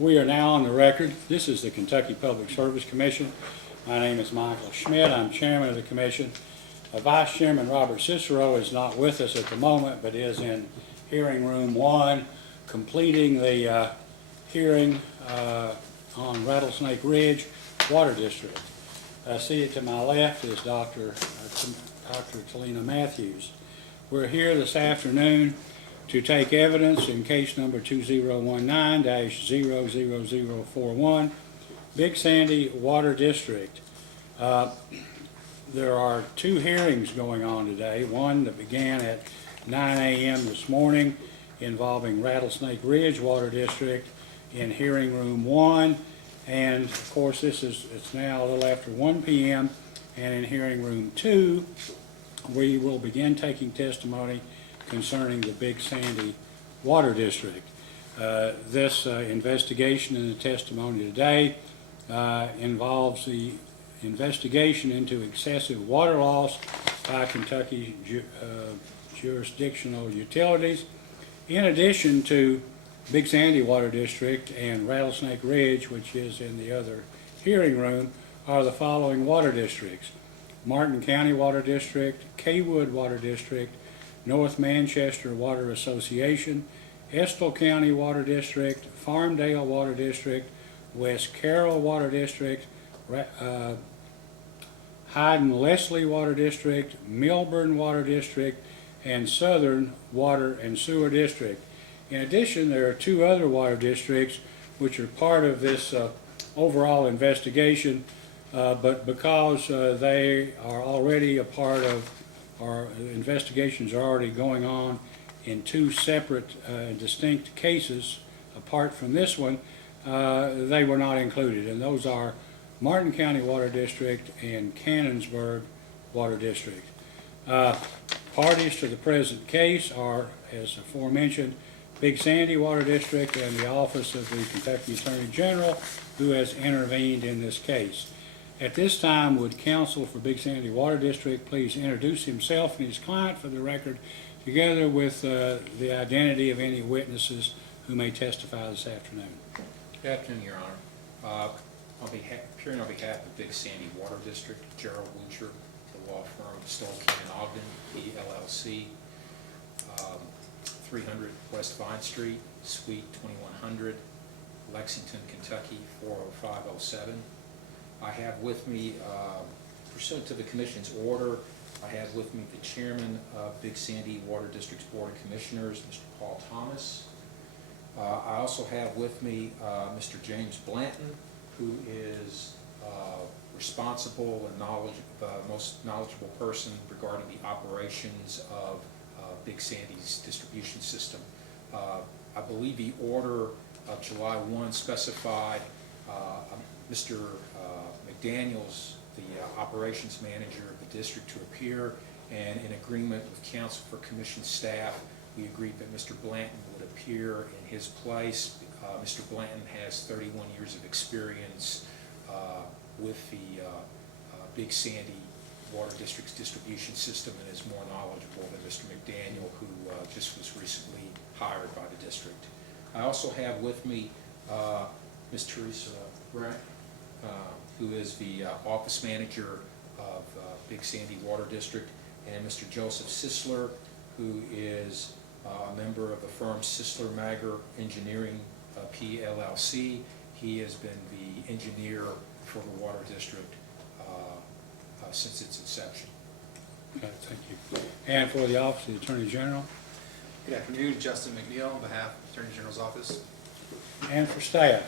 We are now on the record. This is the Kentucky Public Service Commission. My name is Michael Schmidt. I'm chairman of the commission. Vice Chairman Robert Cicero is not with us at the moment, but is in hearing room 1, completing the hearing on Rattlesnake Ridge Water District. Seated to my left is Dr. Talina Matthews. We're here this afternoon to take evidence in case number 2019-00041, Big Sandy Water District. There are 2 hearings going on today, one that began at 9 a.m. this morning involving Rattlesnake Ridge Water District in hearing room 1, and of course it's now a little after 1 p.m. and in hearing room 2 we will begin taking testimony concerning the Big Sandy Water District. This investigation and the testimony today involves the investigation into excessive water loss by Kentucky jurisdictional utilities. In addition to Big Sandy Water District and Rattlesnake Ridge, which is in the other hearing room, are the following water districts: Martin County Water District, Kaywood Water District, North Manchester Water Association, Estill County Water District, Farmdale Water District, West Carroll Water District, Hyden-Leslie Water District, Milburn Water District, and Southern Water and Sewer District. In addition, there are 2 other water districts which are part of this overall investigation, but because they are already a part of our investigations are already going on in 2 separate distinct cases apart from this one, they were not included, and those are Martin County Water District and Cannonsburg Water District. Parties to the present case are, as aforementioned, Big Sandy Water District and the Office of the Kentucky Attorney General, who has intervened in this case. At this time, would counsel for Big Sandy Water District please introduce himself and his client for the record, together with the identity of any witnesses who may testify this afternoon. Good afternoon, Your Honor. Appearing on behalf of Big Sandy Water District, Gerald Butcher, the law firm Stone Cannon Ogden, PLLC, 300 West Vine Street, Suite 2100, Lexington, Kentucky 40507. I have with me, pursuant to the Commission's order, I have with me the Chairman of Big Sandy Water District's Board of Commissioners, Mr. Paul Thomas. I also have with me Mr. James Blanton, who is responsible and most knowledgeable person regarding the operations of Big Sandy's distribution system. I believe the order of July 1 specified Mr. McDaniels, the operations manager of the district, to appear, and in agreement with counsel for commission staff, we agreed that Mr. Blanton would appear in his place. Mr. Blanton has 31 years of experience with the Big Sandy Water District's distribution system and is more knowledgeable than Mr. McDaniel, who just was recently hired by the district. I also have with me Ms. Teresa Breck, who is the office manager of Big Sandy Water District, and Mr. Joseph Sisler, who is a member of the firm Sisler Mager Engineering PLLC. He has been the engineer for the Water District since its inception. Okay, thank you. And for the Office of the Attorney General. Good afternoon, Justin McNeil on behalf of the Attorney General's Office. And for staff.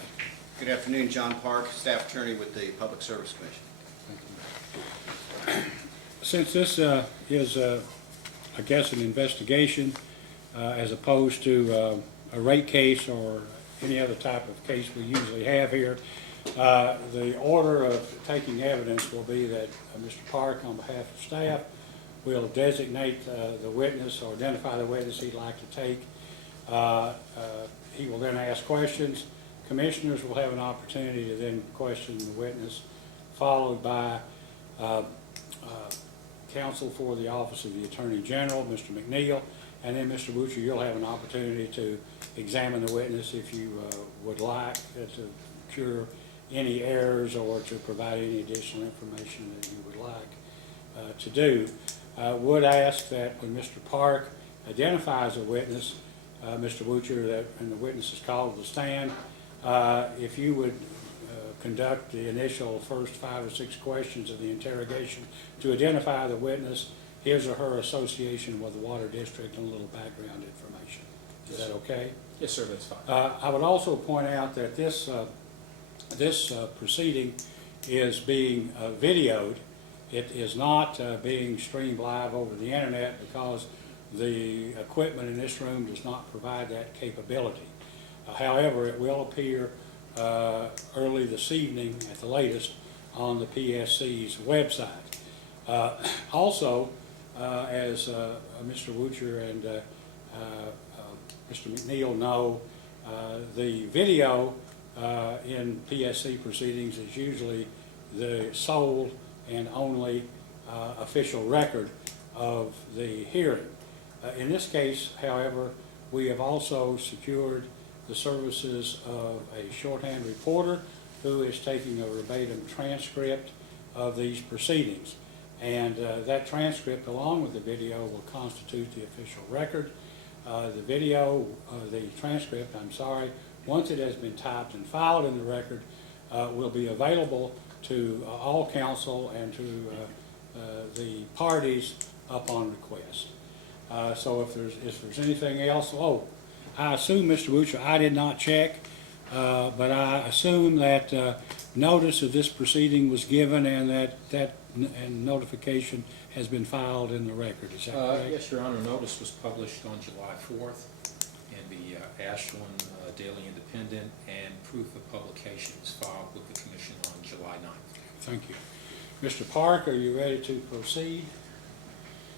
Good afternoon, John Park, Staff Attorney with the Public Service Commission. Since this is, I guess, an investigation as opposed to a rate case or any other type of case we usually have here, the order of taking evidence will be that Mr. Park, on behalf of staff, will designate the witness or identify the witness he'd like to take. He will then ask questions. Commissioners will have an opportunity to then question the witness, followed by counsel for the Office of the Attorney General, Mr. McNeil, and then Mr. Butcher, you'll have an opportunity to examine the witness if you would like to cure any errors or to provide any additional information that you would like to do. Would ask that when Mr. Park identifies a witness, Mr. Wutcher, that when the witness is called to the stand, if you would conduct the initial first 5 or 6 questions of the interrogation to identify the witness, his or her association with the Water District, and a little background information. Is that okay? Yes, sir, that's fine. I would also point out that this proceeding is being videoed. It is not being streamed live over the internet because the equipment in this room does not provide that capability. However, it will appear early this evening at the latest on the PSC's website. Also, as Mr. Wutcher and Mr. McNeil know, the video in PSC proceedings is usually the sole and only official record of the hearing. In this case, however, we have also secured the services of a shorthand reporter who is taking a verbatim transcript of these proceedings. And that transcript, along with the video, will constitute the official record. The transcript, once it has been typed and filed in the record, will be available to all counsel and to the parties upon request. So if there's anything else, I assume, Mr. Wutcher, I did not check, but I assume that notice of this proceeding was given and that notification has been filed in the record. Is that correct? Yes, Your Honor, notice was published on July 4th in the Ashland Daily Independent, and proof of publication was filed with the Commission on July 9th. Thank you. Mr. Park, are you ready to proceed?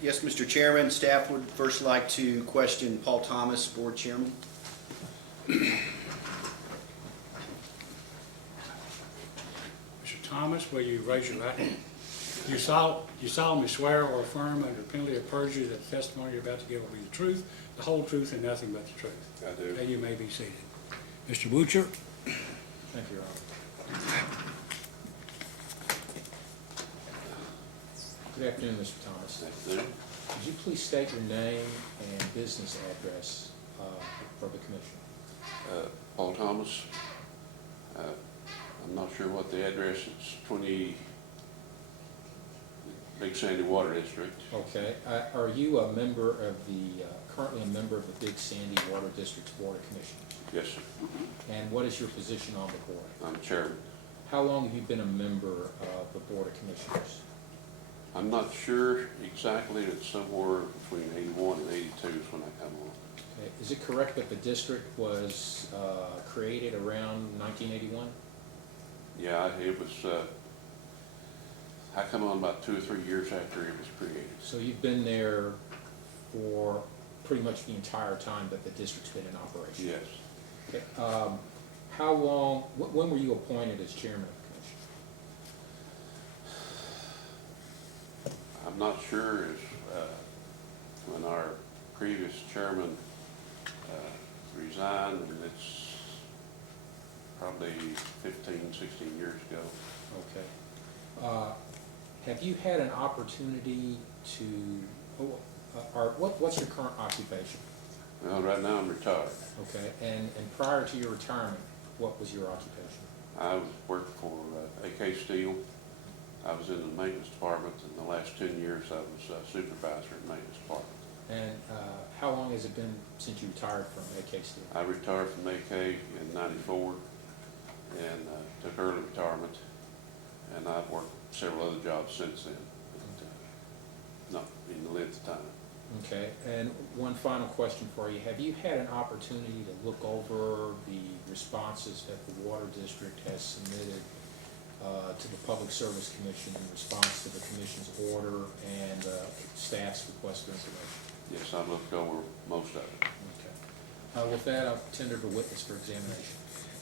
Yes, Mr. Chairman, staff would first like to question Paul Thomas, Board Chairman. Mr. Thomas, will you raise your right hand? You solemnly swear or affirm under penalty of perjury that the testimony you're about to give will be the truth, the whole truth, and nothing but the truth? I do. And you may be seated. Mr. Wutcher? Thank you, Your Honor. Good afternoon, Mr. Thomas. Afternoon. Could you please state your name and business address for the Commission? Paul Thomas. I'm not sure what the address is. 20 Big Sandy Water District. Okay. Are you a member of currently a member of the Big Sandy Water District's Board of Commissioners? Yes, sir. And what is your position on the board? I'm chairman. How long have you been a member of the Board of Commissioners? I'm not sure exactly. It's somewhere between 81 and 82 is when I come on. Okay. Is it correct that the district was created around 1981? Yeah, it was, I come on about 2 or 3 years after it was created. So you've been there for pretty much the entire time that the district's been in operation? Yes. Okay. How long, when were you appointed as chairman of the commission? I'm not sure as when our previous chairman resigned, and it's probably 15, 16 years ago. Okay. Have you had an opportunity to, or what's your current occupation? Well, right now I'm retired. Okay, and prior to your retirement, what was your occupation? I was working for AK Steel. I was in the maintenance department. In the last 10 years, I was supervisor in the maintenance department. And how long has it been since you retired from AK Steel? I retired from AK in '94 and took early retirement. And I've worked several other jobs since then, but not in the length of time. Okay, and one final question for you. Have you had an opportunity to look over the responses that the Water District has submitted to the Public Service Commission in response to the Commission's order and staff's request for information? Yes, I looked over most of it. Okay. With that, I'll tender the witness for examination.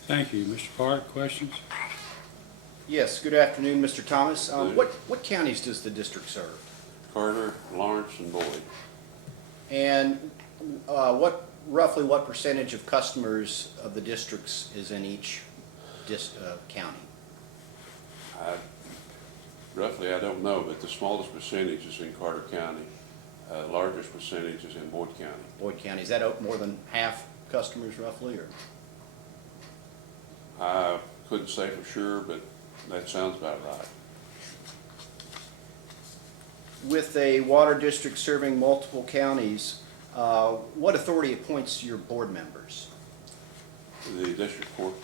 Thank you. Mr. Park, questions? Yes, good afternoon, Mr. Thomas. Good. What counties does the district serve? Carter, Lawrence, and Boyd. And what roughly what percentage of customers of the districts is in each county? Roughly, I don't know, but the smallest percentage is in Carter County. Largest percentage is in Boyd County. Boyd County, is that more than half customers roughly, or? I couldn't say for sure, but that sounds about right. With a water district serving multiple counties, what authority appoints your board members? The district court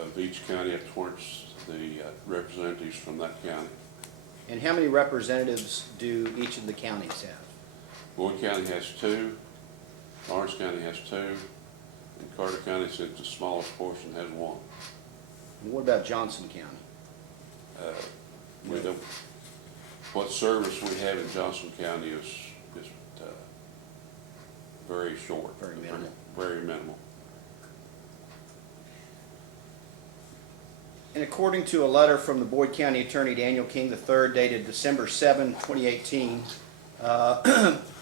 of each county appoints the representatives from that county. And how many representatives do each of the counties have? Boyd County has 2, Lawrence County has 2, and Carter County, since the smallest portion, has 1. And what about Johnson County? We don't, what service we have in Johnson County is very short. Very minimal. Very minimal. And according to a letter from the Boyd County Attorney Daniel King III dated December 7, 2018,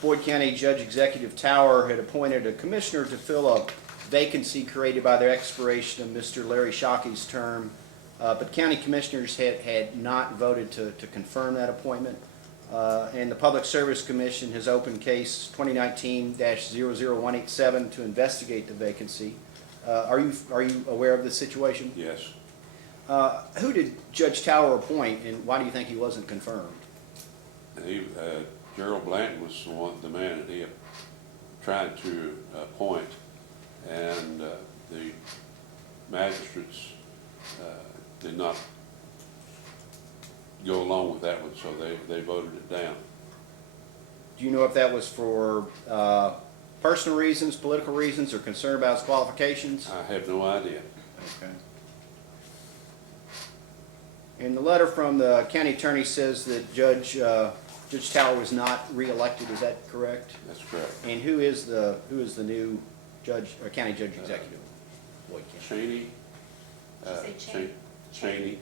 Boyd County Judge Executive Tower had appointed a commissioner to fill a vacancy created by the expiration of Mr. Larry Shockey's term, but county commissioners had not voted to confirm that appointment. And the Public Service Commission has opened case 2019-00187 to investigate the vacancy. Are you aware of this situation? Yes. Who did Judge Tower appoint, and why do you think he wasn't confirmed? He, Gerald Blanton was the man that he tried to appoint, and the magistrates did not go along with that one, so they voted it down. Do you know if that was for personal reasons, political reasons, or concern about his qualifications? I have no idea. Okay. And the letter from the county attorney says that Judge Tower was not reelected. Is that correct? That's correct. And who is the new judge or county judge executive? Boyd County. Cheney. Did you say Cheney.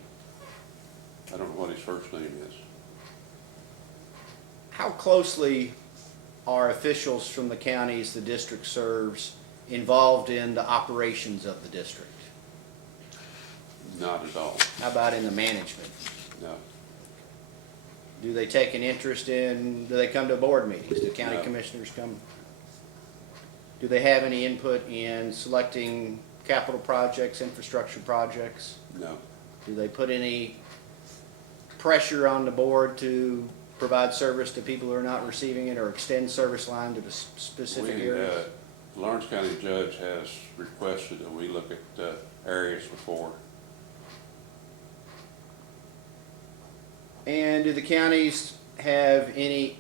I don't know what his first name is. How closely are officials from the counties the district serves involved in the operations of the district? Not at all. How about in the management? No. Do they take an interest in, do they come to board meetings? Do county No. commissioners come? Do they have any input in selecting capital projects, infrastructure projects? No. Do they put any pressure on the board to provide service to people who are not receiving it, or extend service line to the specific areas? Lawrence County Judge has requested that we look at areas before. And do the counties have any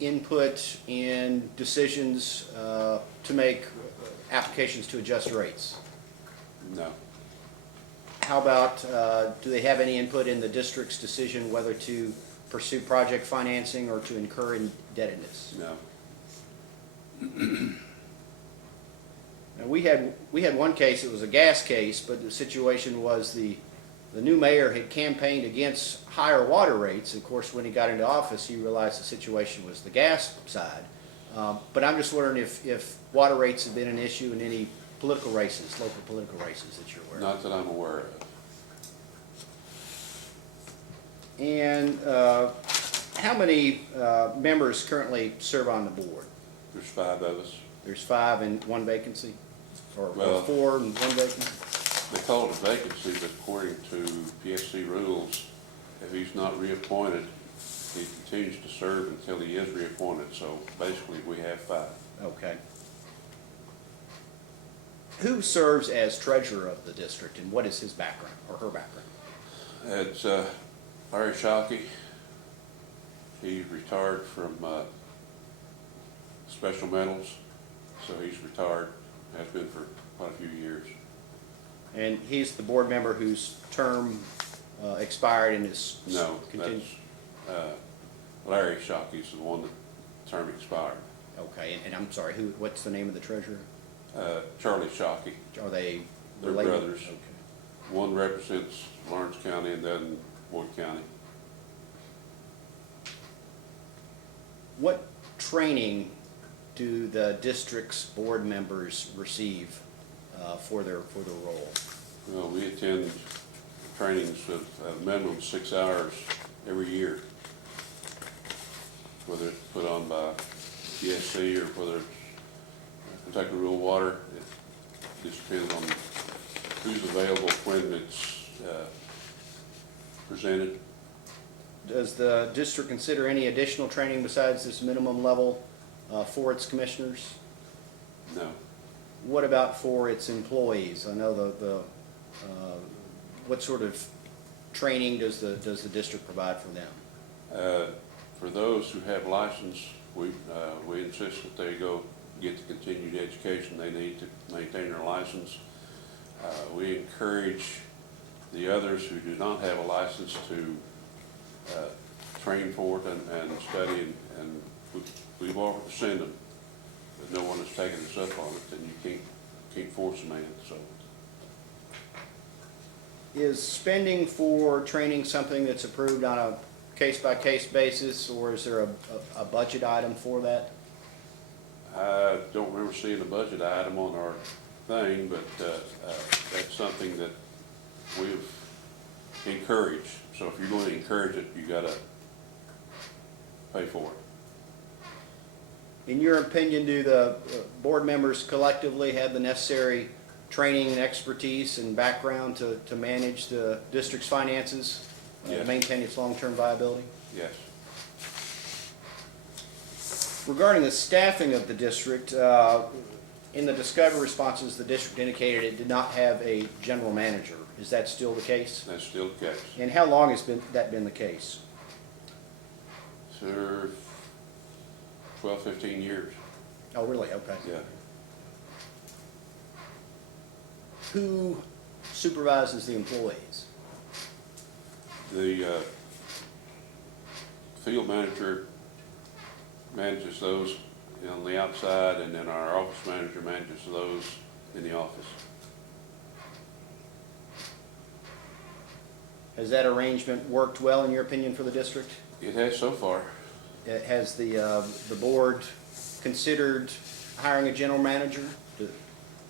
input in decisions to make applications to adjust rates? No. How about, do they have any input in the district's decision whether to pursue project financing or to incur indebtedness? No. Now, we had one case, it was a gas case, but the situation was the new mayor had campaigned against higher water rates. Of course, when he got into office, he realized the situation was the gas side. But I'm just wondering if water rates have been an issue in any political races, local political races that you're aware of. Not that I'm aware of. And how many members currently serve on the board? There's 5 of us. There's 5 and 1 vacancy? Or Well- 4 and 1 vacancy? They call it a vacancy, but according to PSC rules, if he's not reappointed, he continues to serve until he is reappointed. So basically, we have 5. Okay. Who serves as treasurer of the district, and what is his background, or her background? It's Larry Shockey. He retired from Special Metals, so he's retired, has been for quite a few years. And he's the board member whose term expired and is No, continued? that's Larry Shockey's the one that term expired. Okay, and I'm sorry, what's the name of the treasurer? Charlie Shockey. Are they They're related? brothers. Okay. One represents Lawrence County and then Boyd County. What training do the district's board members receive for their role? Well, we attend trainings of a minimum of 6 hours every year. Whether it's put on by GSC or whether it's Kentucky Rural Water, it just depends on who's available when it's presented. Does the district consider any additional training besides this minimum level for its commissioners? No. What about for its employees? I know what sort of training does the district provide for them? For those who have license, we insist that they go get the continued education they need to maintain their license. We encourage the others who do not have a license to train for it and study, and we've offered to send them, but no one has taken us up on it, and you can't force them in, so. Is spending for training something that's approved on a case-by-case basis, or is there a budget item for that? I don't remember seeing a budget item on our thing, but that's something that we've encouraged. So if you're going to encourage it, you gotta pay for it. In your opinion, do the board members collectively have the necessary training and expertise and background to manage the district's finances, Yes. maintain its long-term viability? Yes. Regarding the staffing of the district, in the discovery responses, the district indicated it did not have a general manager. Is that still the case? That's still the case. And how long has that been the case? For 12, 15 years. Oh, really? Okay. Yeah. Who supervises the employees? The field manager manages those on the outside, and then our office manager manages those in the office. Has that arrangement worked well, in your opinion, for the district? It has so far. Has the board considered hiring a general manager?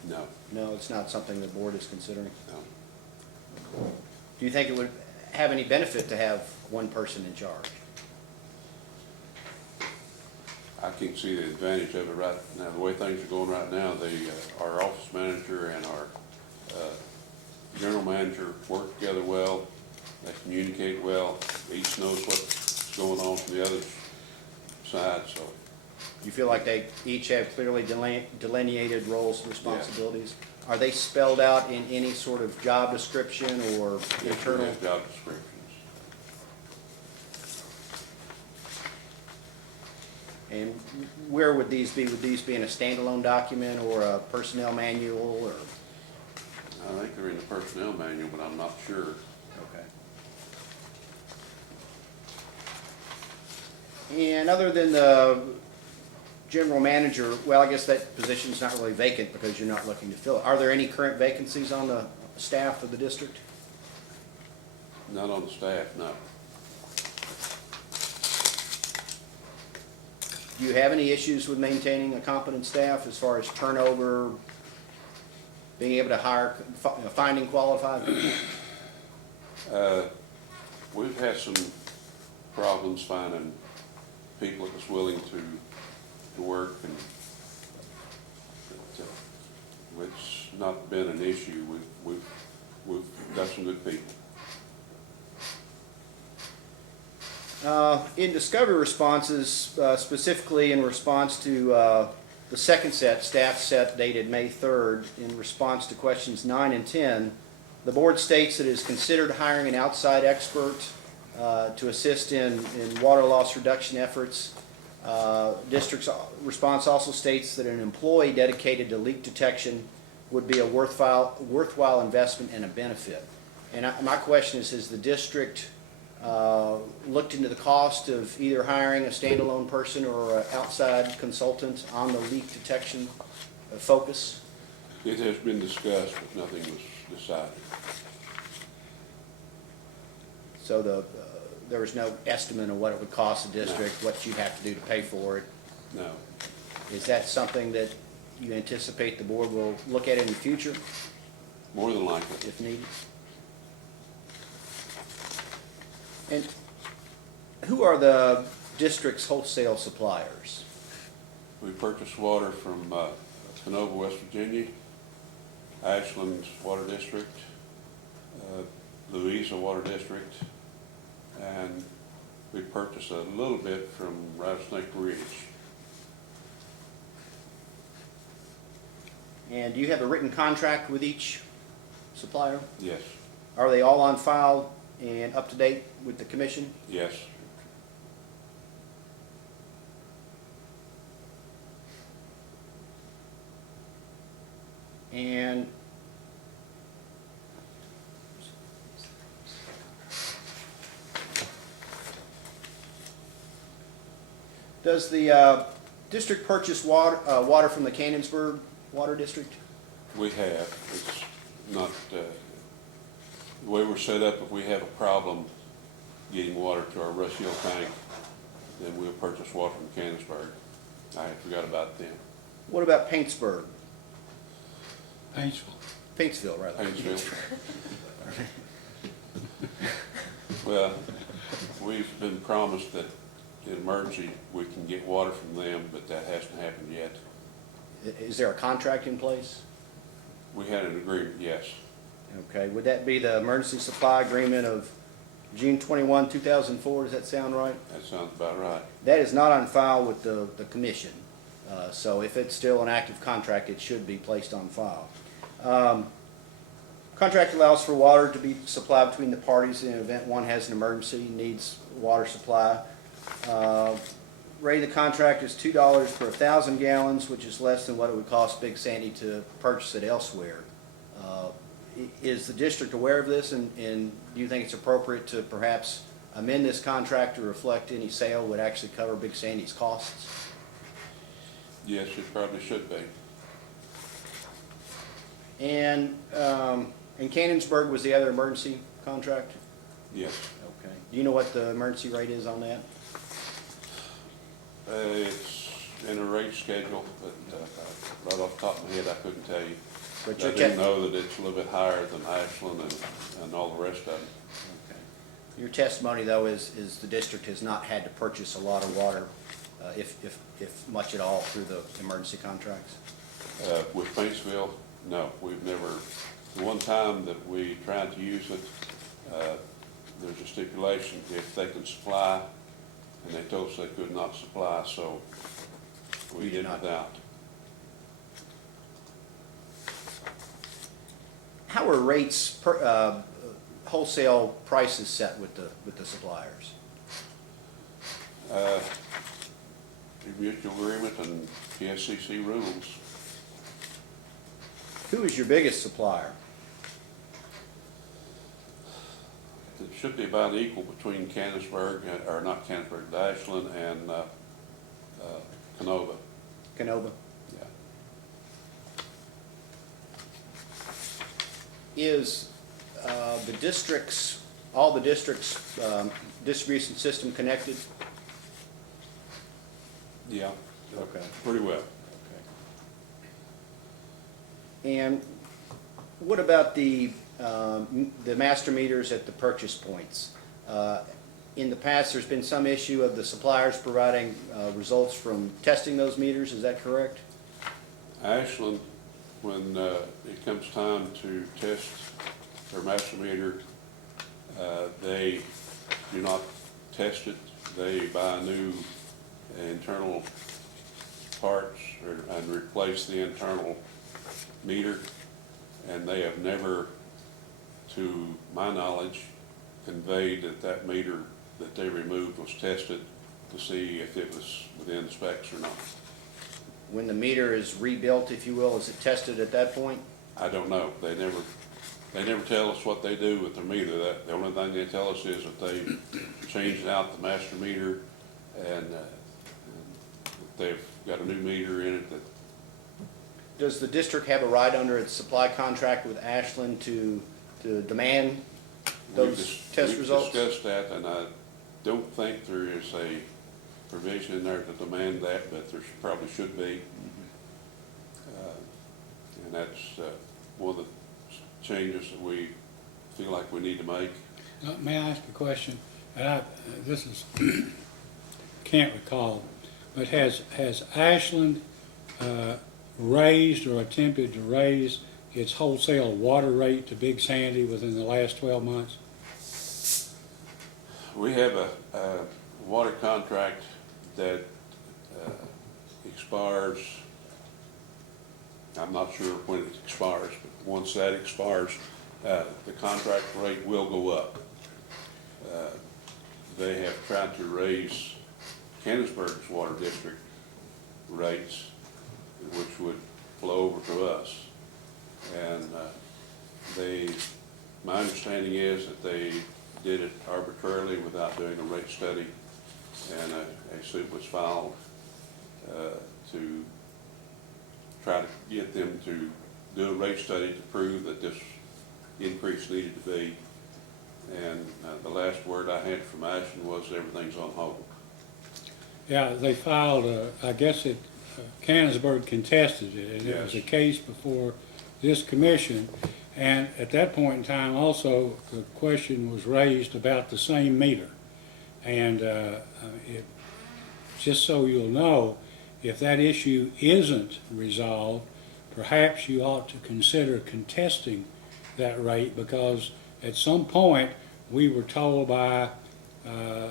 No, No, it's not something the board is considering. no. Do you think it would have any benefit to have one person in charge? I can't see the advantage of it right now. The way things are going right now, our office manager and our general manager work together well. They communicate well. Each knows what's going on from the other side, so. Do you feel like they each have clearly delineated roles and responsibilities? Are they spelled out in any sort of job description or internal? Yes, job descriptions. And where would these be? Would these be in a standalone document or a personnel manual or? I think they're in the personnel manual, but I'm not sure. Okay. And other than the general manager, well, I guess that position's not really vacant because you're not looking to fill it. Are there any current vacancies on the staff of the district? Not on the staff, no. Do you have any issues with maintaining a competent staff as far as turnover, being able to hire, finding qualified people? We've had some problems finding people that's willing to work, and it's not been an issue. We've got some good people. In discovery responses, specifically in response to the second staff set dated May 3rd, in response to questions 9 and 10, the board states that it has considered hiring an outside expert to assist in water loss reduction efforts. District's response also states that an employee dedicated to leak detection would be a worthwhile investment and a benefit. And my question is, has the district looked into the cost of either hiring a standalone person or an outside consultant on the leak detection focus? It has been discussed, but nothing was decided. So there was no estimate of what it would cost the district, what you'd have to do to pay for it? No. Is that something that you anticipate the board will look at in the future More than likely. if needed? And who are the district's wholesale suppliers? We purchase water from Canova, West Virginia, Ashland Water District, Louisa Water District, and we purchase a little bit from Rattlesnake Ridge. And do you have a written contract with each supplier? Yes, Are they all on file and up to date with the commission? yes. And does the district purchase water from the Cannonsburg Water District? We have. It's not, the way we're set up, if we have a problem getting water to our Rush Hill tank, then we'll purchase water from Canonsburg. I forgot about them. What about Paintsburg? Paintsville. Paintsville, rather. Paintsville. Well, we've been promised that in emergency, we can get water from them, but that hasn't happened yet. Is there a contract in place? We had an agreement, yes. Okay, would that be the emergency supply agreement of June 21, 2004? Does that sound right? That sounds about right. That is not on file with the commission. So if it's still an active contract, it should be placed on file. Contract allows for water to be supplied between the parties in the event one has an emergency, needs water supply. Rate of the contract is $2 per 1,000 gallons, which is less than what it would cost Big Sandy to purchase it elsewhere. Is the district aware of this, and do you think it's appropriate to perhaps amend this contract to reflect any sale would actually cover Big Sandy's costs? Yes, it probably should be. And Cannonsburg was the other emergency contract? Yes. Okay. Do you know what the emergency rate is on that? It's in a rate schedule, but right off the top of my head, I couldn't tell you. But I your do know that it's a little bit higher than Ashland and all the rest of them. Okay. Your testimony, though, is the district has not had to purchase a lot of water, if much at all, through the emergency contracts? With Paintsville, no, we've never, the one time that we tried to use it, there's a stipulation if they can supply, and they told us they could not supply, so we You did did not. without. How are rates, wholesale prices set with the suppliers? Mutual agreement and PSCC rules. Who is your biggest supplier? It should be about equal between Canonsburg, or not Canonsburg, Ashland and Canova. Canova? Yeah. Is all the districts' distribution system connected? Yeah. Okay. Pretty well. And what about the master meters at the purchase points? In the past, there's been some issue of the suppliers providing results from testing those meters, is that correct? Ashland, when it comes time to test their master meter, they do not test it. They buy new internal parts and replace the internal meter, and they have never, to my knowledge, conveyed that meter that they removed was tested to see if it was within the specs or not. When the meter is rebuilt, if you will, is it tested at that point? I don't know. They never tell us what they do with their meter. The only thing they tell us is that they changed out the master meter and they've got a new meter in it that, Does the district have a right under its supply contract with Ashland to demand those test results? We've discussed that, and I don't think there is a provision in there to demand that, but there probably should be. And that's one of the changes that we feel like we need to make. May I ask a question? This is, can't recall, but has Ashland raised or attempted to raise its wholesale water rate to Big Sandy within the last 12 months? We have a water contract that expires, I'm not sure when it expires, but once that expires, the contract rate will go up. They have tried to raise Canonsburg's water district rates, which would flow over to us. And my understanding is that they did it arbitrarily without doing a rate study, and a suit was filed to try to get them to do a rate study to prove that this increase needed to be. And the last word I had from Ashland was everything's on hold. Yeah, they filed, I guess Canonsburg contested it, and it was a Yes. case before this commission. And at that point in time, also, the question was raised about the same meter. And just so you'll know, if that issue isn't resolved, perhaps you ought to consider contesting that rate, because at some point, we were told by a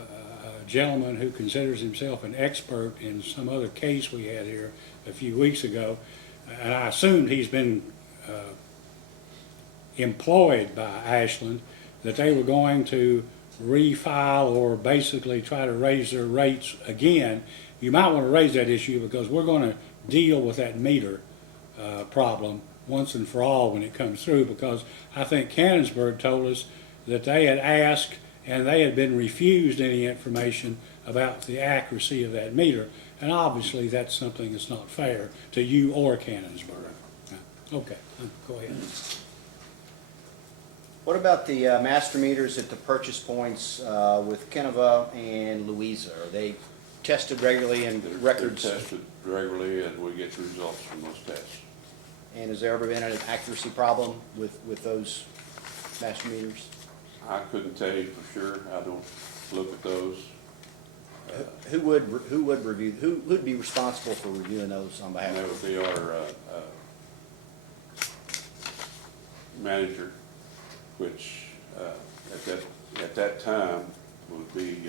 gentleman who considers himself an expert in some other case we had here a few weeks ago, and I assumed he's been employed by Ashland, that they were going to refile or basically try to raise their rates again. You might want to raise that issue, because we're going to deal with that meter problem once and for all when it comes through, because I think Canonsburg told us that they had asked and they had been refused any information about the accuracy of that meter, and obviously that's something that's not fair to you or Canonsburg. Okay, go ahead. What about the master meters at the purchase points with Kenova and Louisa? Are they tested regularly and They're records? tested regularly, and we get the results from those tests. And has there ever been an accuracy problem with those master meters? I couldn't tell you for sure. I don't look at those. Who would review, who would be responsible for reviewing those on behalf And that of? would be our manager, which at that time would be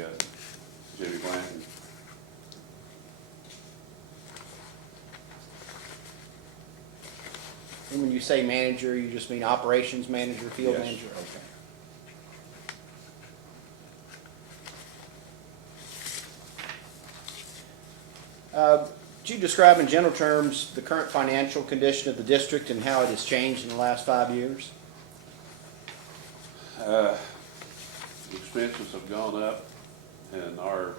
Jimmy Blanton. And when you say manager, you just mean operations manager, field Yes. manager? Okay. Could you describe in general terms the current financial condition of the district and how it has changed in the last 5 years? Expenses have gone up, and our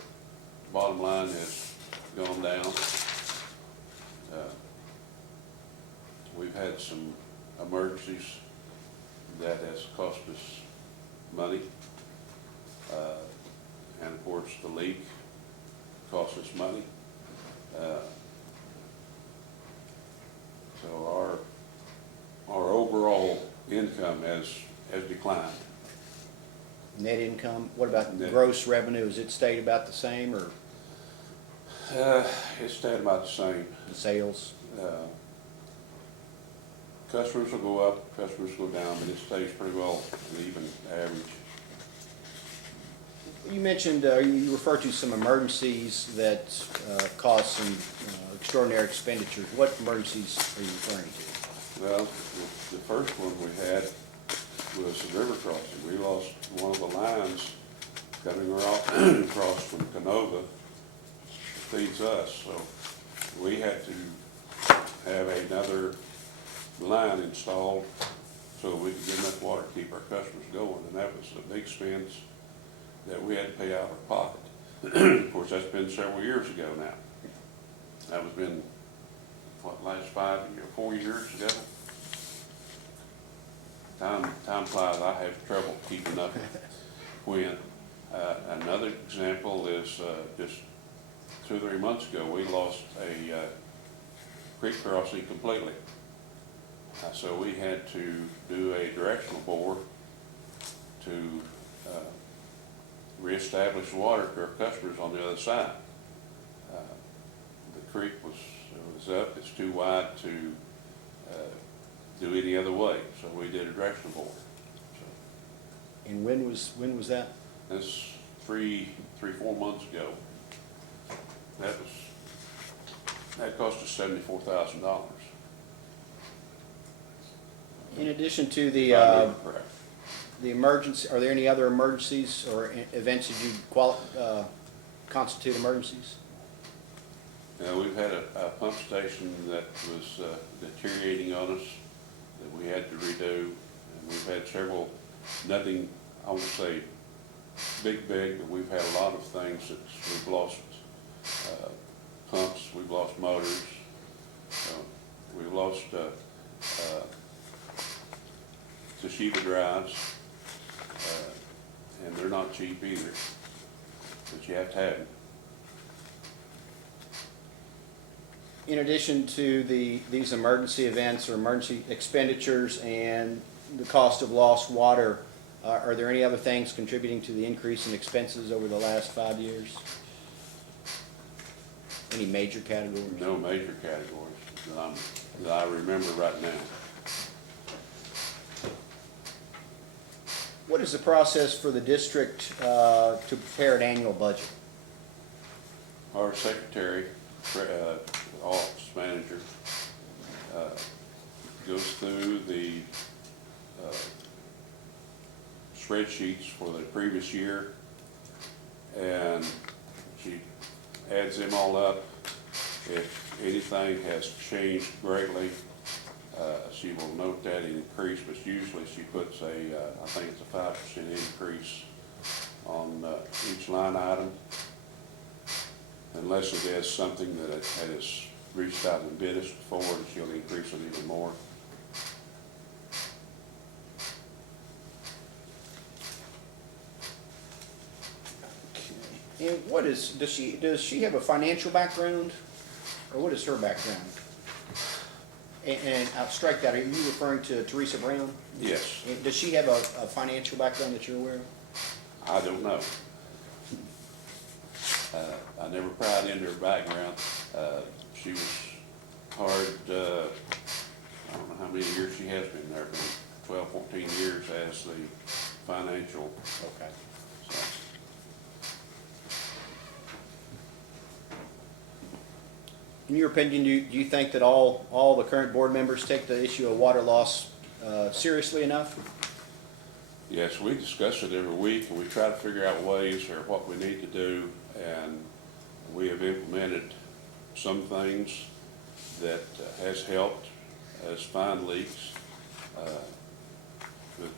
bottom line has gone down. We've had some emergencies that has cost us money. And of course, the leak cost us money. So our overall income has declined. Net income, what about Net. gross revenue? Has it stayed about the same, or It's stayed about the same. the sales? Customers will go up, customers go down, but it stays pretty well an even average. You mentioned, you referred to some emergencies that caused some extraordinary expenditures. What emergencies are you referring to? Well, the first one we had was the river crossing. We lost one of the lines coming across from Canova, feeds us, so we had to have another line installed so we could get enough water to keep our customers going, and that was a big expense that we had to pay out of our pocket. Of course, that's been several years ago now. That was been, last 4 years ago? Time flies. I have trouble keeping up with when. Another example is just 2 or 3 months ago, we lost a creek crossing completely. So we had to do a directional bore to reestablish water to our customers on the other side. The creek was up, it's too wide to do any other way, so we did a directional bore. So And when was that? that's 4 months ago. That cost us $74,000. In addition to the, If I remember correct. the emergency, are there any other emergencies or events that you constitute emergencies? We've had a pump station that was deteriorating on us that we had to redo. And we've had several, nothing, I won't say big, but we've had a lot of things that we've lost pumps, we've lost motors, we've lost Toshiba drives, and they're not cheap either, but you have to have them. In addition to these emergency events or emergency expenditures and the cost of lost water, are there any other things contributing to the increase in expenses over the last 5 years? Any major categories? No major categories that I remember right now. What is the process for the district to prepare an annual budget? Our secretary, office manager, goes through the spreadsheets for the previous year, and she adds them all up. If anything has changed greatly, she will note that increase, but usually she puts I think it's a 5% increase on each line item, unless it is something that it has reached out and bid us before, and she'll increase it even more. And what is, does she have a financial background, or what is her background? And I'll strike that, are you referring to Teresa Brown? Yes, And does she have a financial background that you're aware of? I don't know. I never pried into her background. She was hard, I don't know how many years she has been there, but 12, 14 years as the financial. Okay. So, In your opinion, do you think that all the current board members take the issue of water loss seriously enough? yes, we discuss it every week, and we try to figure out ways or what we need to do, and we have implemented some things that has helped as find leaks. But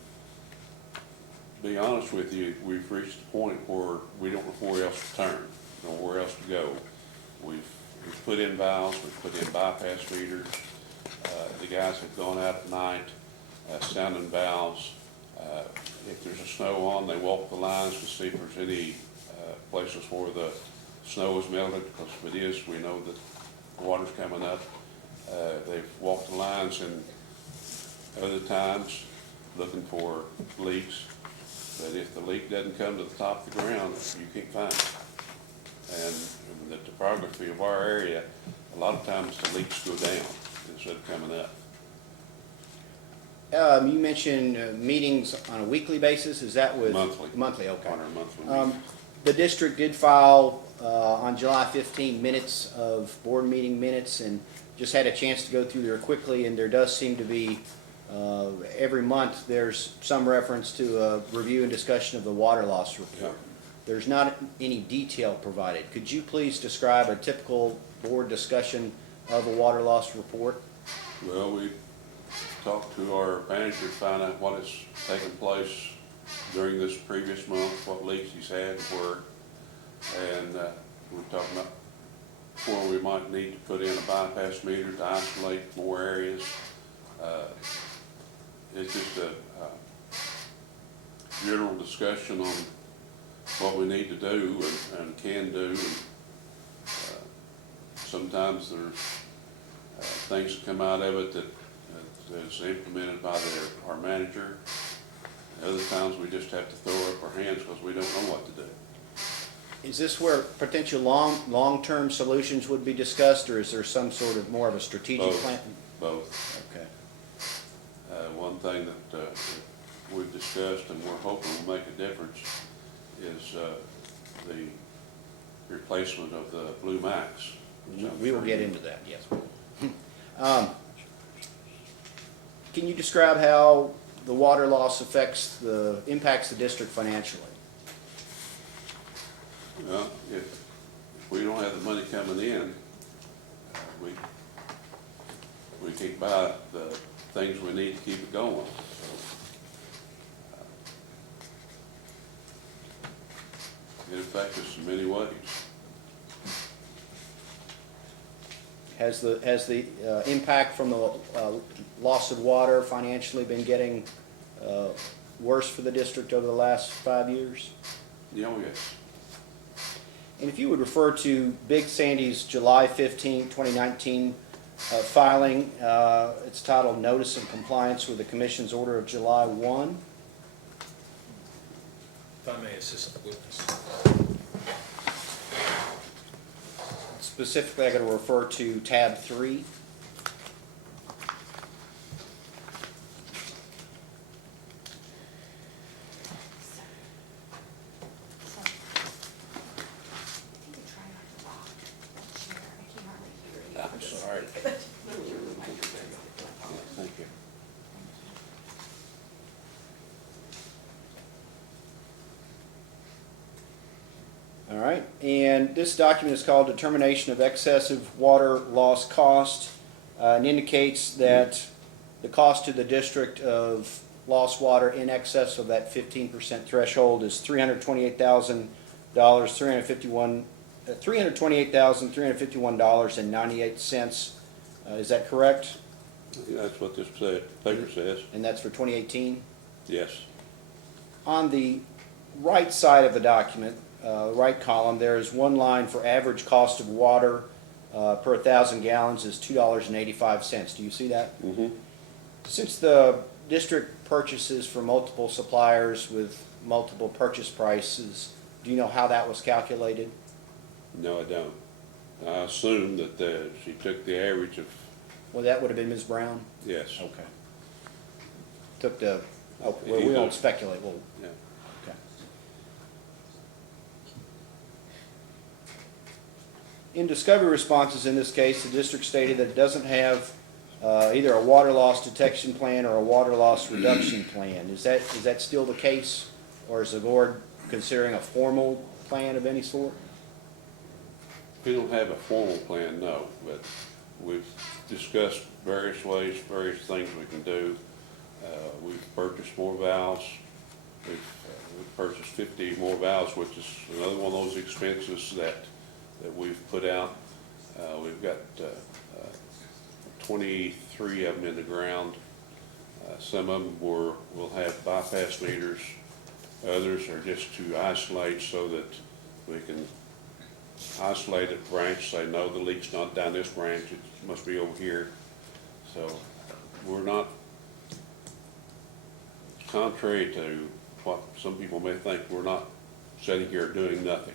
to be honest with you, we've reached the point where we don't know where else to turn, nowhere else to go. We've put in valves, we've put in bypass meters. The guys have gone out at night, sounding valves. If there's a snow on, they walk the lines to see if there's any places where the snow is melted, because if it is, we know that the water's coming up. They've walked the lines, and other times looking for leaks. But if the leak doesn't come to the top of the ground, you can't find it. And the topography of our area, a lot of times the leaks go down instead of coming up. You mentioned meetings on a weekly basis, is that with? Monthly. Monthly, okay. On our monthly meetings. The district did file on July 15 minutes of board meeting minutes, and just had a chance to go through there quickly, and there does seem to be, every month, there's some reference to a review and discussion of the water loss report. Yeah. There's not any detail provided. Could you please describe a typical board discussion of a water loss report? Well, we talked to our manager to find out what has taken place during this previous month, what leaks he's had, where, and we're talking about where we might need to put in a bypass meter to isolate more areas. It's just a general discussion on what we need to do and can do. And sometimes there's things that come out of it that is implemented by our manager. Other times, we just have to throw up our hands because we don't know what to do. Is this where potential long-term solutions would be discussed, or is there some sort of more of a strategic Both. plan? Both. Okay. One thing that we've discussed and we're hoping will make a difference is the replacement of the Blue Max. which I'm We will sure get you- into that, yes. Can you describe how the water loss impacts the district financially? Well, if we don't have the money coming in, we can't buy the things we need to keep it going. So, it affects us in many ways. Has the impact from the loss of water financially been getting worse for the district over the last 5 years? Oh, yes. And if you would refer to Big Sandy's July 15, 2019 filing, it's titled Notice of Compliance with the Commission's Order of July 1. If I may assist the witness. Specifically, I got to refer to tab 3. So, I think I tried on the rock, that chair, I can hardly hear you. I'm sorry. Thank you. All right, and this document is called Determination of Excessive Water Loss Cost, and indicates that the cost to the district of lost water in excess of that 15% threshold is $328,000, $328,351.98. Is that correct? That's what this paper says. And that's for 2018? Yes. On the right side of the document, right column, there is one line for average cost of water per 1,000 gallons is $2.85. Do you see that? Mm-hmm. Since the district purchases from multiple suppliers with multiple purchase prices, do you know how that was calculated? No, I don't. I assume that she took the average of, Well, that would have been Ms. Brown? yes. Okay. Took the, oh, well, we won't speculate, well, Yeah. okay. In discovery responses in this case, the district stated that it doesn't have either a water loss detection plan or a water loss reduction plan. Is that still the case? Or is the board considering a formal plan of any sort? We don't have a formal plan, no, but we've discussed various ways, various things we can do. We've purchased more valves. We've purchased 50 more valves, which is another one of those expenses that we've put out. We've got 23 of them in the ground. Some of them will have bypass meters. Others are just to isolate so that we can isolate a branch, say, no, the leak's not down this branch, it must be over here. So we're not, contrary to what some people may think, we're not sitting here doing nothing.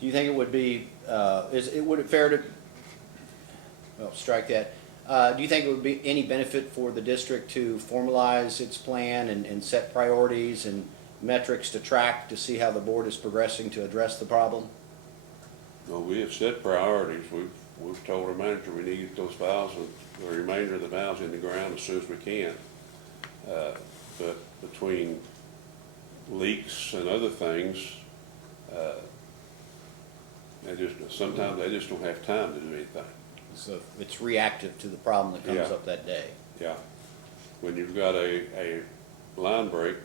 Do you think it would be, would it fair to, well, strike that. Do you think it would be any benefit for the district to formalize its plan and set priorities and metrics to track to see how the board is progressing to address the problem? Well, we have set priorities. We've told our manager we need to get those valves, and the remainder of the valves in the ground as soon as we can. But between leaks and other things, sometimes they just don't have time to do anything. So it's reactive to the problem that comes Yeah. up that day. Yeah. When you've got a line break,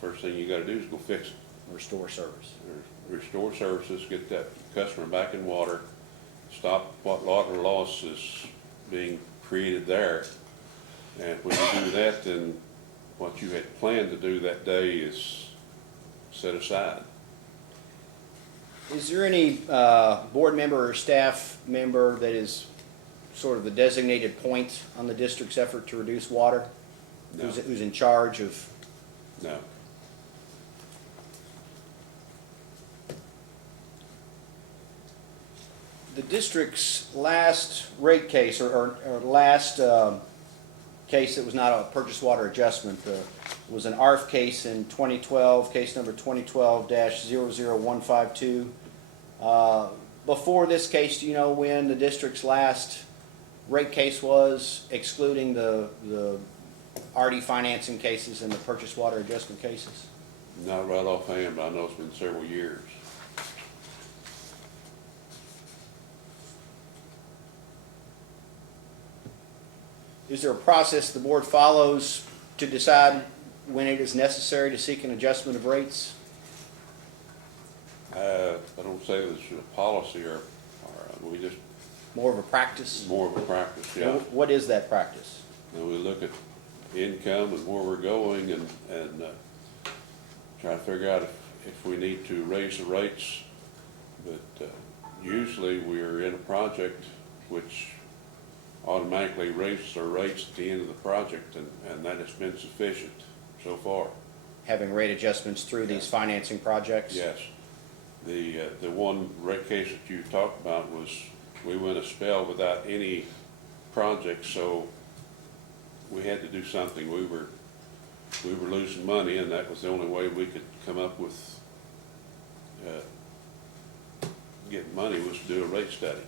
first thing you gotta do is go fix it. Restore service. Or restore services, get that customer back in water, stop what water loss is being created there. And when you do that, then what you had planned to do that day is set aside. Is there any board member or staff member that is sort of the designated point on the district's effort to reduce water? No. Who's in charge of? No. The district's last rate case, or last case that was not a purchase water adjustment, was an ARF case in 2012, case number 2012-00152. Before this case, do you know when the district's last rate case was, excluding the RD financing cases and the purchase water adjustment cases? Not right offhand, but I know it's been several years. Is there a process the board follows to decide when it is necessary to seek an adjustment of rates? I don't say this is a policy or we just, More of a practice? more of a practice, yeah. What is that practice? And we look at income and where we're going and try to figure out if we need to raise the rates. But usually we're in a project which automatically raises our rates at the end of the project, and that has been sufficient so far. Having rate adjustments through these financing projects? Yes. The one rate case that you talked about was, we went a spell without any projects, so we had to do something. We were losing money, and that was the only way we could come up with getting money, was to do a rate study.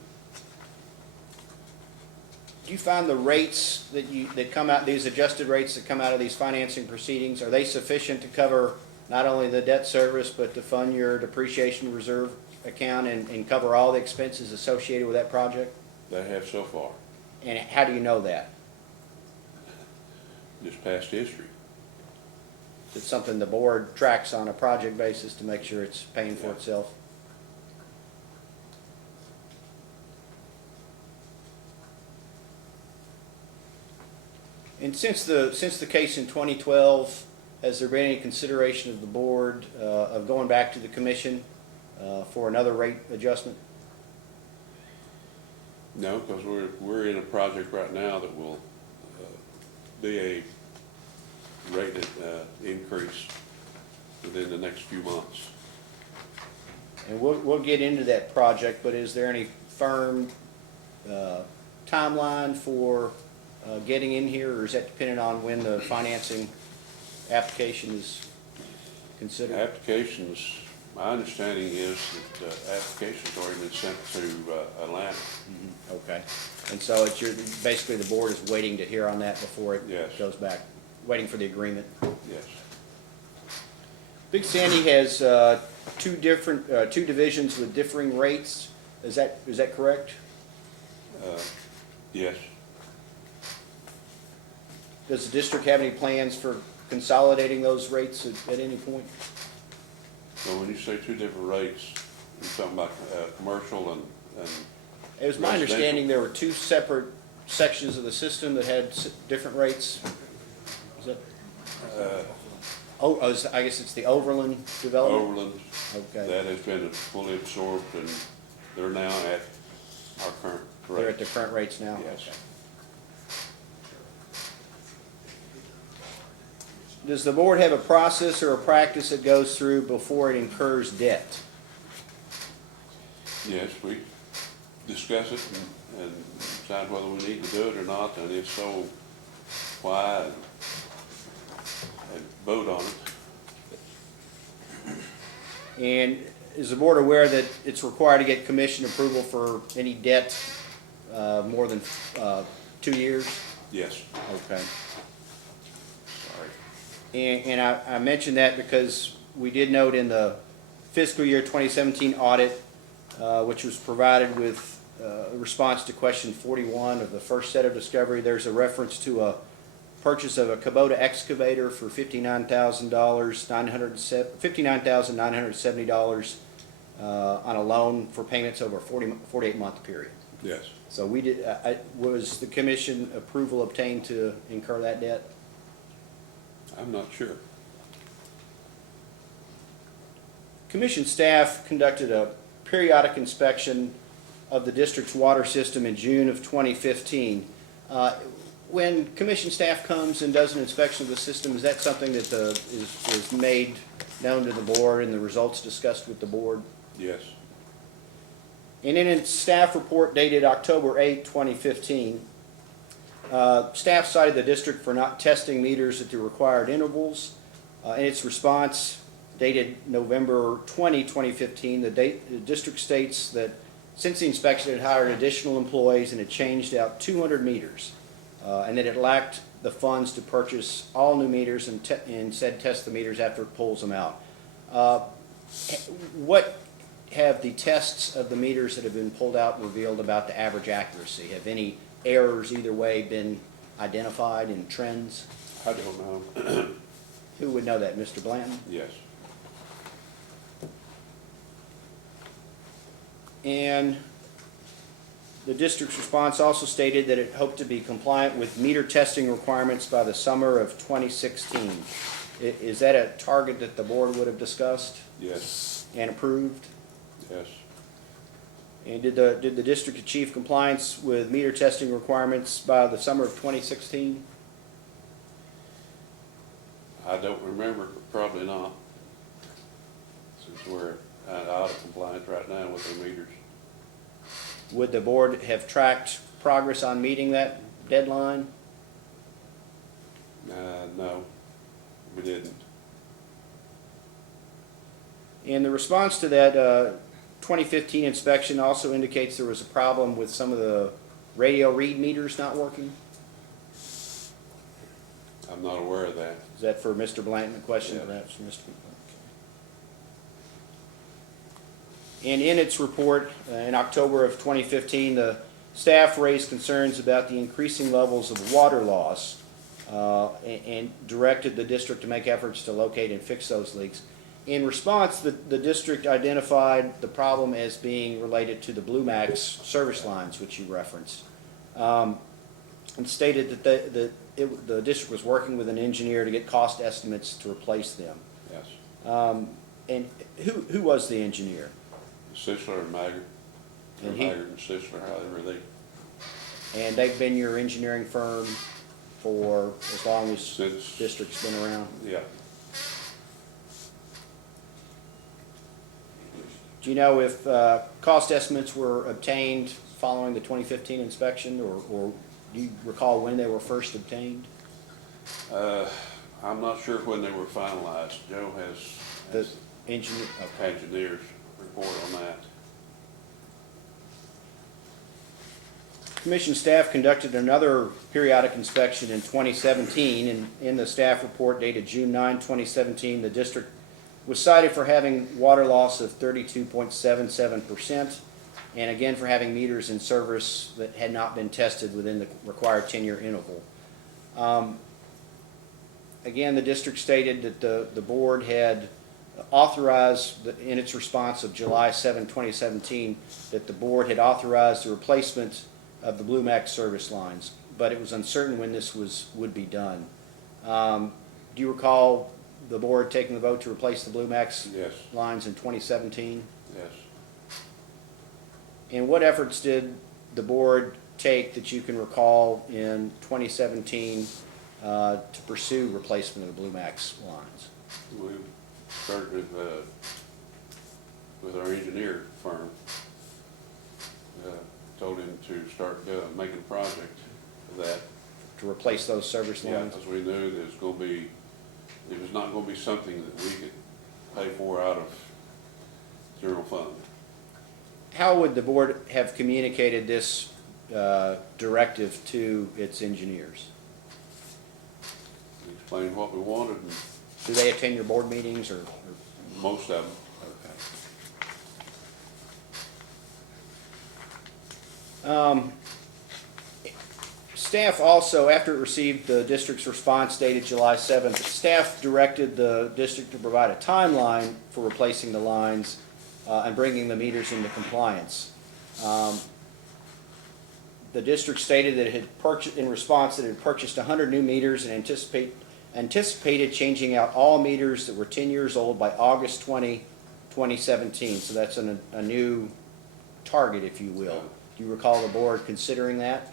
Do you find the rates that come out, these adjusted rates that come out of these financing proceedings, are they sufficient to cover not only the debt service, but to fund your depreciation reserve account and cover all the expenses associated with that project? They have so far, And how do you know that? just past history. It's something the board tracks on a project basis to make sure it's paying for Yeah. itself? And since the case in 2012, has there been any consideration of the board of going back to the commission for another rate adjustment? No, because we're in a project right now that will be a rate increase within the next few months. And we'll get into that project, but is there any firm timeline for getting in here, or is that dependent on when the financing application is considered? Applications, my understanding is that application's already been sent to Atlanta. Okay, and so it's basically the board is waiting to hear on that before it Yes. goes back, waiting for the agreement. Yes. Big Sandy has two divisions with differing rates. Is that correct? Yes. Does the district have any plans for consolidating those rates at any point? So when you say two different rates, you're talking about commercial and It was my residential? understanding there were two separate sections of the system that had different rates. Is that? I guess it's the Overland development? Overland. Okay. That has been fully absorbed, and they're now at our current rate. They're at the current rates now? Yes. Okay. Does the board have a process or a practice it goes through before it incurs debt? Yes, we discuss it and decide whether we need to do it or not, and if so, why, and vote on it. And is the board aware that it's required to get commission approval for any debt more than 2 years? Yes. Okay. Sorry. And I mentioned that because we did note in the fiscal year 2017 audit, which was provided with a response to question 41 of the first set of discovery, there's a reference to a purchase of a Kubota excavator for $59,970 on a loan for payments over a 48-month period. Yes. So we did, was the commission approval obtained to incur that debt? I'm not sure. Commission staff conducted a periodic inspection of the district's water system in June of 2015. When commission staff comes and does an inspection of the system, is that something that is made known to the board and the results discussed with the board? Yes. And in its staff report dated October 8, 2015, staff cited the district for not testing meters at the required intervals. In its response dated November 20, 2015, the district states that since the inspection, it had hired additional employees and had changed out 200 meters, and that it lacked the funds to purchase all new meters and said test the meters after it pulls them out. What have the tests of the meters that have been pulled out revealed about the average accuracy? Have any errors either way been identified in trends? I don't know. Who would know that, Mr. Blanton? Yes. And the district's response also stated that it hoped to be compliant with meter testing requirements by the summer of 2016. Is that a target that the board would have discussed Yes. and approved? Yes. And did the district achieve compliance with meter testing requirements by the summer of 2016? I don't remember, but probably not. Since we're out of compliance right now with the meters. Would the board have tracked progress on meeting that deadline? No, we didn't. And the response to that 2015 inspection also indicates there was a problem with some of the radio read meters not working. I'm not aware of that. Is that for Mr. Blanton, a question Yes. perhaps for Mr. Blanton? And in its report in October of 2015, the staff raised concerns about the increasing levels of water loss and directed the district to make efforts to locate and fix those leaks. In response, the district identified the problem as being related to the Blue Max service lines, which you referenced, and stated that the district was working with an engineer to get cost estimates to replace them. Yes. And who was the engineer? Sisler and Maggard. Or And he- Maggard and Sisler, however they, And they've been your engineering firm for as long as Since- district's been around? yeah. Do you know if cost estimates were obtained following the 2015 inspection, or do you recall when they were first obtained? I'm not sure when they were finalized. Joe The has engineer, okay. engineers report on that. Commission staff conducted another periodic inspection in 2017, and in the staff report dated June 9, 2017, the district was cited for having water loss of 32.77%, and again for having meters in service that had not been tested within the required 10-year interval. Again, the district stated that the board had authorized, in its response of July 7, 2017, that the board had authorized the replacement of the Blue Max service lines, but it was uncertain when this would be done. Do you recall the board taking the vote to replace the Blue Max Yes. lines in 2017? Yes. And what efforts did the board take that you can recall in 2017 to pursue replacement of the Blue Max lines? We started with our engineer firm. Told him to start making a project of that. To replace those service Yeah, lines? because we knew that it was not going to be something that we could pay for out of general fund. How would the board have communicated this directive to its engineers? We explained what we wanted, and Do they attend your board meetings or? most of them. Staff also, after it received the district's response dated July 7th, staff directed the district to provide a timeline for replacing the lines and bringing the meters into compliance. The district stated that it had purchased, in response, that it had purchased 100 new meters and anticipated changing out all meters that were 10 years old by August 20, 2017, so that's a new target, if you will. Do you recall the board considering that?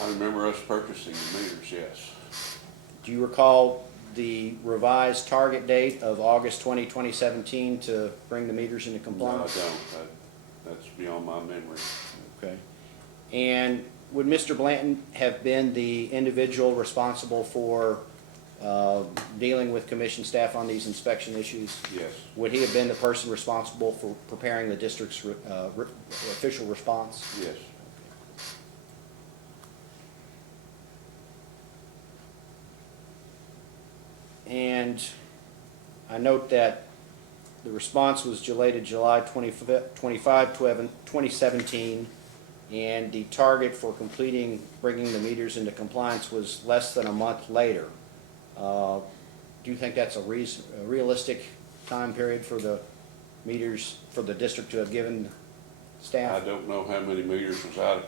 I remember us purchasing the meters, yes. Do you recall the revised target date of August 2017 to bring the meters into No, I compliance? don't. That's beyond my memory. Okay. And would Mr. Blanton have been the individual responsible for dealing with commission staff on these inspection issues? Yes, Would he have been the person responsible for preparing the district's official response? yes. And I note that the response was dated July 25, 2017, and the target for completing, bringing the meters into compliance was less than a month later. Do you think that's a realistic time period for the meters, for the district to have given I staff? don't know how many meters was out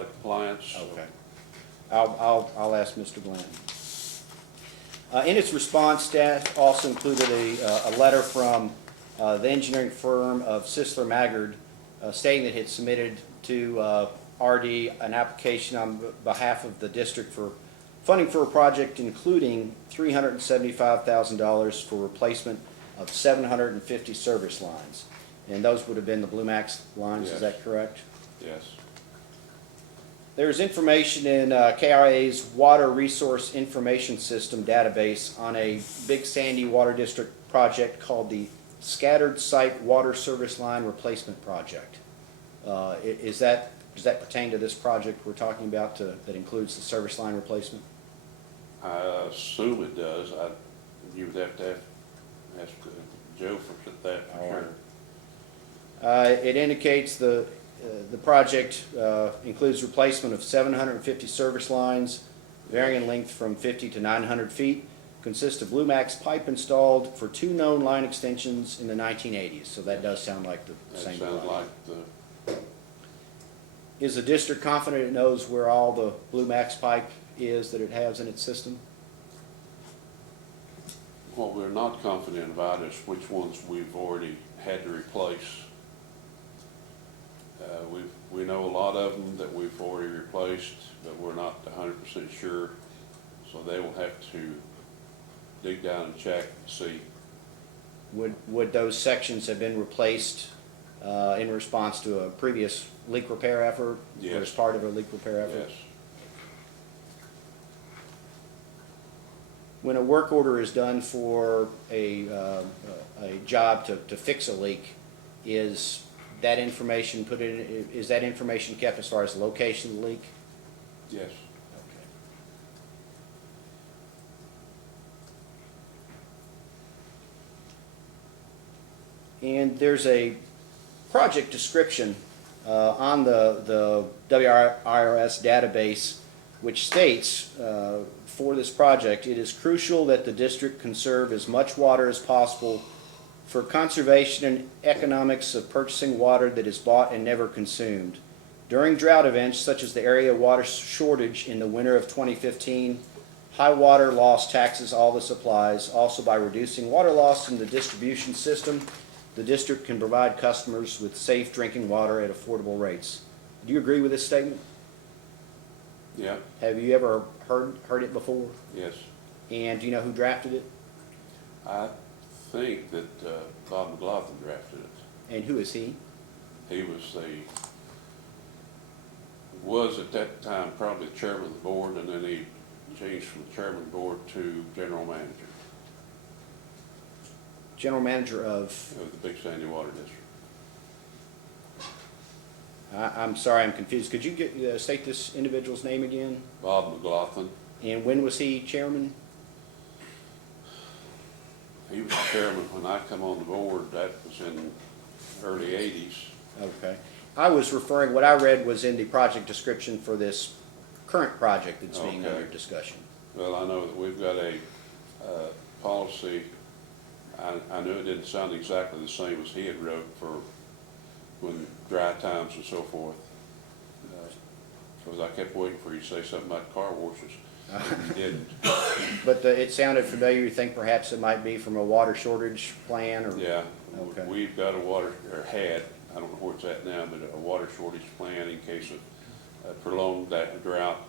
of compliance. so- Okay. I'll ask Mr. Blanton. In its response, staff also included a letter from the engineering firm of Sisler Maggard stating that it had submitted to RD an application on behalf of the district for funding for a project including $375,000 for replacement of 750 service lines. And those would have been the Blue Max lines, is Yes. that correct? Yes, There's information in KRA's Water Resource Information System database on a Big Sandy Water District project called the Scattered Site Water Service Line Replacement Project. Does that pertain to this project we're talking about that includes the service line replacement? I assume it does. You would have to ask Joe for that, All for right. sure. It indicates the project includes replacement of 750 service lines varying in length from 50 to 900 feet, consists of Blue Max pipe installed for 2 known line extensions in the 1980s, so that does sound like the That same sounds project. like the, Is the district confident it knows where all the Blue Max pipe is that it has in its system? what we're not confident about is which ones we've already had to replace. We know a lot of them that we've already replaced, but we're not 100% sure. So they will have to dig down and check and see. Would those sections have been replaced in response to a previous leak repair effort? Or Yes. as part of a leak repair effort? Yes, When a work order is done for a job to fix a leak, is that information is that information kept as far as the location of the leak? yes. And there's a project description on the WRS database which states for this project, it is crucial that the district conserve as much water as possible for conservation and economics of purchasing water that is bought and never consumed. During drought events such as the area water shortage in the winter of 2015, high water loss taxes all the supplies. Also, by reducing water loss in the distribution system, the district can provide customers with safe drinking water at affordable rates. Do you agree with this statement? Yeah, Have you ever heard it before? yes. And do you know who drafted it? I think that Bob McLaughlin drafted it. And who is he? He was at that time probably the chairman of the board, and then he changed from chairman of the board to general manager General manager of, of the Big Sandy Water District. I'm sorry, I'm confused. Could you state this individual's name again? Bob McLaughlin, And when was he chairman? he was chairman when I come on the board. That was in early 80s. Okay. I was referring, what I read was in the project description for this current project that's being Okay. under discussion. Well, I know that we've got a policy. I knew it didn't sound exactly the same as he had wrote for when dry times and so forth. Because I kept waiting for you to say something about car washes. You didn't. But it sounded familiar. You think perhaps it might be from a water shortage plan or? Yeah, Okay. We've got a water, or had, I don't know where it's at now, but a water shortage plan in case of prolonged drought.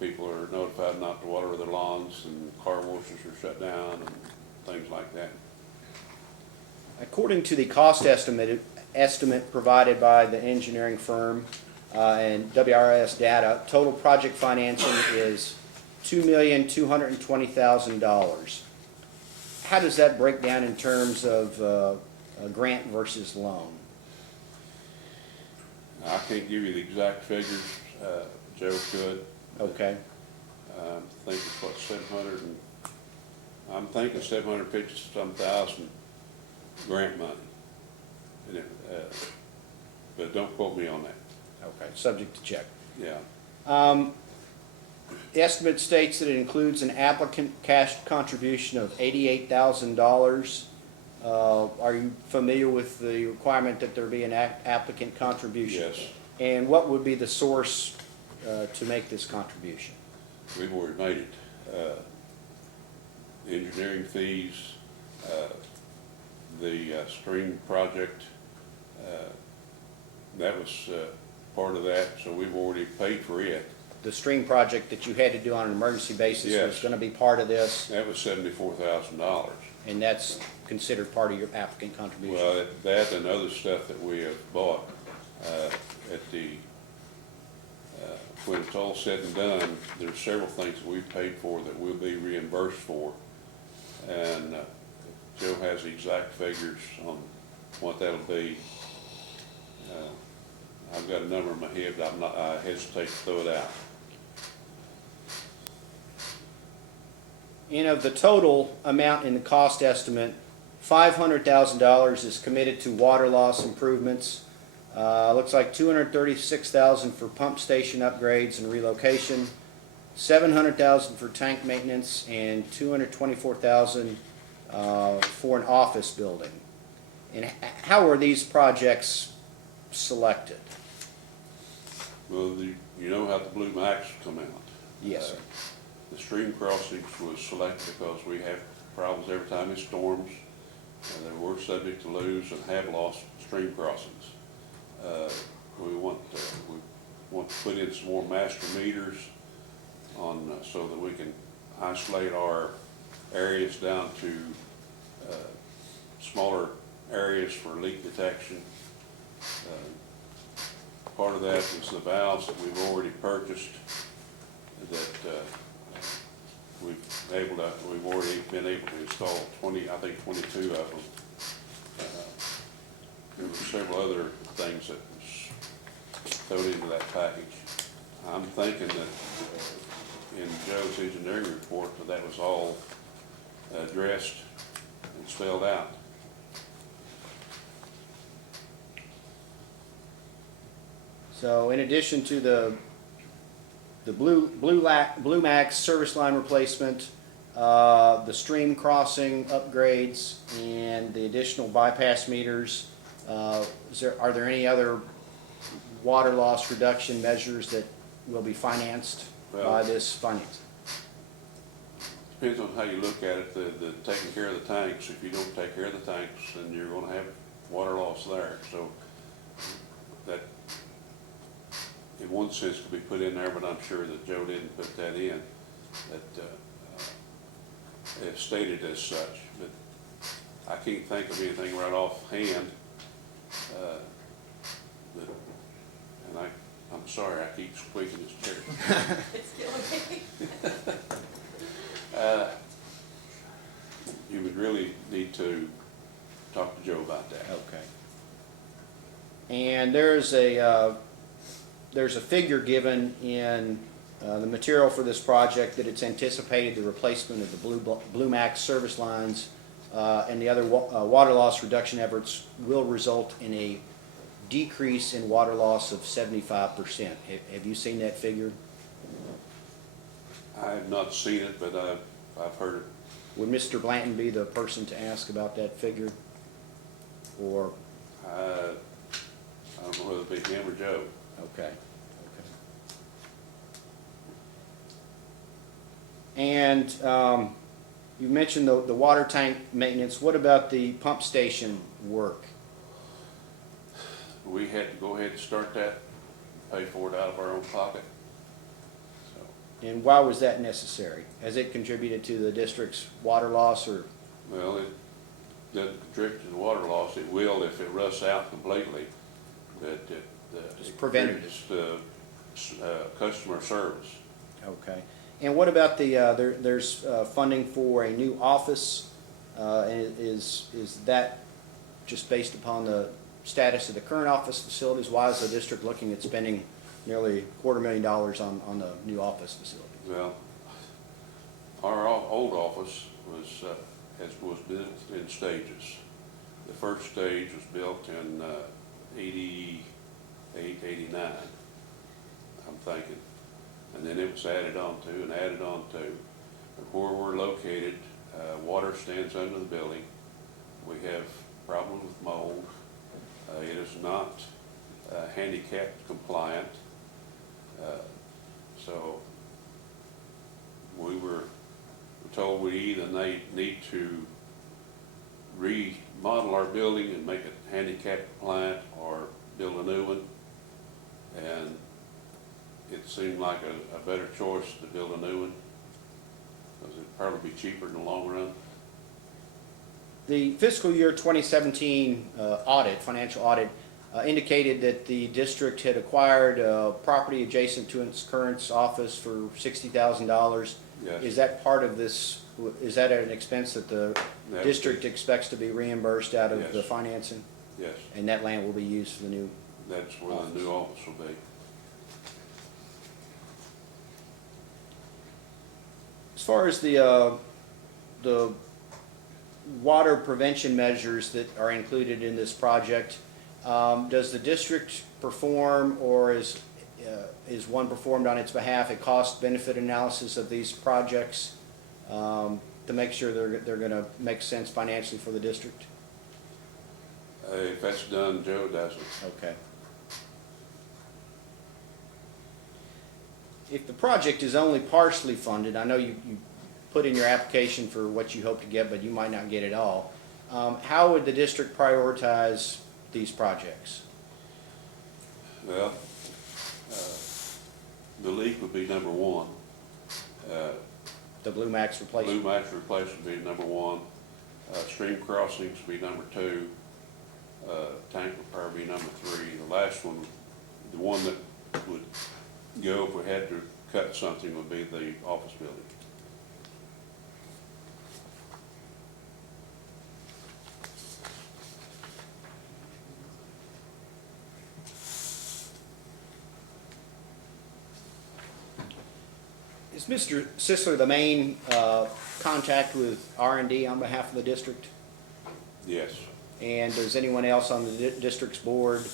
People are notified not to water their lawns, and car washes are shut down, and things like that. According to the cost estimate provided by the engineering firm and WRS data, total project financing is $2,220,000. How does that break down in terms of a grant versus loan? I can't give you the exact figures, Joe could. Okay, I think it's what, 700 and, I'm thinking 750-some thousand grant money. And it, but don't quote me on that, okay, subject to check. yeah. The estimate states that it includes an applicant cash contribution of $88,000. Are you familiar with the requirement that there be an applicant contribution? Yes, And what would be the source to make this contribution? we've already made it. Engineering fees, the stream project, that was part of that, so we've already paid for it. The stream project that you had to do on an emergency basis was Yes. going to be part of this, That was $74,000. and that's considered part of your applicant contribution? Well, that and other stuff that we have bought, at the, when it's all said and done, there's several things that we've paid for that we'll be reimbursed for. And Joe has the exact figures on what that'll be. I've got a number in my head, but I hesitate to throw it out. And of the total amount in the cost estimate, $500,000 is committed to water loss improvements. Looks like $236,000 for pump station upgrades and relocation, $700,000 for tank maintenance, and $224,000 for an office building. And how are these projects selected? Well, you know how the Blue Max come out? Yes, sir. The stream crossings was selected because we have problems every time it storms. They were subject to lose and have lost stream crossings. We want to put in some more master meters on, so that we can isolate our areas down to smaller areas for leak detection. Part of that is the valves that we've already purchased that we've already been able to install 22 of them. There were several other things that was thrown into that package. I'm thinking that in Joe's engineering report that was all addressed and spelled out. So in addition to the Blue Max service line replacement, the stream crossing upgrades, and the additional bypass meters, are there any other water loss reduction measures that will be financed by this finance? Depends on how you look at it, the taking care of the tanks. If you don't take care of the tanks, then you're gonna have water loss there. So that, in one sense, could be put in there, but I'm sure that Joe didn't put that in, that it's stated as such. But I can't think of anything right offhand. And I'm sorry, I keep squeaking this chair. It's killing me. You would really need to talk to Joe about that. Okay. And there's a figure given in the material for this project that it's anticipated the replacement of the Blue Max service lines and the other water loss reduction efforts will result in a decrease in water loss of 75%. Have you seen that figure? I have not seen it, but I've heard it. Would Mr. Blanton be the person to ask about that figure? Or, I don't know whether it be him or Joe. okay. And You mentioned the water tank maintenance. What about the pump station work? We had to go ahead and start that, pay for it out of our own pocket. So, And why was that necessary? Has it contributed to the district's water loss, or? well, it doesn't contribute to the water loss. It will if it rusts out completely, but Just it preventative. contributes to customer service. Okay. And what about the, there's funding for a new office? And is that just based upon the status of the current office facilities? Why is the district looking at spending nearly $250,000 on the new office facility? Well, our old office was built in stages. The first stage was built in 88, 89, I'm thinking. And then it was added on to and added on to. And where we're located, water stands under the building. We have problems with mold. It is not handicap compliant. So we were told we either need to remodel our building and make it handicap compliant or build a new one. And it seemed like a better choice to build a new one, because it'd probably be cheaper in the long run. The fiscal year 2017 audit, financial audit, indicated that the district had acquired property adjacent to its current office for $60,000. Yes. Is that part of this, is that an expense that the That would district be- expects to be reimbursed out of Yes. the financing? Yes, And that land will be used for the new? that's where the new office will be. As far as the water prevention measures that are included in this project, does the district perform, or is one performed on its behalf, a cost-benefit analysis of these projects to make sure they're going to make sense financially for the district? If that's done, Joe does it. Okay. If the project is only partially funded, I know you put in your application for what you hope to get, but you might not get it all. How would the district prioritize these projects? Well, the leak would be number one. The Blue Max Blue replacement? Max replacement would be number one. Stream crossings would be number two. Tank repair would be number three. The last one, the one that would go if we had to cut something, would be the office building. Is Mr. Sisler the main contact with R&D on behalf of the district? Yes. And does anyone else on the district's board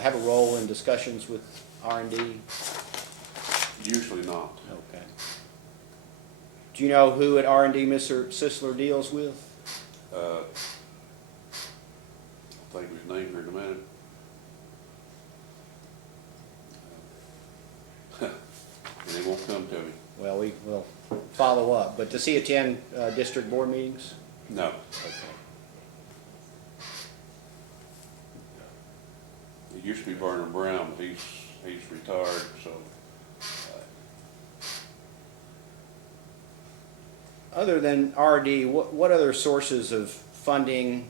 have a role in discussions with R&D? Usually not. Okay. Do you know who at R&D Mr. Sisler deals with? I'll think of his name here in a minute. And it won't come to me. Well, we will follow up, but does he attend district board meetings? No. Okay. It used to be Vernon Brown, but he's retired, so. Other than R&D, what other sources of funding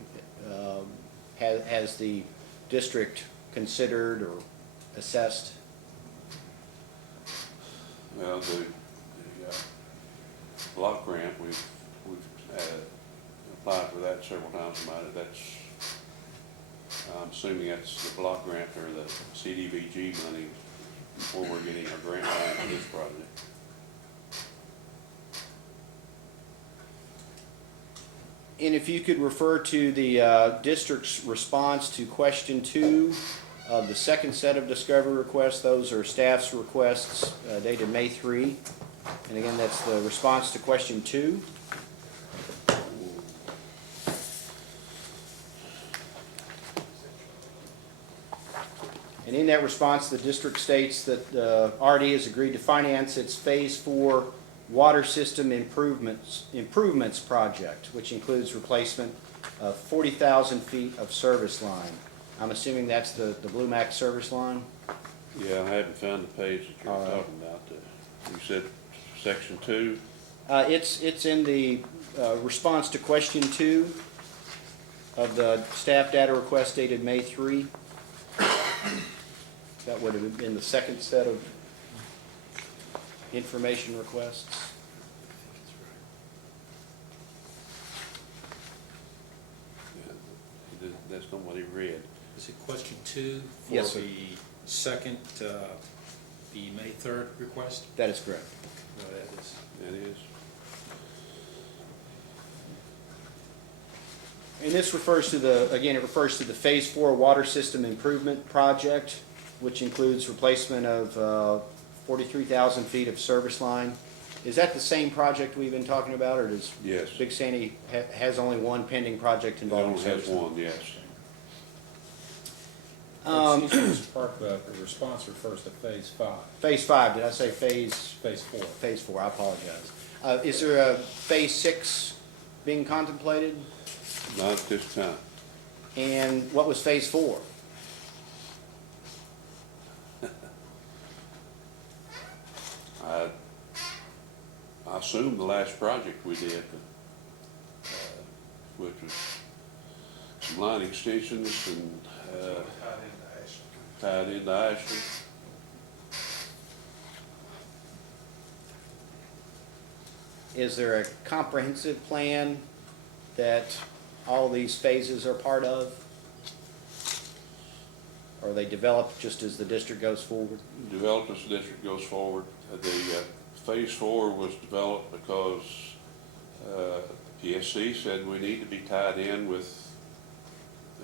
has the district considered or assessed? Well, the block grant, we've applied for that several times about it. I'm assuming that's the block grant or the CDBG money before we're getting a grant line for this project. And if you could refer to the district's response to question 2 of the second set of discovery requests, those are staff's requests dated May 3. And again, that's the response to question 2. And in that response, the district states that RD has agreed to finance its Phase 4 Water System Improvements Project, which includes replacement of 40,000 feet of service line. I'm assuming that's the Blue Max service line? Yeah, I haven't found the page that you're All right. talking about. You said section 2? It's in the response to question 2 of the staff data request dated May 3. That would have been the second set of information requests. Yeah, that's not what he read. Is it question 2 for Yes, sir. the second, the May 3rd request? That is correct. No, that is. That is. And this refers to it refers to the Phase 4 Water System Improvement Project, which includes replacement of 43,000 feet of service line. Is that the same project we've been talking about, or does Yes. Big Sandy has only one pending project It involving only has service line? one, yes. Um, Excuse me, Mr. Park, the response refers to phase 5, Phase 5, did I say phase? phase 4. Phase 4, I apologize. Is there a Phase 6 being contemplated? Not at this time. And what was Phase 4? I assume the last project we did, which was some line extensions and tied into Ashland. Is there a comprehensive plan that all these phases are part of? Or are they developed just as the district goes forward? Developed as the district goes forward. The Phase 4 was developed because PSC said we need to be tied in with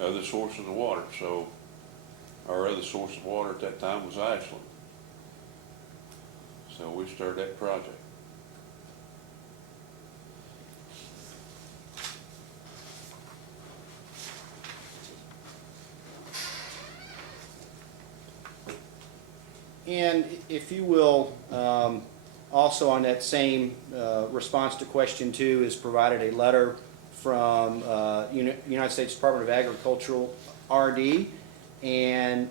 other sources of water. So our other source of water at that time was Ashland. So we started that project. And if you will, also on that same response to question 2 is provided a letter from United States Department of Agricultural R&D, and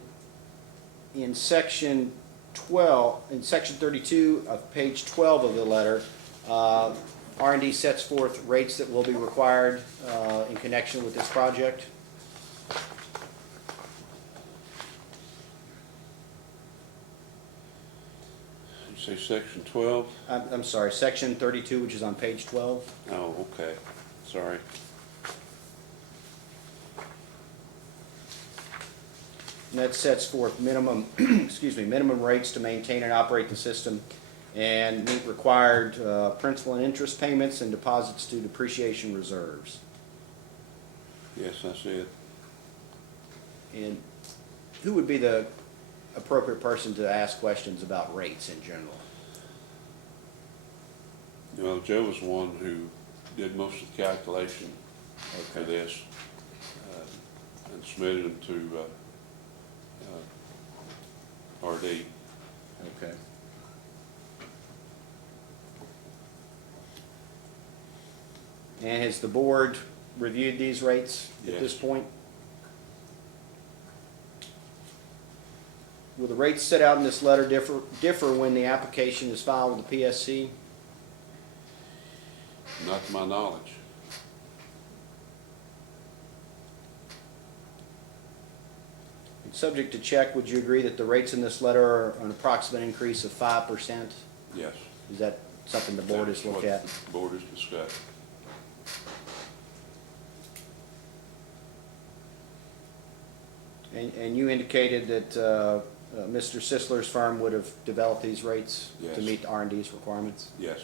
in section 32 of page 12 of the letter, R&D sets forth rates that will be required in connection with this project. You say section 12? I'm sorry, section 32, which is on page 12. Oh, okay. Sorry. And that sets forth minimum, minimum rates to maintain and operate the system and meet required principal and interest payments and deposits to depreciation reserves. Yes, that's it. And who would be the appropriate person to ask questions about rates in general? Well, Joe was the one who did most of the calculation for this and submitted them to RD. Okay. And has the board reviewed these rates at this Yes. point? Will the rates set out in this letter differ when the application is filed with the PSC? Not to my knowledge. And subject to check, would you agree that the rates in this letter are an approximate increase of 5%? Yes. Is that something the board has That's looked what at? the board has discussed. And you indicated that Mr. Sisler's firm would have developed these rates Yes. to meet R&D's requirements? Yes.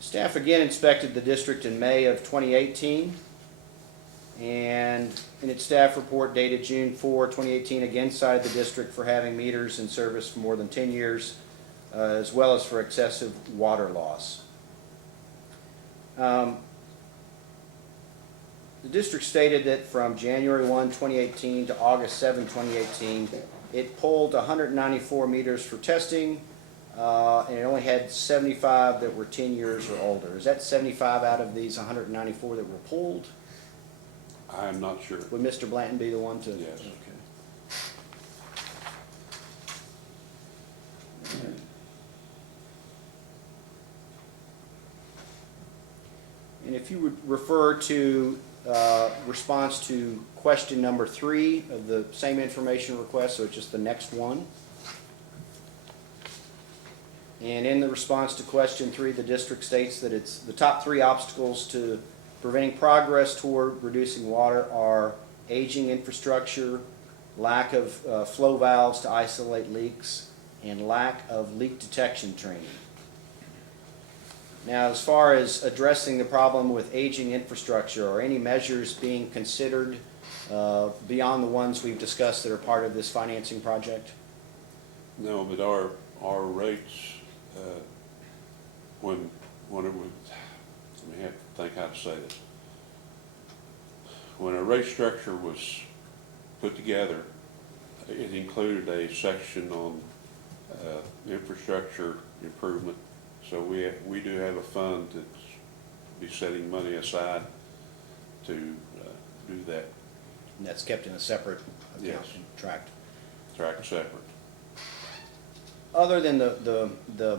Staff again inspected the district in May of 2018, and in its staff report dated June 4, 2018, again cited the district for having meters in service for more than 10 years, as well as for excessive water loss. The district stated that from January 1, 2018 to August 7, 2018, it pulled 194 meters for testing, and it only had 75 that were 10 years or older. Is that 75 out of these 194 that were pulled? I am not sure. Would Mr. Blanton be the one to? Yes. Okay. And if you would refer to response to question number 3 of the same information request, so it's just the next one. And in the response to question 3, the district states that it's the top 3 obstacles to preventing progress toward reducing water are aging infrastructure, lack of flow valves to isolate leaks, and lack of leak detection training. Now, as far as addressing the problem with aging infrastructure, are any measures being considered beyond the ones we've discussed that are part of this financing project? No, but our rates, when it was, let me have to think how to say this. When a rate structure was put together, it included a section on infrastructure improvement. So we do have a fund that's be setting money aside to do that, And that's kept in a separate account Yes. and tracked. track separate. Other than the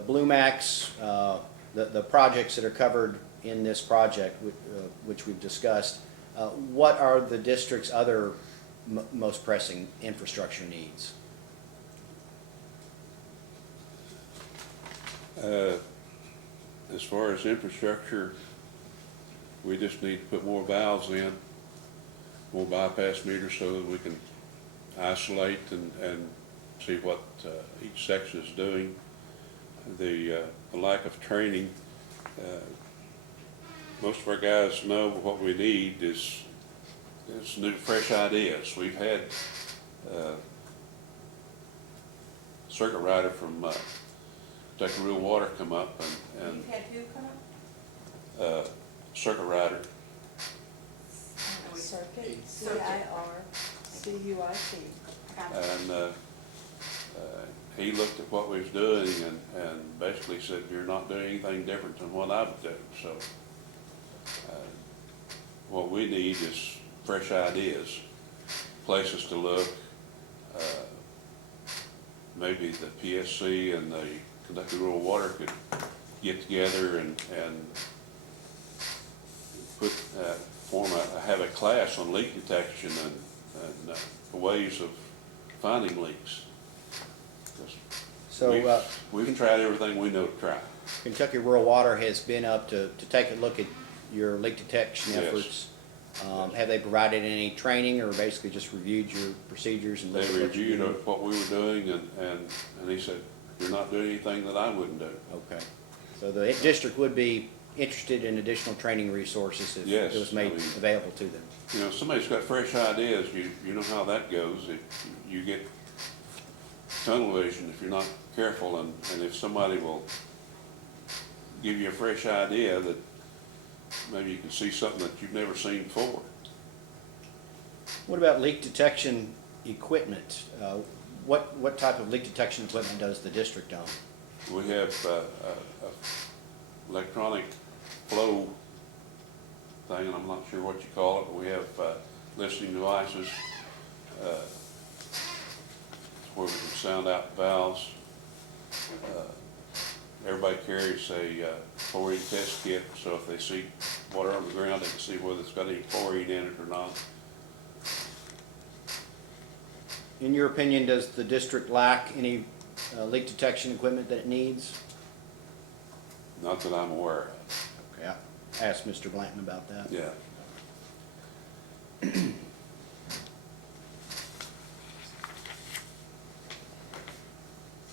Blue Max, the projects that are covered in this project, which we've discussed, what are the district's other most pressing infrastructure needs? As far as infrastructure, we just need to put more valves in, more bypass meters so that we can isolate and see what each section is doing. The lack of training, most of our guys know what we need is new, fresh ideas. We've had circuit rider from Kentucky Real Water come up and You've had who come up? circuit rider. Circuit, C-I-R-C-U-I-T. And he looked at what we was doing and basically said, you're not doing anything different than what I would do. So what we need is fresh ideas, places to look. Maybe the PSC and the Kentucky Rural Water could get together and put have a class on leak detection and ways of finding leaks. So We've tried everything we know to try. Kentucky Rural Water has been up to take a look at your leak detection Yes. efforts. Have they provided any training or basically just reviewed your procedures and They looked at what you reviewed do? what we were doing and he said, you're not doing anything that I wouldn't do. Okay. So the district would be interested in additional training resources if Yes, it was made I mean- available to them. You know, if somebody's got fresh ideas, you know how that goes. You get tunnel vision if you're not careful, and if somebody will give you a fresh idea that maybe you can see something that you've never seen before. What about leak detection equipment? What type of leak detection equipment does the district own? We have electronic flow thing, and I'm not sure what you call it, but we have listening devices where we can sound out valves. Everybody carries a chlorine test kit, so if they see water on the ground, they can see whether it's got any chlorine in it or not. In your opinion, does the district lack any leak detection equipment that it needs? Not that I'm aware of. Okay, I asked Mr. Blanton about that. Yeah.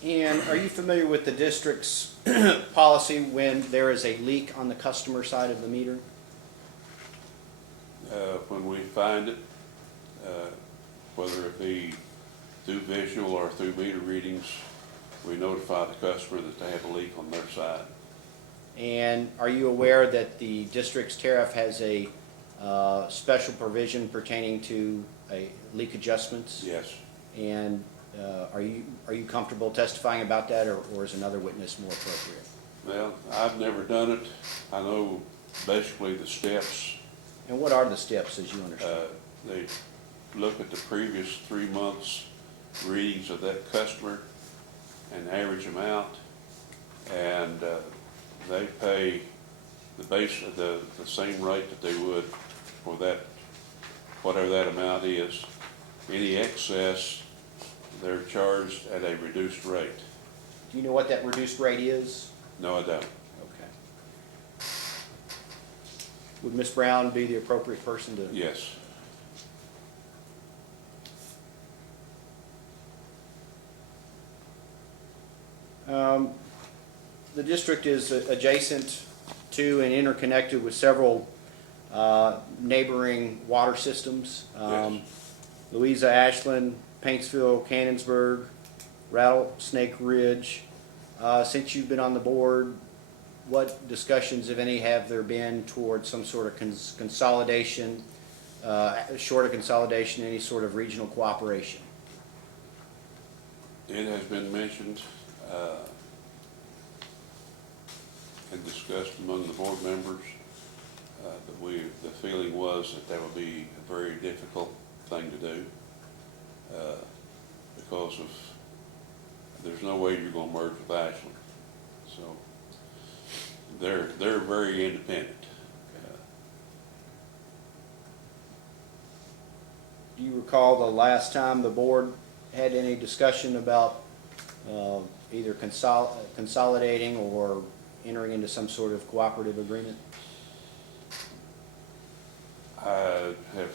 And are you familiar with the district's policy when there is a leak on the customer side of the meter? When we find it, whether it be through visual or through meter readings, we notify the customer that they have a leak on their side. And are you aware that the district's tariff has a special provision pertaining to a leak adjustments? Yes. And are you comfortable testifying about that, or is another witness more appropriate? Well, I've never done it. I know basically the steps. And what are the steps, as you understand? They look at the previous 3 months' readings of that customer and average them out, and they pay the same rate that they would for that, whatever that amount is. Any excess, they're charged at a reduced rate. Do you know what that reduced rate is? No, I don't. Okay. Would Ms. Brown be the appropriate person to? Yes. The district is adjacent to and interconnected with several neighboring water systems. Yes. Louisa, Ashland, Paintsville, Cannonsburg, Rattlesnake Ridge. Since you've been on the board, what discussions, if any, have there been towards some sort of consolidation, short of consolidation, any sort of regional cooperation? It has been mentioned and discussed among the board members. The feeling was that would be a very difficult thing to do because there's no way you're going to merge with Ashland. So they're very independent. Do you recall the last time the board had any discussion about either consolidating or entering into some sort of cooperative agreement? I have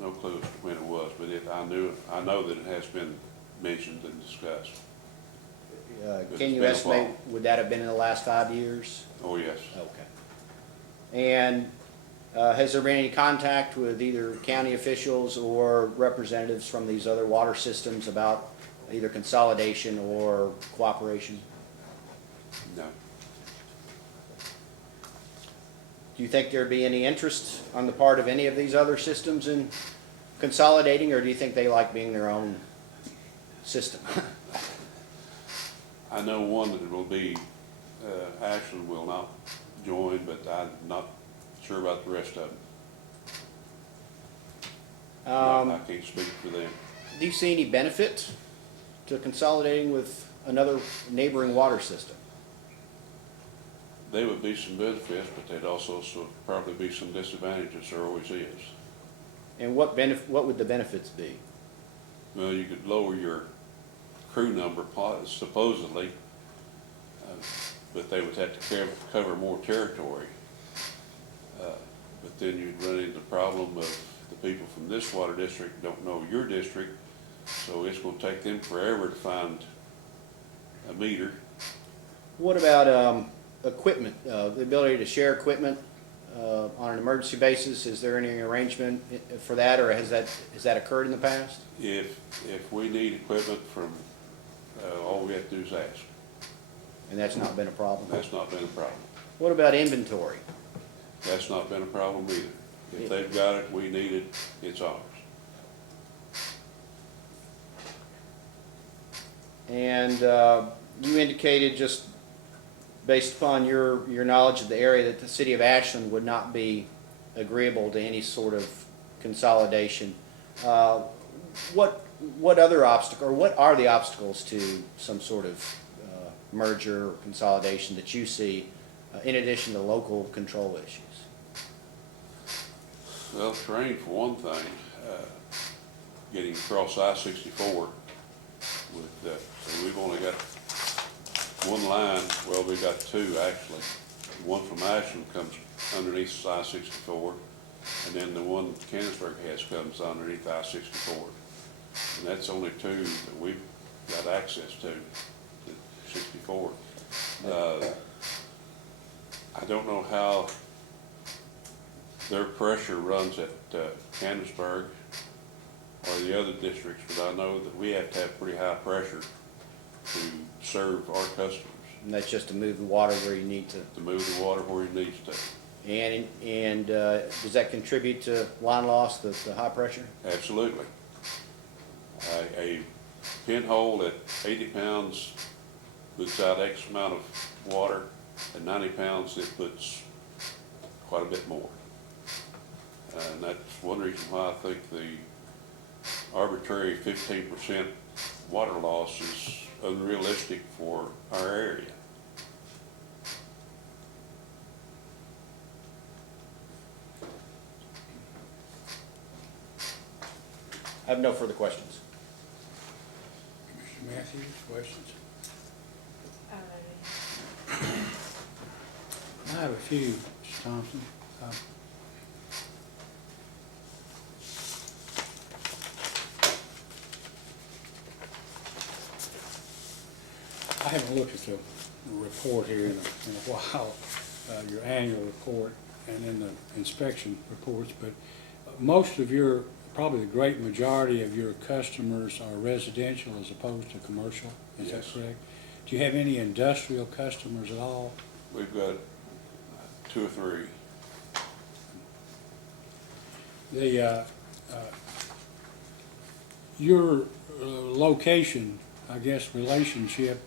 no clue as to when it was, but I know that it has been mentioned and discussed. Can you been a estimate, while. would that have been in the last 5 years? Oh, yes. Okay. And has there been any contact with either county officials or representatives from these other water systems about either consolidation or cooperation? No. Do you think there'd be any interest on the part of any of these other systems in consolidating, or do you think they like being their own system? I know one that will be, Ashland will not join, but I'm not sure about the rest of them. I can't speak for them. Do you see any benefit to consolidating with another neighboring water system? There would be some benefits, but there'd also probably be some disadvantages. There always is. And what would the benefits be? Well, you could lower your crew number supposedly, but they would have to cover more territory. But then you'd run into the problem of the people from this water district don't know your district, so it's going to take them forever to find a meter. What about equipment, the ability to share equipment on an emergency basis? Is there any arrangement for that, or has that occurred in the past? If we need equipment from, all we have to do is ask. And that's not been a problem? That's not been a problem. What about inventory? That's not been a problem either. If they've got it, we need it, it's ours. And you indicated, just based upon your knowledge of the area, that the city of Ashland would not be agreeable to any sort of consolidation. What other obstacle, or what are the obstacles to some sort of merger or consolidation that you see, in addition to local control issues? Well, terrain for one thing, getting across I-64 so we've only got one line, well, we've got two actually. One from Ashland comes underneath I-64, and then the one Cannonsburg has comes underneath I-64. And that's only two that we've got access to, 64. I don't know how their pressure runs at Cannonsburg or the other districts, but I know that we have to have pretty high pressure to serve our customers, And that's just to move the water where you need to. to move the water where it needs to. And does that contribute to line loss, the high pressure? Absolutely. A pinhole at 80 pounds puts out X amount of water, at 90 pounds it puts quite a bit more. And that's one reason why I think the arbitrary 15% water loss is unrealistic for our area. I have no further questions. Commissioner Matthews, questions? I have a few, Mr. Thompson. I haven't looked at the report here in a while, your annual report and then the inspection reports, but most of your, probably the great majority of your customers are residential as opposed to commercial, is that Yes. correct? Do you have any industrial customers at all? We've got 2 or 3. The, your location, I guess, relationship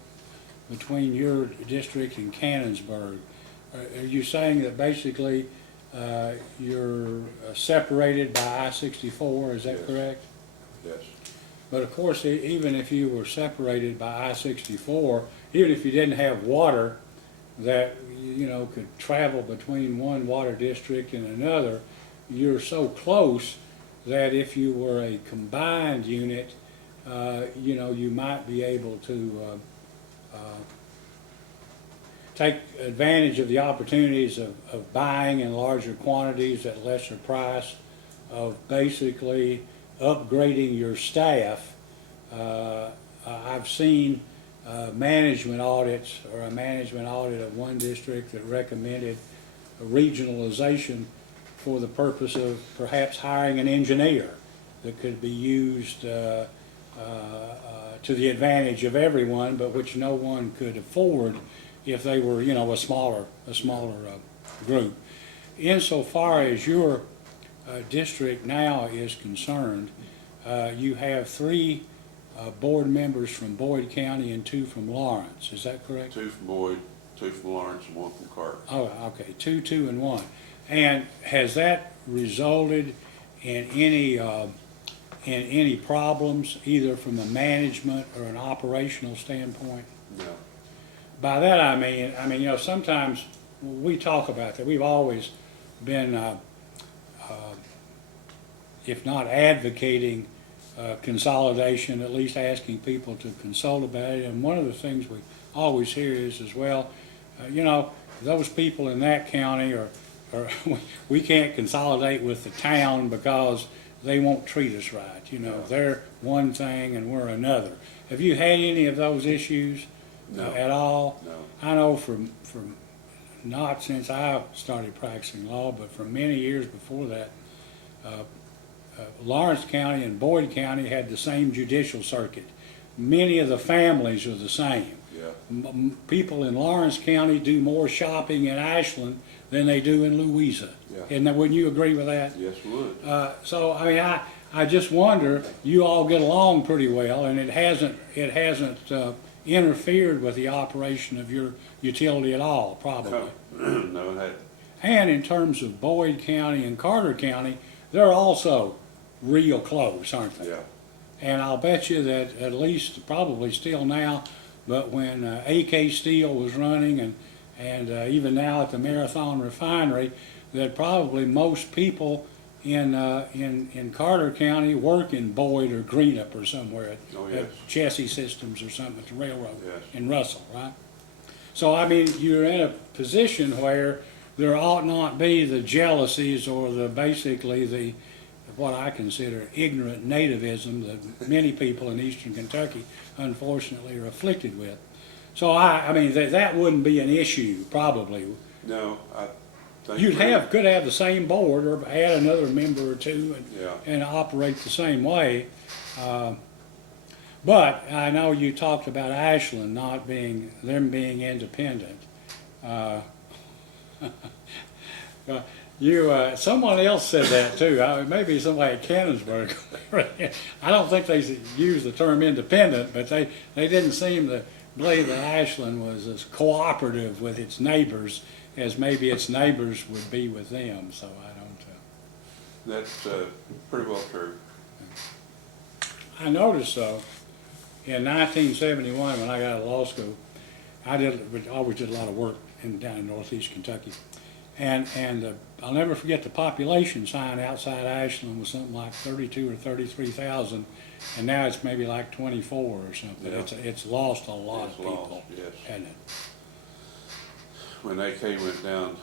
between your district and Cannonsburg, are you saying that basically you're separated by I-64, is that Yes. correct? Yes. But of course, even if you were separated by I-64, even if you didn't have water that, you know, could travel between one water district and another, you're so close that if you were a combined unit, you know, you might be able to take advantage of the opportunities of buying in larger quantities at lesser price, of basically upgrading your staff. I've seen management audits, or a management audit of one district that recommended a regionalization for the purpose of perhaps hiring an engineer that could be used to the advantage of everyone, but which no one could afford if they were, you know, a smaller group. Insofar as your district now is concerned, you have 3 board members from Boyd County and 2 from Lawrence, is that correct? 2 from Boyd, 2 from Lawrence, and 1 from Carter. Oh, okay, 2, 2, and 1. And has that resulted in any problems, either from a management or an operational standpoint? No. By that I mean, you know, sometimes we talk about that. We've always been, if not advocating consolidation, at least asking people to consult about it. And one of the things we always hear is, as well, you know, those people in that county or we can't consolidate with the town because they won't treat us right. You know, they're one thing and we're another. Have you had any of those issues? No. At all? No. I know from not since I started practicing law, but for many years before that, Lawrence County and Boyd County had the same judicial circuit. Many of the families are the same. Yeah. People in Lawrence County do more shopping in Ashland than they do in Louisa. Yeah. And wouldn't you agree with that? Yes, we would. So I mean, I just wonder, you all get along pretty well, and it hasn't interfered with the operation of your utility at all, probably. No, no, it hadn't. And in terms of Boyd County and Carter County, they're also real close, aren't they? Yeah. And I'll bet you that at least, probably still now, but when AK Steel was running and even now at the Marathon Refinery, that probably most people in Carter County work in Boyd or Greenup or somewhere at, Oh, yes. at Chessie Systems or something at the railroad Yes. in Russell, right? So I mean, you're in a position where there ought not be the jealousies or the basically the what I consider ignorant nativism that many people in eastern Kentucky unfortunately are afflicted with. So I mean that wouldn't be an issue probably. No, I think. You'd could have the same board or add another member or two Yeah. and operate the same way. But I know you talked about Ashland not being, them being independent. Someone else said that too, maybe somebody at Cannonsburg. I don't think they use the term independent, but they didn't seem to believe that Ashland was as cooperative with its neighbors as maybe its neighbors would be with them, so I don't, That's pretty well true. I noticed though, in 1971, when I got out of law school, always did a lot of work down in northeast Kentucky. And I'll never forget the population sign outside Ashland was something like 32 or 33,000, and now it's maybe like 24 or something. Yeah. It's lost a lot of It's people, lost, yes. hasn't it? When AK went down,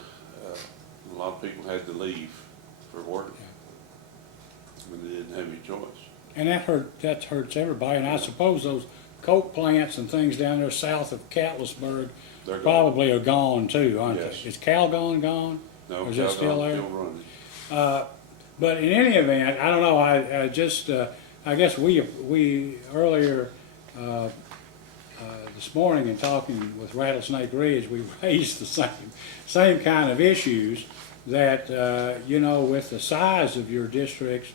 a lot of people had to leave for work. When they didn't have any choice. And that hurts everybody, and I suppose those coke plants and things down there south of Catlettsburg They're gone. probably are gone too, aren't Yes. they? Is Calgon gone? No, Or is it still Calgon's there? still running. But in any event, I don't know, I just, I guess we earlier, this morning in talking with Rattlesnake Ridge, we raised the same kind of issues that, you know, with the size of your districts,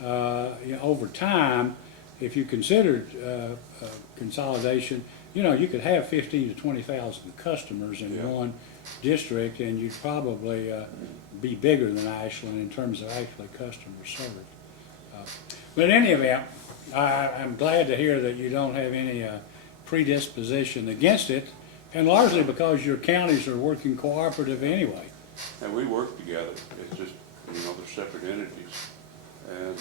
you know, over time, if you considered consolidation, you know, you could have 15 to 20,000 customers in Yeah. one district, and you'd probably be bigger than Ashland in terms of actually customers served. But in any event, I'm glad to hear that you don't have any predisposition against it, and largely because your counties are working cooperative anyway. And we work together. It's just, you know, they're separate entities. And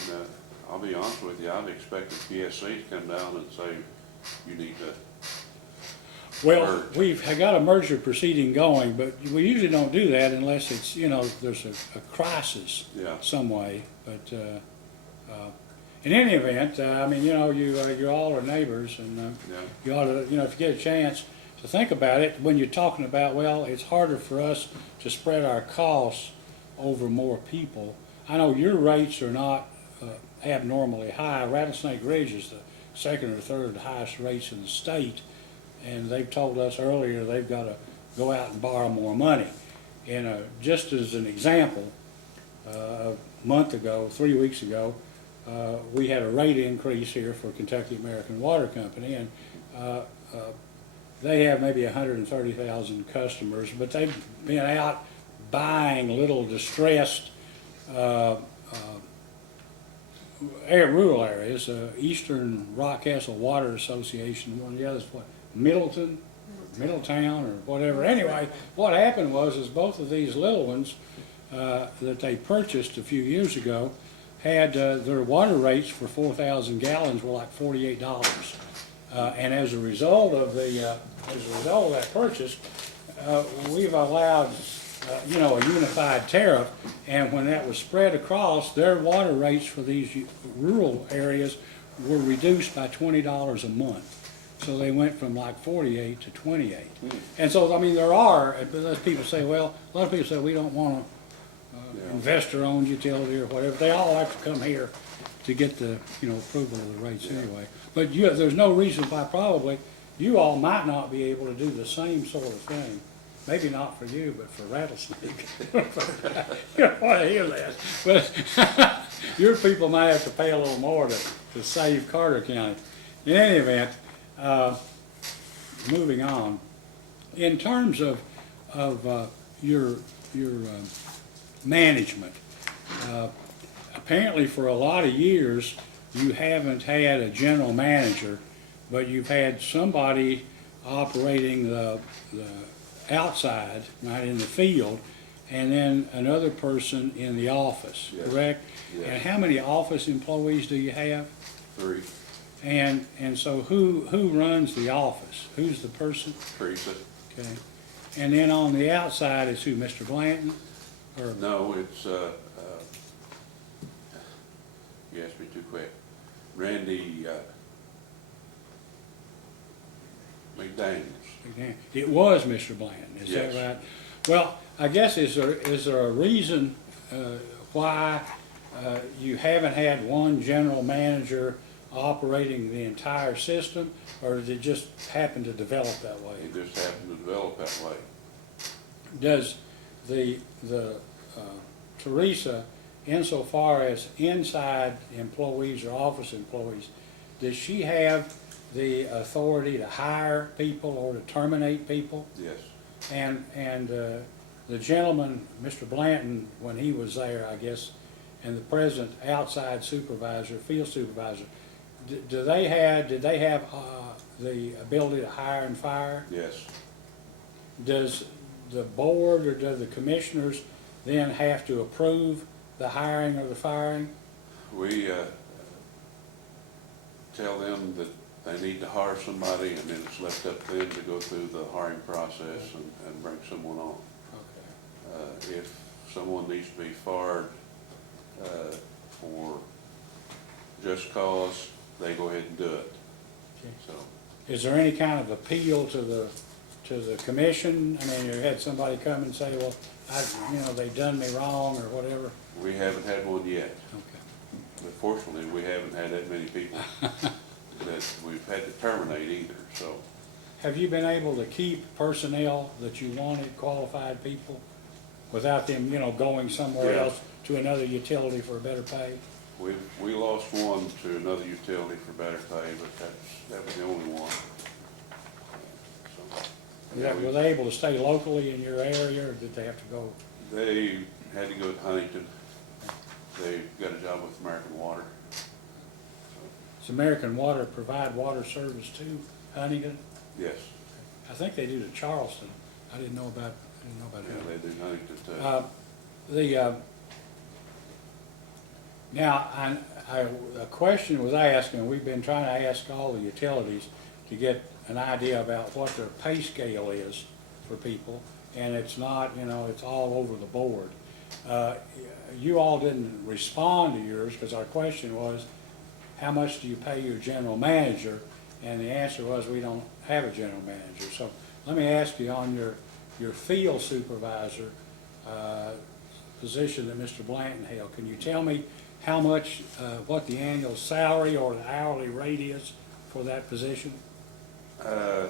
I'll be honest with you, I've expected PSC to come down and say, you need to, Well, Merge. we've got a merger proceeding going, but we usually don't do that unless it's, you know, there's a crisis yeah, some way. But in any event, I mean, you know, you all are neighbors, and yeah, you ought to, you know, if you get a chance to think about it, when you're talking about, well, it's harder for us to spread our costs over more people. I know your rates are not abnormally high. Rattlesnake Ridge is the second or third highest rates in the state, and they've told us earlier they've got to go out and borrow more money. And just as an example, a month ago, 3 weeks ago, we had a rate increase here for Kentucky American Water Company, and they have maybe 130,000 customers, but they've been out buying little distressed rural areas. Eastern Rockcastle Water Association, one of the others, what, Middletown or whatever. Anyway, what happened was both of these little ones that they purchased a few years ago had their water rates for 4,000 gallons were like $48. And as a result of that purchase, we've allowed you know, a unified tariff, and when that was spread across, their water rates for these rural areas were reduced by $20 a month. So they went from like 48 to 28. And so, I mean, there are, as people say, well, a lot of people say we don't want to investor-owned utility or whatever. They all have to come here to get the, you know, approval of the rates anyway. But there's no reason why probably you all might not be able to do the same sort of thing. Maybe not for you, but for Rattlesnake. You don't want to hear that. But your people might have to pay a little more to save Carter County. In any event, moving on. In terms of your management, apparently for a lot of years you haven't had a general manager, but you've had somebody operating the outside, right, in the field, and then another person in the office, Yes. correct? Yes. And how many office employees do you have? 3, And so who runs the office? Who's the person? Teresa. Okay. And then on the outside is who, Mr. Blanton? Or, No, it's, you asked me too quick. Randy, McDaniels. it was Mr. Blanton, is that Yes. right? Well, I guess is there a reason why you haven't had one general manager operating the entire system, or did it just happen to develop that way? It just happened to develop that way. Does the Teresa, insofar as inside employees or office employees, does she have the authority to hire people or to terminate people? Yes, And the gentleman, Mr. Blanton, when he was there, I guess, and the present outside supervisor, field supervisor, did they have the ability to hire and fire? yes. Does the board or do the commissioners then have to approve the hiring or the firing? We tell them that they need to hire somebody, and then it's left up to them to go through the hiring process and bring someone on. Okay. If someone needs to be fired for just cause, they go ahead and do it. Okay. So, Is there any kind of appeal to the commission? I mean, you had somebody come and say, well, they done me wrong or whatever? we haven't had one yet. Okay. But fortunately, we haven't had that many people that we've had to terminate either, so. Have you been able to keep personnel that you wanted, qualified people, without them, going somewhere Yeah. else to another utility for a better pay? We lost one to another utility for better pay, but that was the only one. So, yeah, Were they able to stay locally in your area, or did they have to go? they had to go to Huntington. They got a job with American Water. Does American Water provide water service to Huntington? Yes, I think they do to Charleston. I didn't know about yeah, that. they do Huntington too. Now, a question was asked, and we've been trying to ask all the utilities to get an idea about what their pay scale is for people, and it's not, it's all over the board. You all didn't respond to yours, because our question was, how much do you pay your general manager? And the answer was, we don't have a general manager. So let me ask you, on your field supervisor position that Mr. Blanton held, can you tell me how much, what the annual salary or the hourly rate is for that position? I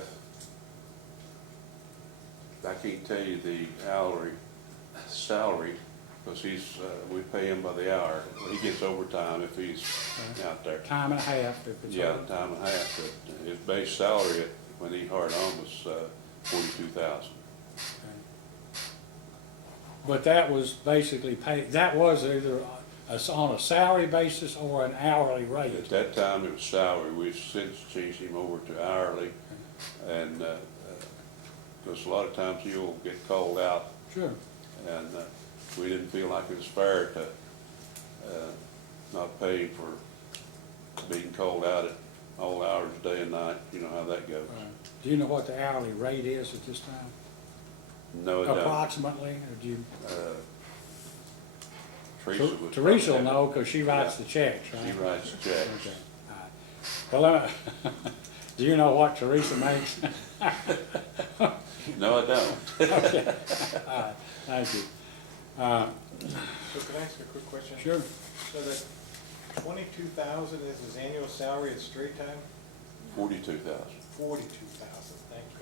can't tell you the salary, because we pay him by the hour. He gets overtime if he's out there. Time and a half, if it's. Yeah, over. time and a half, but his base salary when he hired on was $42,000. Okay. But that was basically paid, that was either on a salary basis or an hourly rate. At that time, it was salary. We've since changed him over to hourly, and because a lot of times you'll get called out, Sure. and we didn't feel like it was fair to not pay for being called out at all hours, day and night. You know how that goes. Do you know what the hourly rate is at this time? No, it don't. Approximately, or do you? Teresa would Teresa will probably know, because she writes the checks, right? She writes the checks. Okay, all right. Well, do you know what Teresa makes? No, I don't. Okay, all right, thank you. So can I ask a quick question? Sure. So that 22,000 is his annual salary at straight time? 42,000. 42,000, thank you.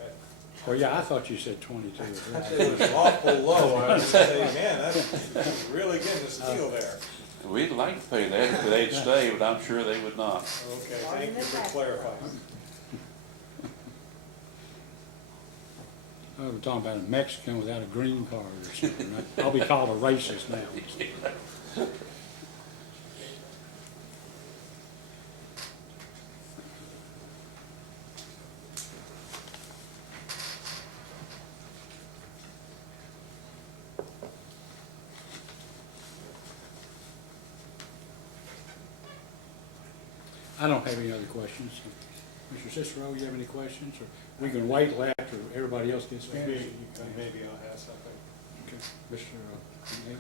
Well, yeah, I thought you said 22. I said it was awful low. I was saying, man, that's really getting a steal there. We'd like to pay that if they'd stay, but I'm sure they would not. Okay, thank you for clarifying. Oh, we're talking about a Mexican without a green card or something, right? I'll be called a racist now. I don't have any other questions. Mr. Cicero, you have any questions? Or we can wait till after everybody else gets finished. Maybe I'll have something. Okay. Mr. Neal?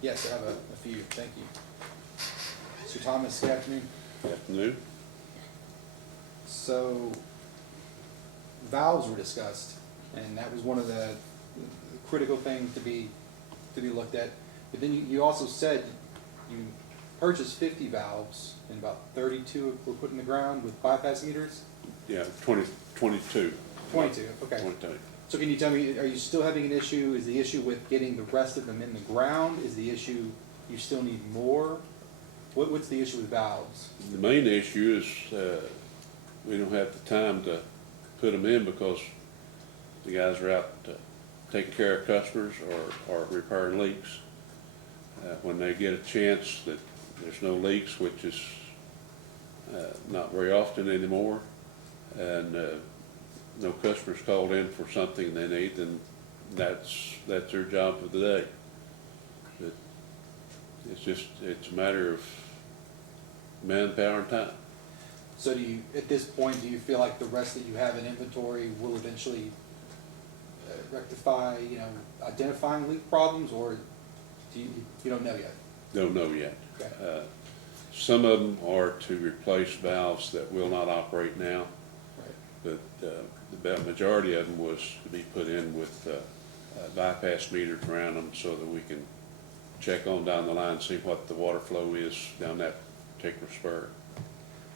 Yes, I have a few, thank you. Mr. Thomas, good afternoon. Afternoon. So, valves were discussed, and that was one of the critical things to be looked at. But then you also said you purchased 50 valves, and about 32 were put in the ground with bypass meters? Yeah, 22. 22, okay. 22. So can you tell me, are you still having an issue? Is the issue with getting the rest of them in the ground? Is the issue you still need more? What's the issue with valves? The main issue is, we don't have the time to put them in because the guys are out taking care of customers or repairing leaks. When they get a chance that there's no leaks, which is not very often anymore, and no customers called in for something they need, then that's their job for the day. But it's a matter of manpower and time. So do you, at this point, do you feel like the rest that you have in inventory will eventually rectify, identifying leak problems, or do you don't know yet? Don't know yet. Okay. Some of them are to replace valves that will not operate now, Right. but the majority of them was to be put in with bypass meters around them so that we can check on down the line, see what the water flow is down that particular spur.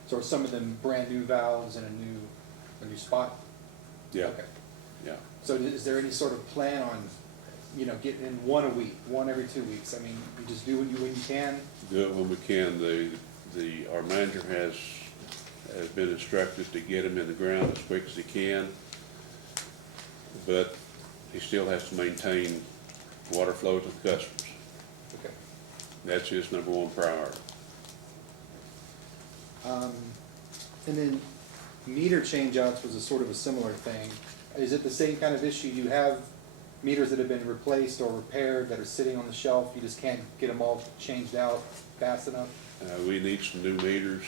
So are some of them brand new valves in a new spot? Yeah, Okay. yeah. So is there any sort of plan on, getting in one a week, one every 2 weeks? I mean, you just do when you can? Do it when we can. Our manager has been instructed to get them in the ground as quick as he can, but he still has to maintain water flow to the customers. Okay. That's his number one priority. And then meter changeouts was a sort of a similar thing. Is it the same kind of issue? You have meters that have been replaced or repaired that are sitting on the shelf, you just can't get them all changed out fast enough? We need some new meters.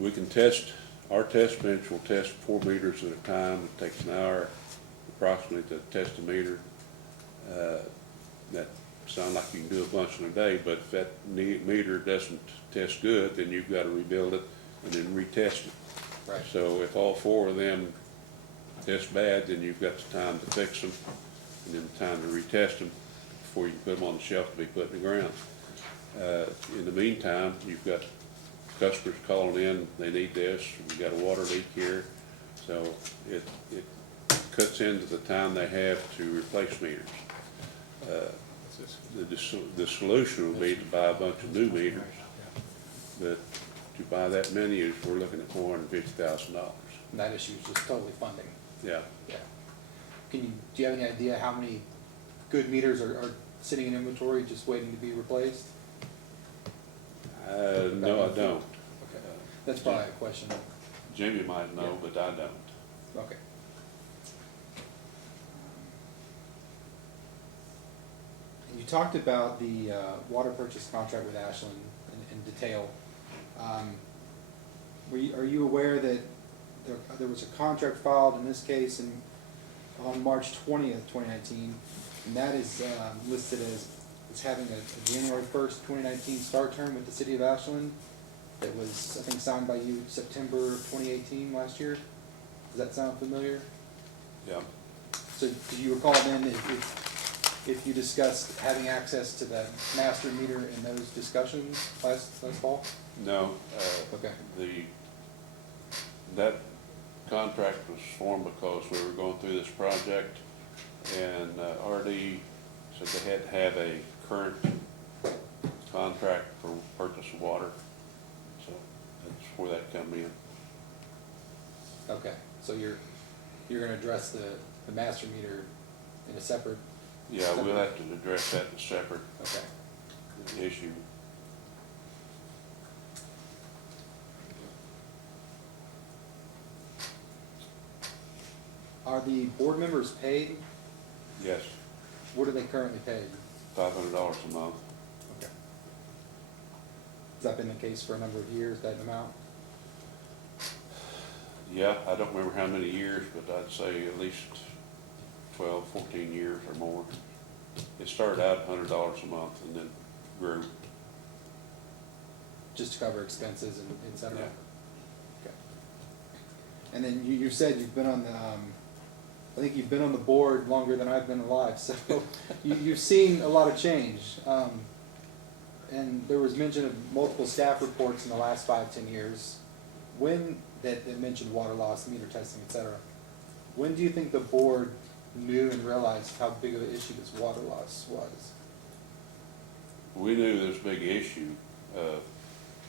We can test, our test bench will test 4 meters at a time. It takes an hour approximately to test a meter. That sounds like you can do a bunch in a day, but if that meter doesn't test good, then you've got to rebuild it and then retest it. Right. So if all 4 of them test bad, then you've got the time to fix them and then the time to retest them before you can put them on the shelf to be put in the ground. In the meantime, you've got customers calling in, they need this, we've got a water leak here. So it cuts into the time they have to replace meters. The solution would be to buy a bunch of new meters, but to buy that many, we're looking at $450,000. And that issue is just totally funding. Yeah. Yeah. Do you have any idea how many good meters are sitting in inventory just waiting to be replaced? No, I don't. Okay. That's probably a question. Jimmy might know, but I don't. Okay. And you talked about the water purchase contract with Ashland in detail. Are you aware that there was a contract filed in this case on March 20th, 2019, and that is listed as having a January 1st, 2019 start term with the city of Ashland that was, I think, signed by you September 2018 last year? Does that sound familiar? Yeah. So do you recall then if you discussed having access to the master meter in those discussions last fall? No. Okay. That contract was formed because we were going through this project, and RD said they had to have a current contract for purchase of water. So that's where that come in. Okay, so you're gonna address the master meter in a separate? Yeah, we'll have to address that in a separate Okay. issue. Are the board members paid? Yes, What are they currently paid? $500 a month. Okay. Has that been the case for a number of years, that amount? Yeah, I don't remember how many years, but I'd say at least 12, 14 years or more. It started out $100 a month and then grew. Just to cover expenses and et cetera? Yeah. Okay. And then you said you've been on the, I think you've been on the board longer than I've been alive, so you've seen a lot of change. And there was mention of multiple staff reports in the last 5-10 years. when, that mentioned water loss, meter testing, et cetera, when do you think the board knew and realized how big of an issue this water loss was? We knew there was a big issue,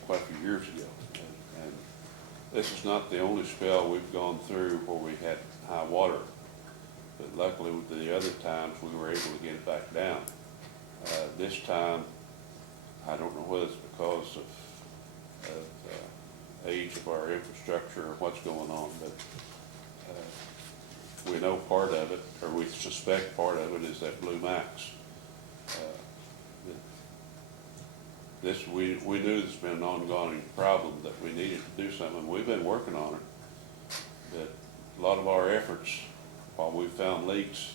quite a few years ago. And this is not the only spell we've gone through where we had high water. But luckily, with the other times, we were able to get it back down. This time, I don't know whether it's because of age of our infrastructure or what's going on, but we know part of it, or we suspect part of it is that Blue Max. This, we knew this has been an ongoing problem, that we needed to do something. We've been working on it, but a lot of our efforts, while we've found leaks,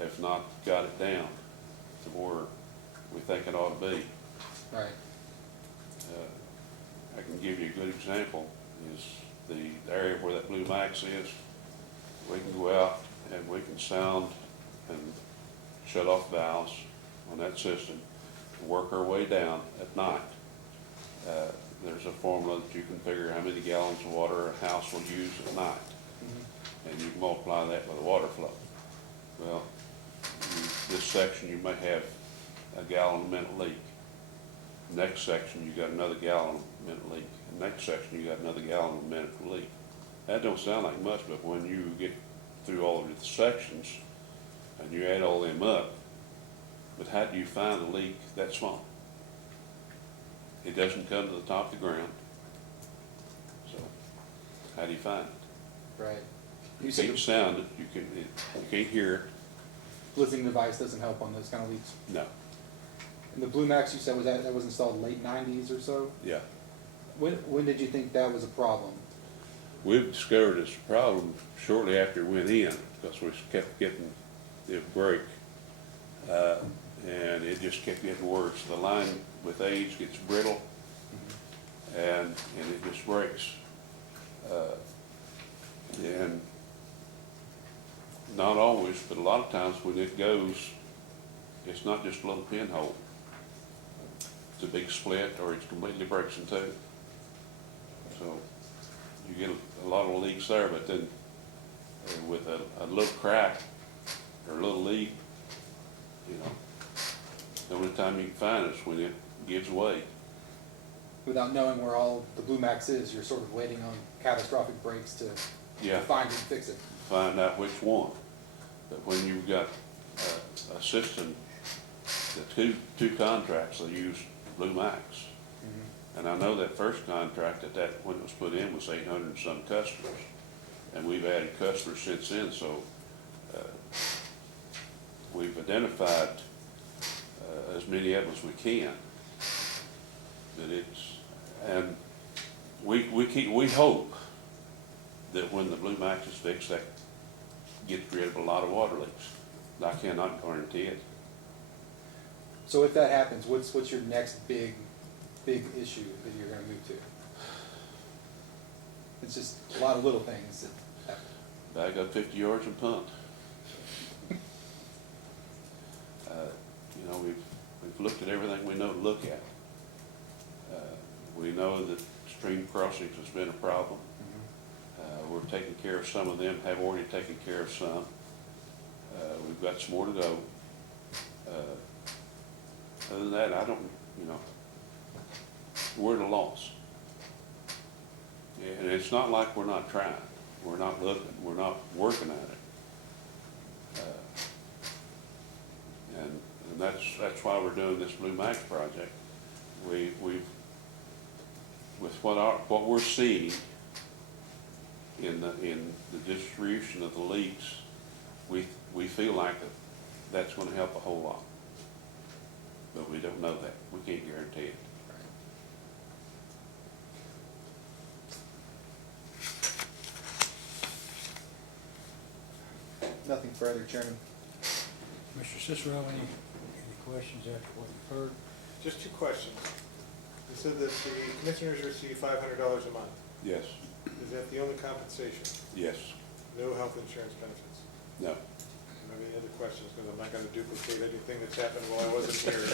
have not got it down to where we think it ought to be. Right. I can give you a good example, is the area where that Blue Max is. We can go out and we can sound and shut off valves on that system, work our way down at night. There's a formula that you can figure how many gallons of water a house will use at night. And you can multiply that with the water flow. Well, this section you may have a gallon a minute leak. Next section you got another gallon a minute leak. Next section you got another gallon a minute leak. That don't sound like much, but when you get through all of the sections and you add all them up, but how do you find a leak that small? It doesn't come to the top of the ground. So how do you find it? Right. You You said can't the sound it, you can't hear it. listening device doesn't help on those kind of leaks. No, And the Blue Max you said that was installed late '90s or so. yeah. When did you think that was a problem? We've discovered it's a problem shortly after it went in, because we kept getting it break. And it just kept getting worse. The line with age gets brittle, and it just breaks. And not always, but a lot of times when it goes, it's not just a little pinhole. It's a big split, or it completely breaks in two. So you get a lot of leaks there, but then with a little crack or a little leak, you know, the only time you can find it is when it gives way. Without knowing where all the Blue Max is, you're sort of waiting on catastrophic breaks to Yeah. find it and fix it. Find out which one. But when you've got a system, the two contracts, they use Blue Max. And I know that first contract when it was put in was 800 and some customers. And we've added customers since then, so we've identified as many of them as we can. But and we hope that when the Blue Max is fixed, that gets rid of a lot of water leaks. I cannot guarantee it. So if that happens, what's your next big issue that you're gonna move to? It's just a lot of little things that happen. Back up 50 yards and punt. You know, we've looked at everything we know to look at. We know that stream crossings has been a problem. We're taking care of some of them, have already taken care of some. We've got some more to go. Other than that, I don't, you know, we're at a loss. And it's not like we're not trying. We're not looking, we're not working at it. And that's why we're doing this Blue Max project. We've with what we're seeing in the distribution of the leaks, we feel like that's going to help a whole lot. But we don't know that. We can't guarantee it. Nothing further, Chairman. Mr. Cicero, any questions after what you've heard? Just two questions. You said that the commissioners receive $500 a month. Yes, Is that the only compensation? yes, No health insurance benefits? no. Do you have any other questions? Because I'm not going to duplicate anything that's happened while I wasn't here.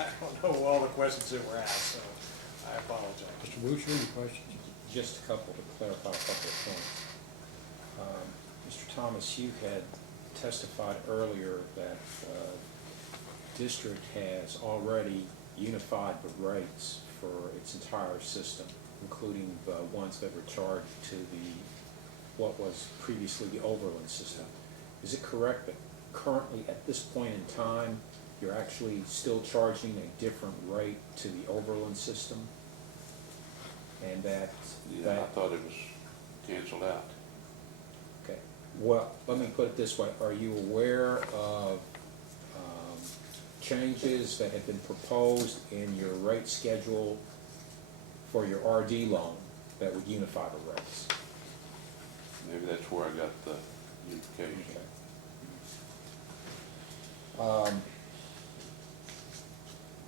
I don't know all the questions that were asked, so I apologize. Mr. Boucher, any questions? Just a couple to clarify a couple of points. Mr. Thomas, you had testified earlier that district has already unified the rates for its entire system, including the ones that were charged to what was previously the Overland system. Is it correct that currently, at this point in time, you're actually still charging a different rate to the Overland system? And that, Yeah, I thought it was canceled out. okay, well, let me put it this way, are you aware of changes that have been proposed in your rate schedule for your RD loan that would unify the rates? Maybe that's where I got the unification. Okay.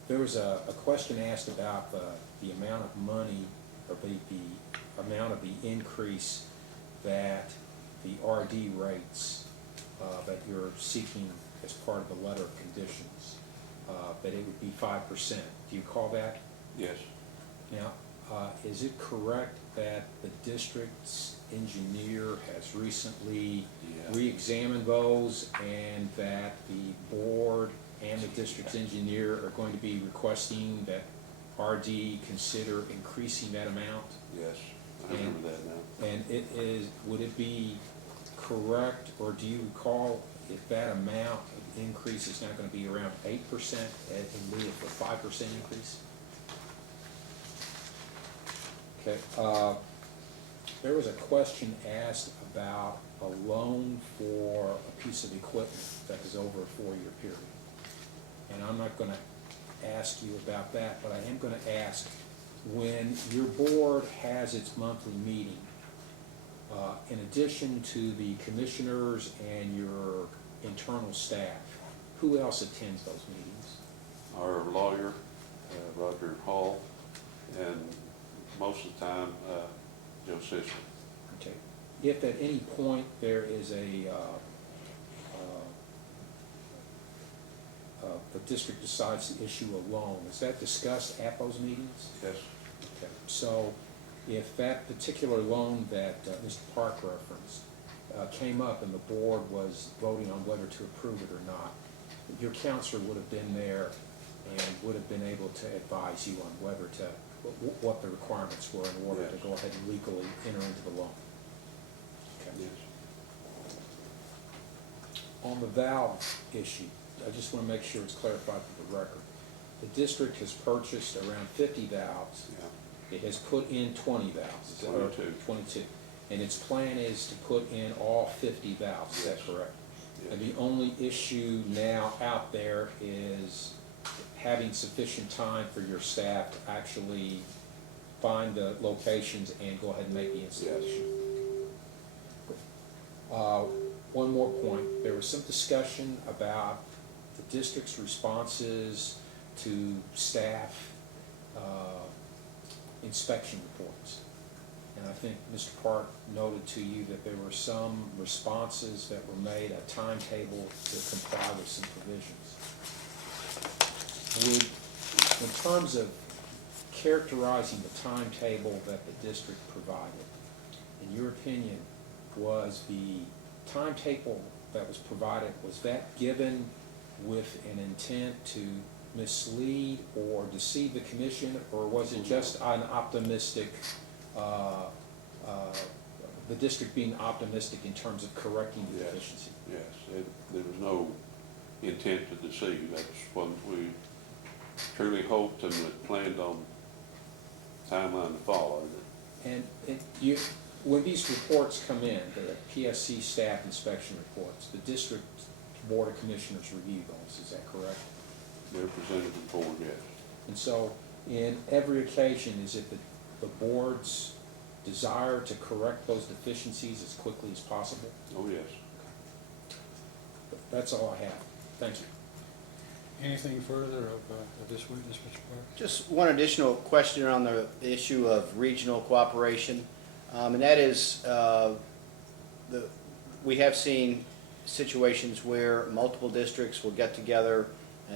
There was a question asked about the amount of money, or the amount of the increase that the RD rates that you're seeking as part of the letter of conditions, that it would be 5%. Do you call that? Yes, Now, is it correct that the district's engineer has recently Yeah. re-examined those, and that the board and the district's engineer are going to be requesting that RD consider increasing that amount? yes, I remember that now. And would it be correct, or do you recall if that amount of increase is now gonna be around 8% in lieu of a 5% increase? Okay, there was a question asked about a loan for a piece of equipment that is over a 4-year period. And I'm not gonna ask you about that, but I am gonna ask, when your board has its monthly meeting, in addition to the commissioners and your internal staff, who else attends those meetings? Our lawyer, Roger Hall, and most of the time, Joe Sisley. Okay. If at any point there is the district decides to issue a loan, is that discussed at those meetings? Yes, Okay. So if that particular loan that Mr. Park referenced came up and the board was voting on whether to approve it or not, your counselor would have been there and would have been able to advise you on whether to, what the requirements were in order to Yes. go ahead and legally enter into the loan. Okay. yes. On the valve issue, I just want to make sure it's clarified for the record. The district has purchased around 50 valves. Yeah, It has put in 20 valves. Is that right? 22. 22. And its plan is to put in all 50 valves, is that Yes. correct? yes. And the only issue now out there is having sufficient time for your staff to actually find the locations and go ahead and make the installation. One more point, there was some discussion about the district's responses to staff inspection reports. And I think Mr. Park noted to you that there were some responses that were made, a timetable to comply with some provisions. In terms of characterizing the timetable that the district provided, in your opinion, was the timetable that was provided, was that given with an intent to mislead or deceive the commission, or was it just an optimistic, the district being optimistic in terms of correcting the Yes. deficiency? Yes, there was no intent to deceive. That's what we truly hoped and had planned on timeline to follow. And you, when these reports come in, the PSC staff inspection reports, the district board of commissioners review those, is that correct? They're presented to the board, yes. And so, in every occasion, is it the board's desire to correct those deficiencies as quickly as possible? Oh, yes. That's all I have. Thank you. Anything further of this witness, Mr. Park? Just one additional question on the issue of regional cooperation, and that is, we have seen situations where multiple districts will get together,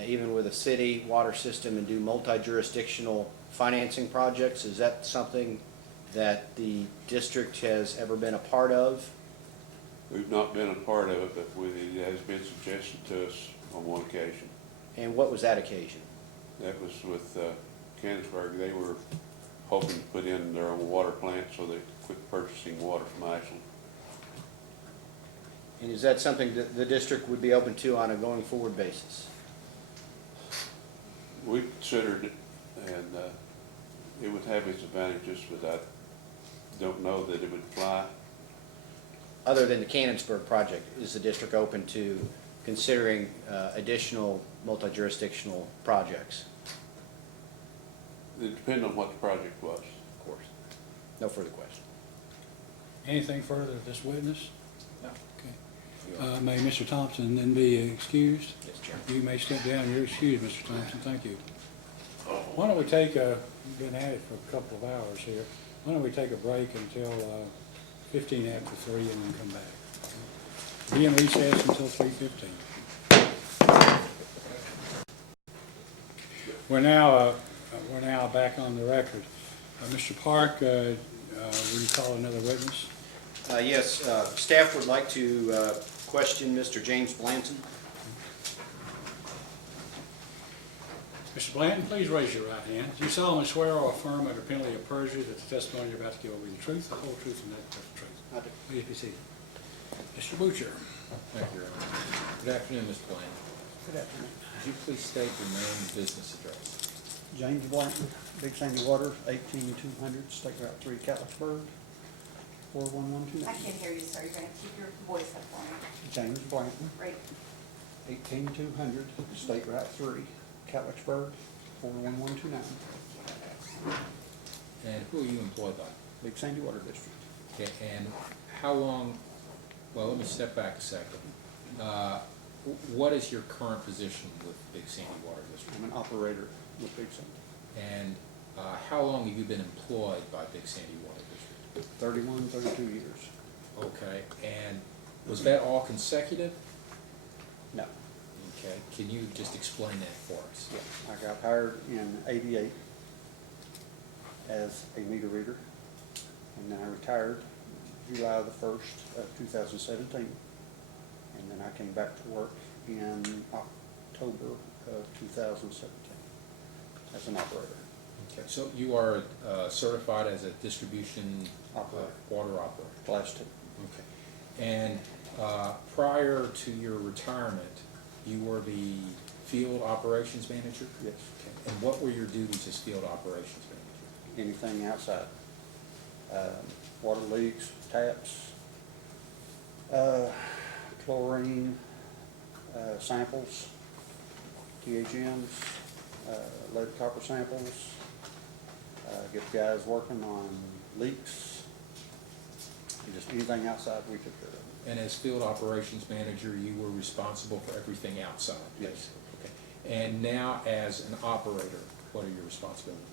even with a city water system, and do multi-jurisdictional financing projects. Is that something that the district has ever been a part of? We've not been a part of it, but it has been suggested to us on one occasion. And what was that occasion? That was with Canonsburg. They were hoping to put in their own water plant so they could quit purchasing water from Ashland. And is that something that the district would be open to on a going forward basis? We considered it, and it would have its advantages, but I don't know that it would fly. Other than the Canonsburg project, is the district open to considering additional multi-jurisdictional projects? It depends on what the project was. Of course. No further question. Anything further of this witness? No. Okay. May Mr. Thompson then be excused? Yes, Chairman. You may step down. You're excused, Mr. Thompson. Thank you. Why don't we take we've been at it for a couple of hours here. Why don't we take a break until 15 after 3 and then come back? Be in recess until 3:15. We're now back on the record. Mr. Park, will you call another witness? Yes, staff would like to question Mr. James Blanton. Mr. Blanton, please raise your right hand. Do you solemnly swear or affirm under penalty of perjury that the testimony you're about to give will be the truth, the whole truth, and nothing but the truth? I do. Please be seated. Mr. Butcher. Thank you, Your Honor. Good afternoon, Mr. Bland. Good afternoon. Could you please state your name and business address? James Blanton, Big Sandy Waters, 18200 State Route 3, Catlettsburg, 41129. I can't hear you, sir. You're gonna keep your voice up for me. James Blanton, Right. 18200 State Route 3, Catlettsburg, 41129. And who are you employed by? Big Sandy Water District. Okay, and how long, well, let me step back a second. What is your current position with Big Sandy Water District? I'm an operator with Big Sandy. And how long have you been employed by Big Sandy Water District? 31, 32 years. Okay, and was that all consecutive? No. Okay, can you just explain that for us? Yeah, I got hired in '88 as a meter reader, and then I retired July the 1st of 2017. And then I came back to work in October of 2017 as an operator. Okay, so you are certified as a distribution Operator. water operator? Class 2. Okay. And prior to your retirement, you were the field operations manager? Yes. Okay. And what were your duties as field operations manager? Anything outside. Water leaks, taps, chlorine, samples, THMs, lead copper samples, get the guys working on leaks, and just anything outside we took care of. And as field operations manager, you were responsible for everything outside? Yes. Okay. And now as an operator, what are your responsibilities?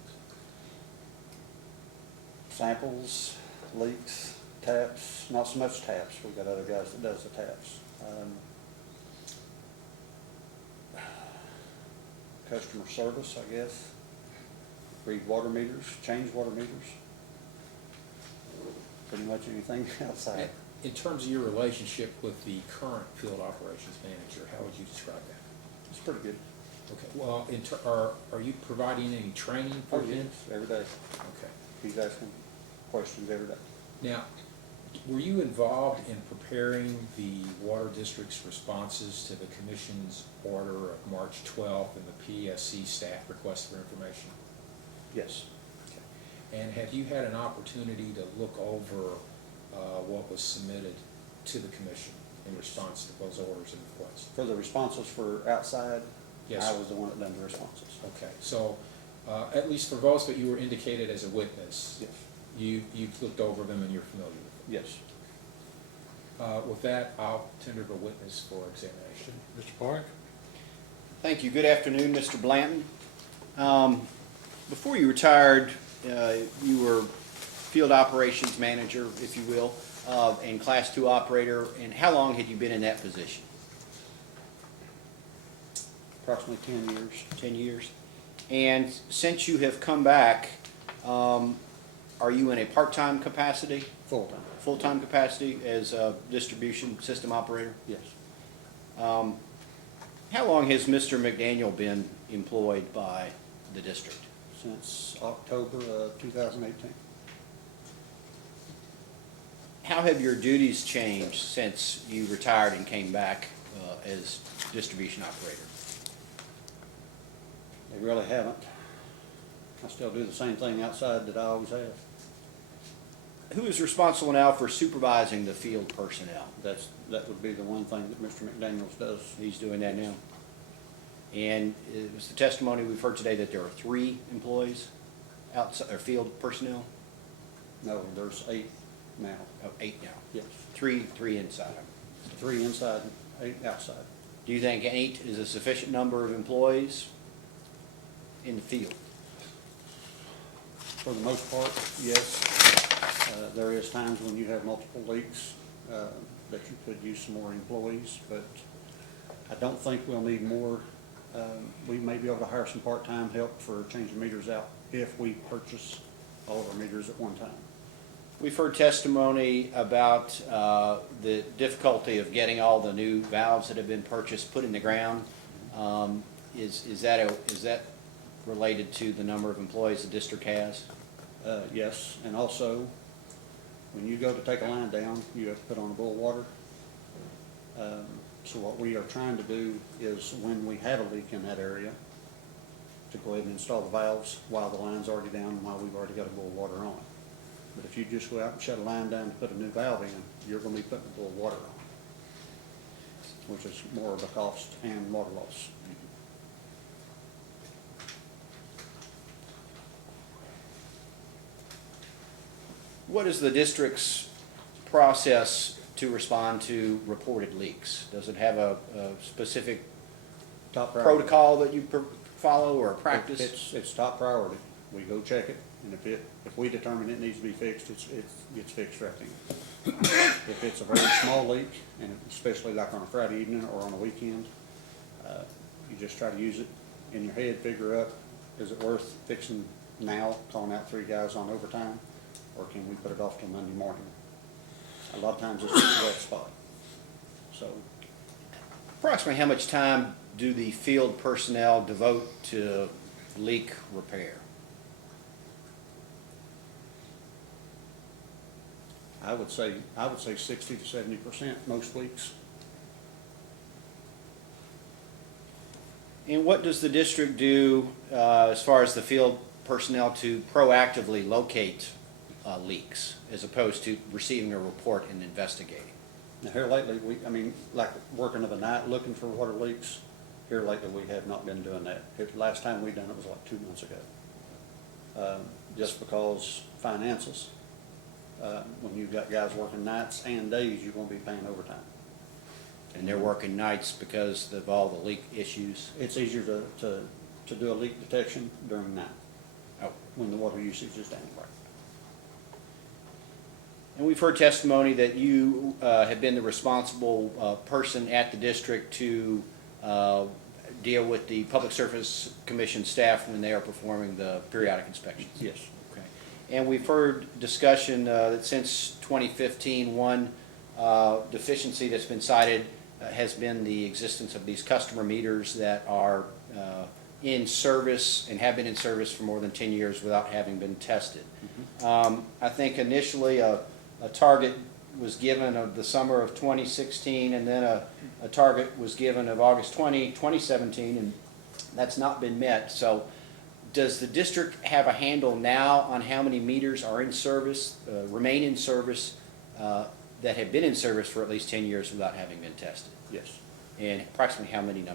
Samples, leaks, taps, not so much taps, we've got other guys that does the taps. Customer service, I guess. Read water meters, change water meters. Pretty much anything outside. In terms of your relationship with the current field operations manager, how would you describe that? It's pretty good. Okay, well, are you providing any training for him? Every day. Okay. He's asking questions every day. Now, were you involved in preparing the water district's responses to the commission's order of March 12th and the PSC staff request for information? Yes. Okay. And have you had an opportunity to look over what was submitted to the commission in response to those orders and requests? For the responses for outside, Yes, I sir. was the one that done the responses. Okay, so at least for those that you were indicated as a witness, Yes. you've looked over them and you're familiar with them? Yes. With that, I'll tender the witness for examination. Mr. Park? Thank you. Good afternoon, Mr. Blanton. Before you retired, you were field operations manager, if you will, and Class 2 operator. And how long had you been in that position? Approximately 10 years. 10 years? And since you have come back, are you in a part-time capacity, Full-time, full-time capacity as a distribution system operator? yes. How long has Mr. McDaniel been employed by the district? Since October of 2018. How have your duties changed since you retired and came back as distribution operator? They really haven't. I still do the same thing outside that I always have. Who is responsible now for supervising the field personnel? That would be the one thing that Mr. McDaniels does. He's doing that now. And it was the testimony we've heard today that there are 3 employees outside, or field personnel? No, there's 8 now. Oh, 8 now. Yes. 3 inside. 3 inside and 8 outside. Do you think 8 is a sufficient number of employees in the field? For the most part, yes. There is times when you have multiple leaks that you could use some more employees, but I don't think we'll need more. We may be able to hire some part-time help for changing meters out if we purchase all of our meters at one time. We've heard testimony about the difficulty of getting all the new valves that have been purchased put in the ground. Is that related to the number of employees the district has? Yes, and also, when you go to take a line down, you have to put on a boil water. So what we are trying to do is, when we have a leak in that area, to go ahead and install the valves while the line's already down and while we've already got a boil water on. But if you just go out and shut a line down to put a new valve in, you're gonna be putting a boil water on, which is more of a cost and water loss. What is the district's process to respond to reported leaks? Does it have a specific Top priority. protocol that you follow or practice? It's top priority. We go check it, and if we determine it needs to be fixed, it gets fixed right then. If it's a very small leak, and especially like on a Friday evening or on a weekend, you just try to use it in your head, figure out, is it worth fixing now, calling out 3 guys on overtime, or can we put it off till Monday morning? A lot of times it's just a wet spot, so. Approximately how much time do the field personnel devote to leak repair? I would say 60 to 70% most weeks. And what does the district do as far as the field personnel to proactively locate leaks as opposed to receiving a report and investigating? Now, here lately, like working of the night looking for water leaks, here lately, we have not been doing that. Last time we done it was like 2 months ago. Just because finances, when you've got guys working nights and days, you're gonna be paying overtime. And they're working nights because of all the leak issues? It's easier to do a leak detection during the night, Oh. when the water usage is down. And we've heard testimony that you have been the responsible person at the district to deal with the Public Service Commission staff when they are performing the periodic inspections. Yes. Okay. And we've heard discussion that since 2015, one deficiency that's been cited has been the existence of these customer meters that are in service and have been in service for more than 10 years without having been tested. I think initially a target was given of the summer of 2016, and then a target was given of August 2017, and that's not been met. So does the district have a handle now on how many meters are in service, remain in service, that have been in service for at least 10 years without having been tested? Yes. And approximately how many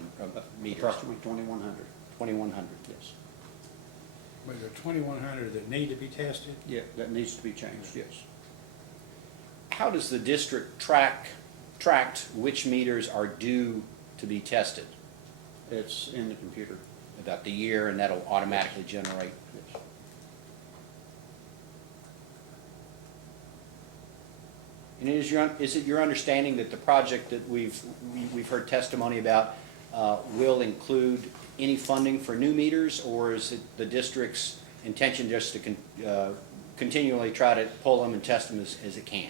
meters? Approximately 2,100. 2,100. Yes. Was there 2,100 that need to be tested? Yeah, that needs to be changed, yes. How does the district tracked which meters are due to be tested? It's in the computer. About the year, and that'll automatically generate? Yes. And is it your understanding that the project that we've heard testimony about will include any funding for new meters, or is it the district's intention just to continually try to pull them and test them as it can?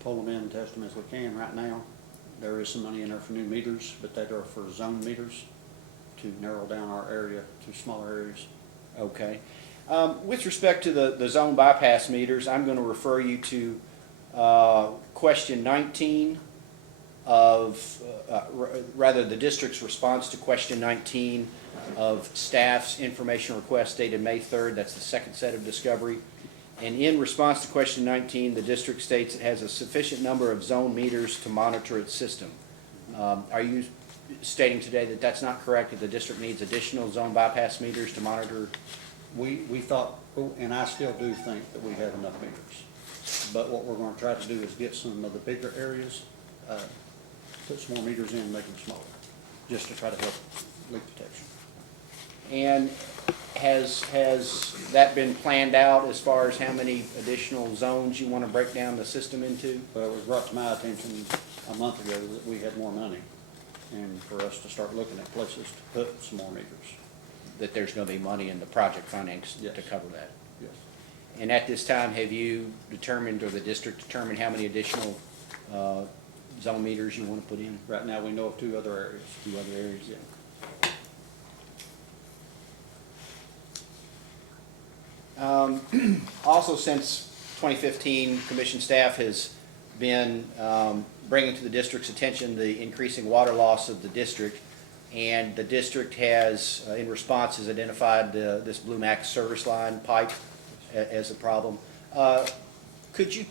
Pull them in and test them as we can right now. There is some money in there for new meters, but that are for zone meters to narrow down our area to smaller areas. Okay. With respect to the zone bypass meters, I'm going to refer you to question 19 of, rather the district's response to question 19 of staff's information request dated May 3rd. That's the second set of discovery. And in response to question 19, the district states it has a sufficient number of zone meters to monitor its system. Are you stating today that that's not correct, that the district needs additional zone bypass meters to monitor? We thought, and I still do think that we have enough meters. But what we're gonna try to do is get some of the bigger areas, put some more meters in, make them smaller, just to try to help leak detection. And has that been planned out as far as how many additional zones you want to break down the system into? But it was brought to my attention a month ago that we had more money, and for us to start looking at places to put some more meters. That there's going to be money in the project fundings Yes. to cover that? Yes. And at this time, have you determined, or the district determined, how many additional zone meters you want to put in? Right now, we know of 2 other areas. 2 other areas? Yeah. Also, since 2015, commission staff has been bringing to the district's attention the increasing water loss of the district, and the district has, in response, has identified this Blue Max service line pipe as a problem. Could you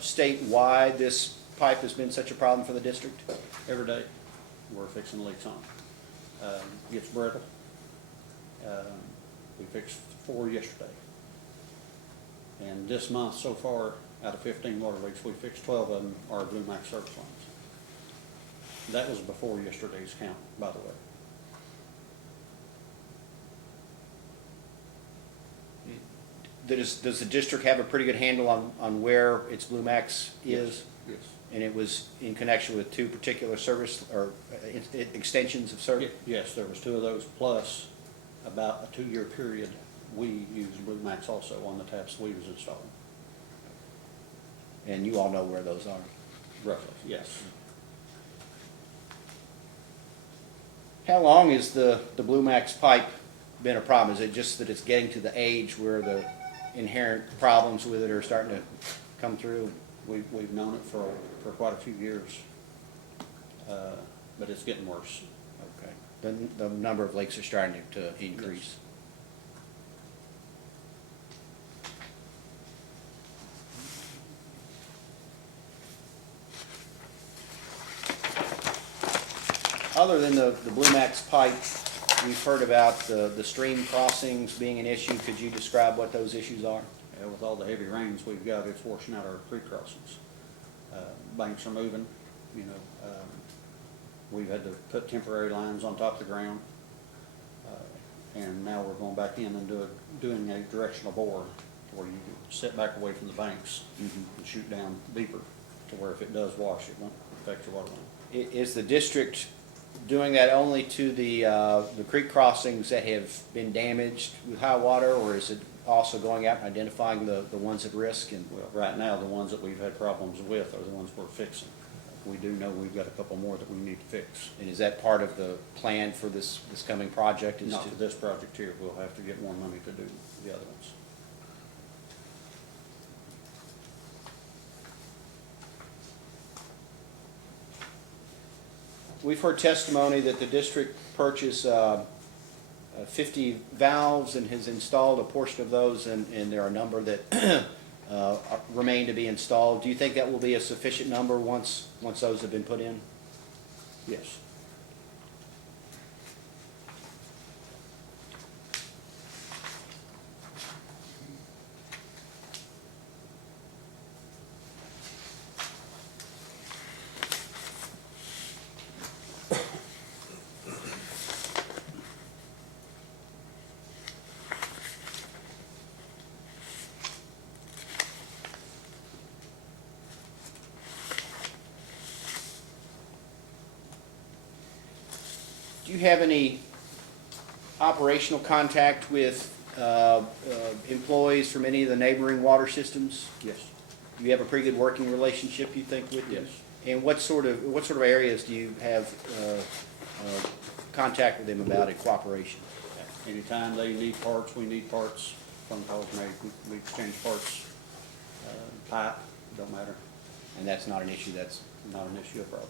state why this pipe has been such a problem for the district? Every day, we're fixing leaks on it. Gets brittle. We fixed 4 yesterday. And this month so far, out of 15 water leaks, we fixed 12 of them are Blue Max service lines. That was before yesterday's count, by the way. Does the district have a pretty good handle on where its Blue Max is? Yes. And it was in connection with 2 particular service, or extensions of service? Yes, there was 2 of those, plus about a 2-year period, we used Blue Max also on the taps we was installing. And you all know where those are. Roughly, yes. How long has the Blue Max pipe been a problem? Is it just that it's getting to the age where the inherent problems with it are starting to come through? We've known it for quite a few years, but it's getting worse. Okay. The number of leaks are starting to increase. Other than the Blue Max pipe, we've heard about the stream crossings being an issue. Could you describe what those issues are? With all the heavy rains we've got, it's washing out our creek crossings. Banks are moving, you know. We've had to put temporary lines on top of the ground. And now we're going back in and doing a directional bore where you sit back away from the banks and shoot down deeper to where if it does wash, it won't affect your water line. Is the district doing that only to the creek crossings that have been damaged with high water, or is it also going out and identifying the ones at risk? And Well, right now, the ones that we've had problems with are the ones we're fixing. We do know we've got a couple more that we need to fix. And is that part of the plan for this coming project? Is Not to for this project here, we'll have to get more money to do the other ones. We've heard testimony that the district purchased 50 valves and has installed a portion of those, and there are a number that remain to be installed. Do you think that will be a sufficient number once those have been put in? Yes. have any operational contact with employees from any of the neighboring water systems? Yes, Do you have a pretty good working relationship, you think, with them? yes. And what sort of areas do you have contact with them about in cooperation? Anytime they need parts, we need parts, phone calls made, we exchange parts, pipe, don't matter, And that's not an issue, that's, not an issue, a problem.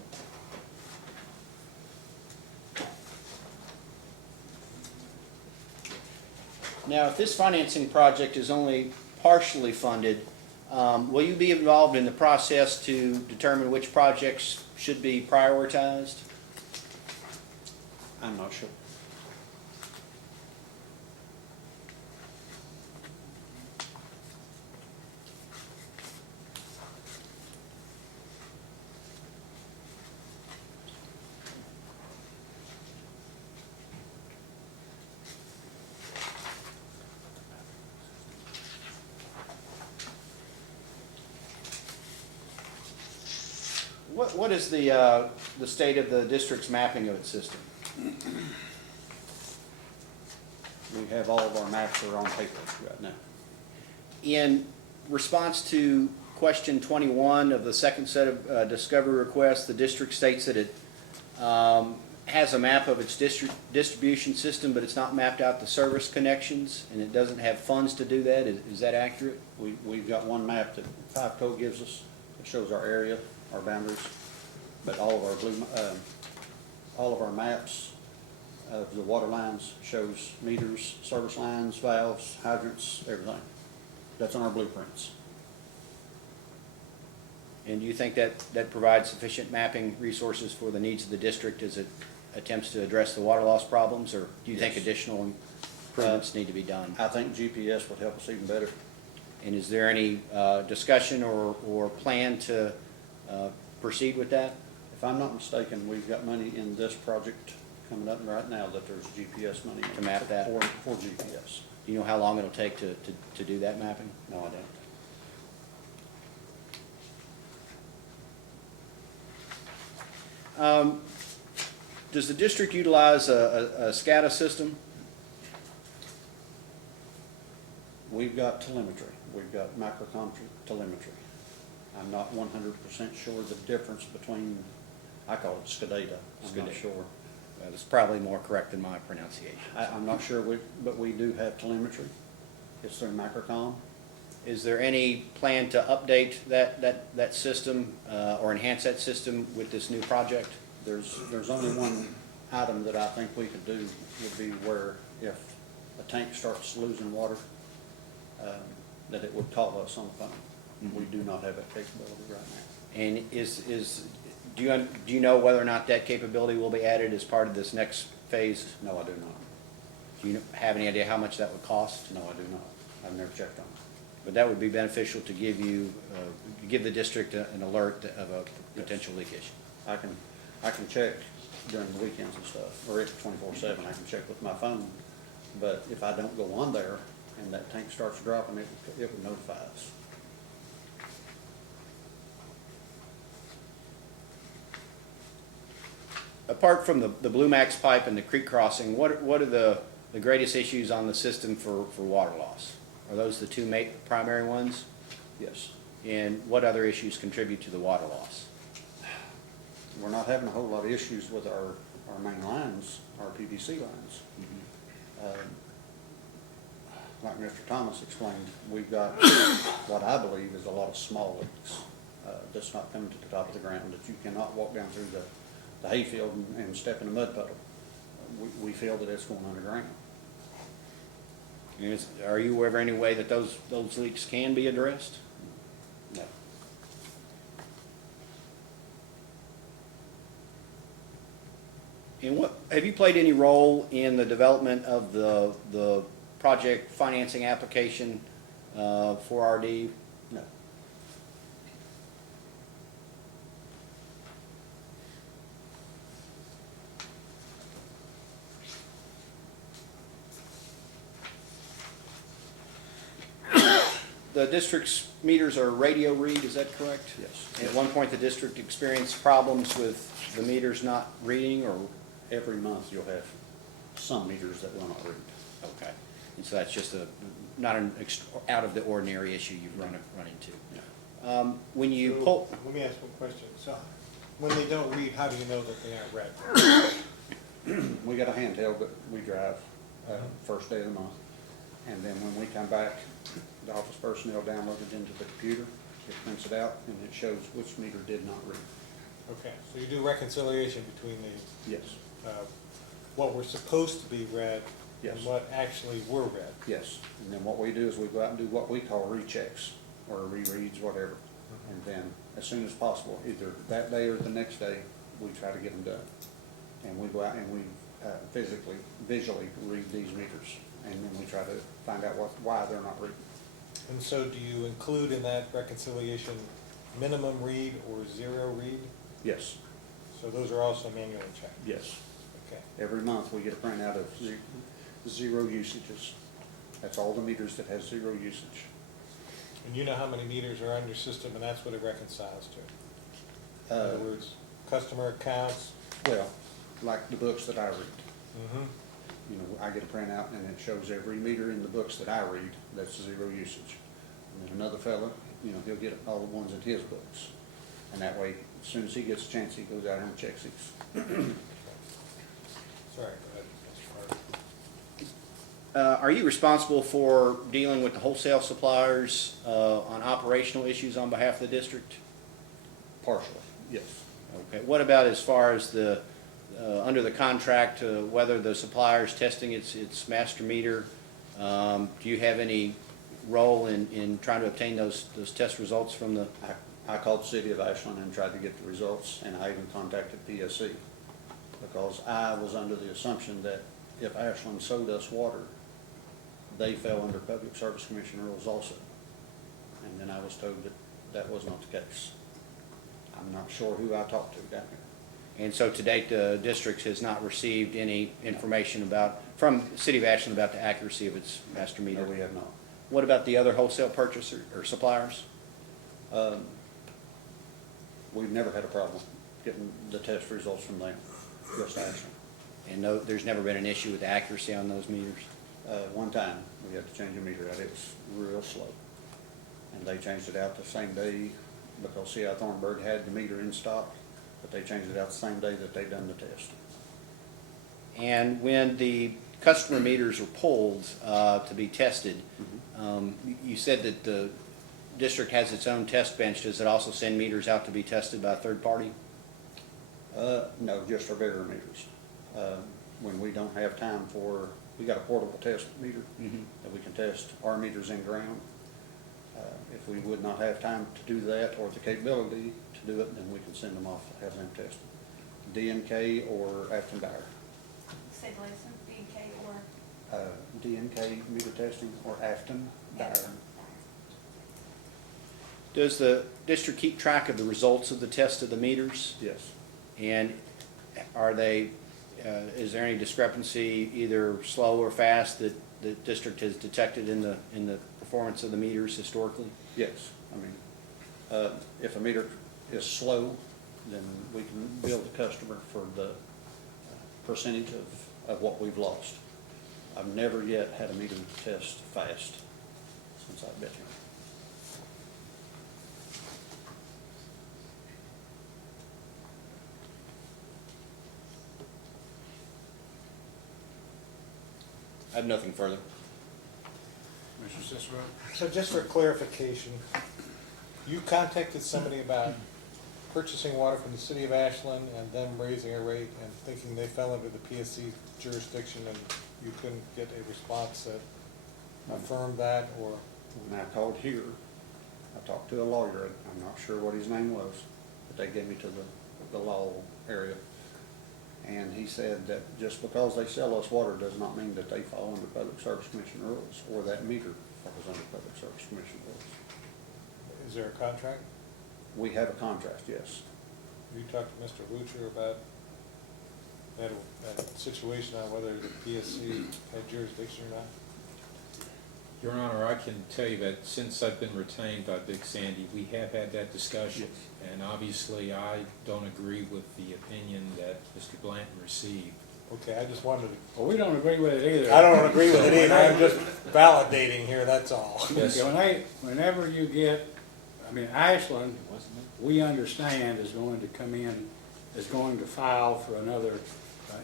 now, if this financing project is only partially funded, will you be involved in the process to determine which projects should be prioritized? I'm not sure. What is the state of the district's mapping of its system? We have all of our maps are on paper right now. In response to question 21 of the second set of discovery requests, the district states that it has a map of its distribution system, but it's not mapped out the service connections, and it doesn't have funds to do that. Is that accurate? We've got one map that Five Co gives us, that shows our area, our boundaries, but all of our maps of the water lines shows meters, service lines, valves, hydrants, everything. That's on our blueprints. And do you think that provides sufficient mapping resources for the needs of the district as it attempts to address the water loss problems, or do you think Yes. additional improvements need to be done? I think GPS would help us even better. And is there any discussion or plan to proceed with that? If I'm not mistaken, we've got money in this project coming up right now that there's GPS money. To map that? For GPS. Do you know how long it'll take to do that mapping? No, I don't. Does the district utilize a SCADA system? We've got telemetry. We've got microcom telemetry. I'm not 100% sure the difference between, I call it SCADA. I'm not SCADA. sure. That's probably more correct than my pronunciation. I'm not sure, but we do have telemetry. It's through microcom. Is there any plan to update that system or enhance that system with this new project? There's only one item that I think we could do would be where if a tank starts losing water, that it would call us on the phone. We do not have that capability right now. And do you know whether or not that capability will be added as part of this next phase? No, I do not. Do you have any idea how much that would cost? No, I do not. I've never checked on it. But that would be beneficial to give the district an alert of a potential leak issue. I can check during the weekends and stuff, or it's 24/7, I can check with my phone. But if I don't go on there and that tank starts dropping, it would notify us. Apart from the Blue Max pipe and the creek crossing, what are the greatest issues on the system for water loss? Are those the two primary ones? Yes. And what other issues contribute to the water loss? We're not having a whole lot of issues with our main lines, our PVC lines. Like Mr. Thomas explained, we've got what I believe is a lot of small leaks that's not coming to the top of the ground, that you cannot walk down through the hayfield and step in a mud puddle. We feel that it's going underground. And are you aware of any way that those leaks can be addressed? No. And have you played any role in the development of the project financing application for RD? No. The district's meters are radio read, is that correct? Yes. And at one point, the district experienced problems with the meters not reading, or every month you'll have some meters that will not read. Okay. And so that's just not an out of the ordinary issue you've run into. When you So, pull, Let me ask one question. So, when they don't read, how do you know that they aren't read? We got a handheld that we drive, first day of the month. And then when we come back, the office personnel download it into the computer, it prints it out, and it shows which meter did not read. Okay, so you do reconciliation between the, Yes, what were supposed to be read and Yes. what actually were read. yes. And then what we do is we go out and do what we call rechecks, or rereads, whatever. And then, as soon as possible, either that day or the next day, we try to get them done. And we go out and we visually read these meters, and then we try to find out why they're not reading. And so do you include in that reconciliation minimum read or zero read? Yes, So those are also manually checked? yes. Okay. Every month, we get a printout of zero usages. That's all the meters that has zero usage. And you know how many meters are on your system, and that's what it reconciles to? In Uh, other words, customer accounts? Well, like the books that I read. Mm-hmm. You know, I get a printout and it shows every meter in the books that I read, that's zero usage. And then another fella, you know, he'll get all the ones in his books. And that way, as soon as he gets a chance, he goes out and checks these. Sorry, go ahead, Mr. Carter. are you responsible for dealing with the wholesale suppliers on operational issues on behalf of the district? Partially, yes. Okay, what about as far as under the contract, whether the supplier's testing its master meter? Do you have any role in trying to obtain those test results from the? I called the city of Ashland and tried to get the results, and I even contacted PSC, because I was under the assumption that if Ashland sold us water, they fell under Public Service Commission rules also. And then I was told that that was not the case. I'm not sure who I talked to down there. And so to date, the district has not received any information from the city of Ashland about the accuracy of its master No, meter? we have not. What about the other wholesale purchaser or suppliers? We've never had a problem getting the test results from them, just Ashland. And no, there's never been an issue with the accuracy on those meters? One time, we had to change a meter out, it was real slow. And they changed it out the same day, because C.I. Thornburg had the meter in stock, but they changed it out the same day that they done the test. And when the customer meters are pulled to be tested, you said that the district has its own test bench. Does it also send meters out to be tested by a third party? No, just our bigger meters. When we don't have time we got a portable test meter that we can test our meters in ground. If we would not have time to do that or the capability to do it, then we can send them off to have them tested. DNK or Afton Dyer. Say the last one, B&K or? DNK meter testing or Afton Dyer. Does the district keep track of the results of the test of the meters? Yes. And is there any discrepancy, either slow or fast, that the district has detected in the performance of the meters historically? Yes. I mean, if a meter is slow, then we can bill the customer for the percentage of what we've lost. I've never yet had a meter test fast since I've been here. I have nothing further. Mr. Cicero? So just for clarification, you contacted somebody about purchasing water from the city of Ashland and them raising a rate and thinking they fell under the PSC jurisdiction, and you couldn't get a response that affirmed that, or? When I called here, I talked to a lawyer, I'm not sure what his name was, but they gave me to the law area. And he said that just because they sell us water does not mean that they fall under Public Service Commission rules, or that meter falls under Public Service Commission rules. Is there a contract? We have a contract, yes. Have you talked to Mr. Lucher about that situation on whether the PSC had jurisdiction or not? Your Honor, I can tell you that since I've been retained by Big Sandy, we have had that discussion. And obviously, I don't agree with the opinion that Mr. Blanton received. Okay, I just wanted to, Well, we don't agree with it either. I don't agree with it either, I'm just validating here, that's all. Yes. Yeah, whenever you get, I mean, Ashland, we understand is going to come in, is going to file for another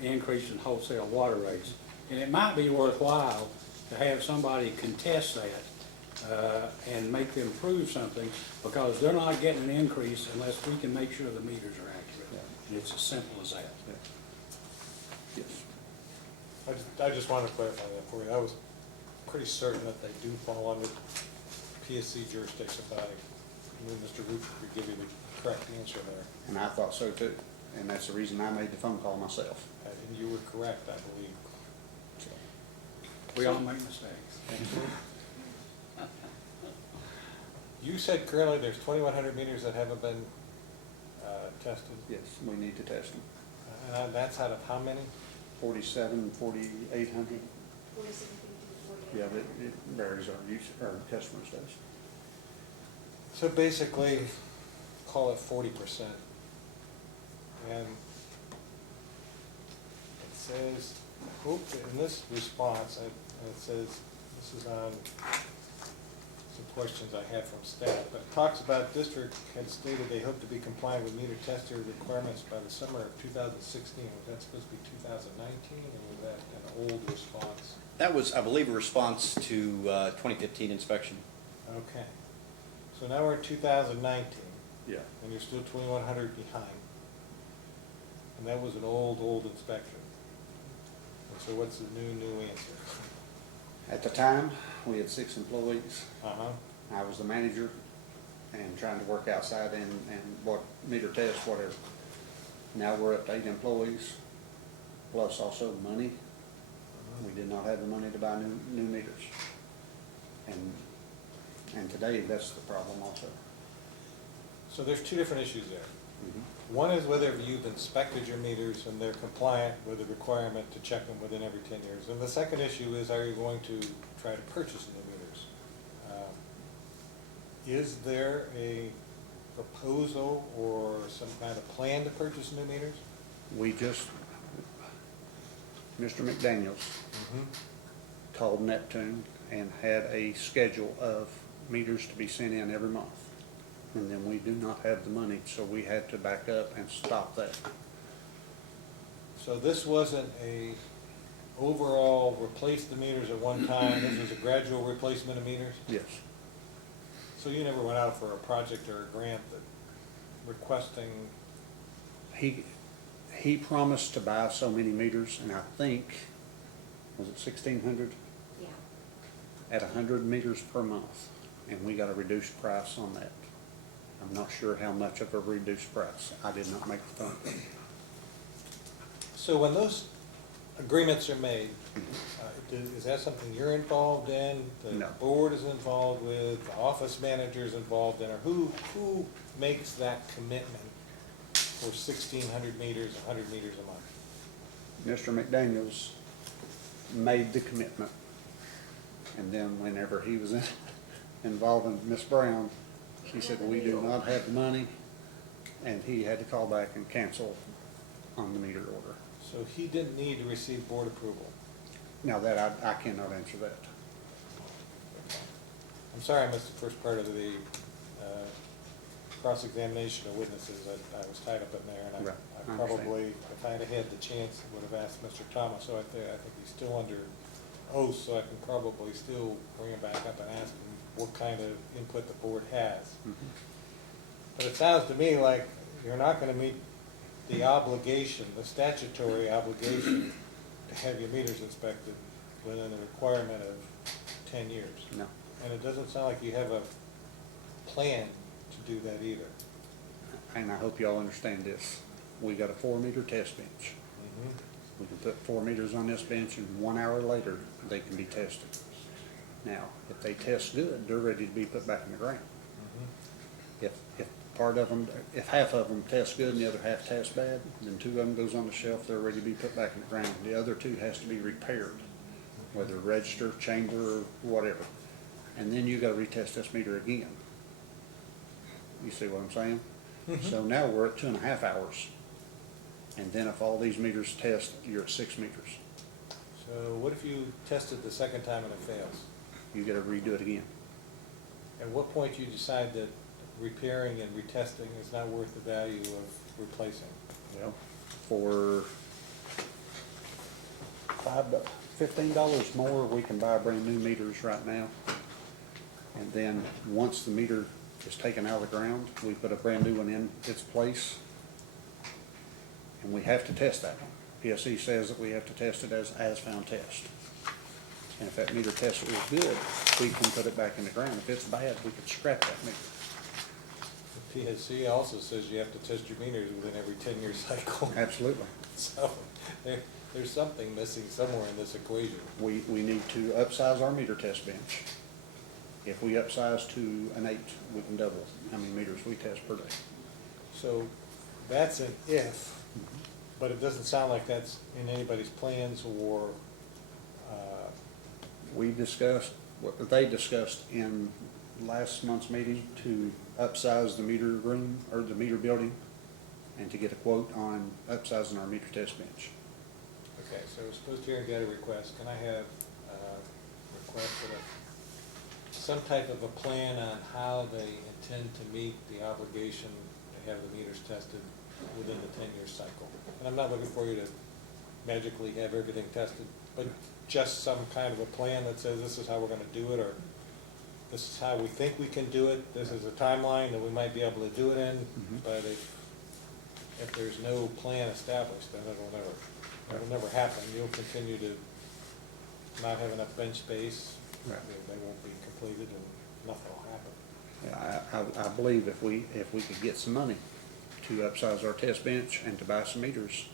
increase in wholesale water rates. And it might be worthwhile to have somebody contest that and make them prove something, because they're not getting an increase unless we can make sure the meters are accurate. And it's as simple as that. Yes. I just wanted to clarify that for you, I was pretty certain that they do fall under PSC jurisdiction, but I knew Mr. Rupert could give you the correct answer there. And I thought so too, and that's the reason I made the phone call myself. And you were correct, I believe. We all make mistakes. You said currently there's 2,100 meters that haven't been tested, Yes, we need to test them. and that's out of how many? 4,800. 47, 50, Yeah, it varies, our customers does. So basically, call it 40%. And it says, in this response, it says, this is on some questions I had from staff, but it talks about district had stated they hope to be compliant with meter tester requirements by the summer of 2016. Was that supposed to be 2019, or was that an old response? That was, I believe, a response to 2015 inspection. Okay. So now we're at 2019. Yeah. And you're still 2,100 behind. And that was an old inspection. And so what's the new answer? At the time, we had 6 employees. Uh-huh. I was the manager and trying to work outside and what meter test, whatever. Now we're up to 8 employees, plus also money. We did not have the money to buy new meters. And today, that's the problem also. So there's two different issues there. One is whether you've inspected your meters and they're compliant with the requirement to check them within every 10 years. And the second issue is, are you going to try to purchase new meters? Is there a proposal or some kind of plan to purchase new meters? We just, Mr. McDaniels called Neptune and had a schedule of meters to be sent in every month. And then we do not have the money, so we had to back up and stop that. So this wasn't a overall replace the meters at one time, this was a gradual replacement of meters? Yes. So you never went out for a project or a grant that requesting, He promised to buy so many meters, and I think, was it 1,600? yeah. At 100 meters per month, and we got a reduced price on that. I'm not sure how much of a reduced price. I did not make the phone. so when those agreements are made, is that something you're involved in? The No. board is involved with, the office manager is involved in, or who makes that commitment for 1,600 meters, 100 meters a month? Mr. McDaniels made the commitment, and then whenever he was involving Miss Brown, she said, we do not have the money, and he had to call back and cancel on the meter order. So he didn't need to receive board approval. Now that, I cannot answer that. I'm sorry I missed the first part of the cross-examination of witnesses. I was tied up in there, and Right. I I probably, if I had had the chance, would have asked Mr. Thomas. So I think he's still under oath, so I can probably still bring him back up and ask him what kind of input the board has. But it sounds to me like you're not gonna meet the obligation, the statutory obligation to have your meters inspected within the requirement of 10 years. No. And it doesn't sound like you have a plan to do that either. And I hope y'all understand this. We got a 4-meter test bench. We can put 4 meters on this bench, and 1 hour later, they can be tested. Now, if they test good, they're ready to be put back in the ground. If if half of them test good and the other half test bad, then 2 of them goes on the shelf, they're ready to be put back in the ground. The other 2 has to be repaired, whether register, chamber, or whatever. And then you gotta retest this meter again. You see what I'm saying? So now we're at 2.5 hours And then if all these meters test, you're at 6 meters. So what if you tested the second time and it fails? You gotta redo it again. At what point do you decide that repairing and retesting is not worth the value of replacing? Well, for $15 more, we can buy brand new meters right now. And then, once the meter is taken out of the ground, we put a brand new one in its place. And we have to test that one. PSC says that we have to test it as found test. And if that meter test is good, we can put it back in the ground. If it's bad, we could scrap that meter. The PSC also says you have to test your meters within every 10-year cycle. Absolutely. So there's something missing somewhere in this equation. We need to upsize our meter test bench. If we upsize to an 8, we can double how many meters we test per day. So that's an if, but it doesn't sound like that's in anybody's plans or, We discussed, what they discussed in last month's meeting to upsize the meter room, or the meter building, and to get a quote on upsizing our meter test bench. okay, so we're supposed to hear and get a request. Can I have a request for some type of a plan on how they intend to meet the obligation to have the meters tested within the 10-year cycle? And I'm not looking for you to magically have everything tested, but just some kind of a plan that says this is how we're gonna do it, or this is how we think we can do it, this is a timeline that we might be able to do it in, but if there's no plan established, then it'll never happen. You'll continue to not have enough bench space, Right. they won't be completed, and nothing will happen. I believe if we could get some money to upsize our test bench and to buy some meters,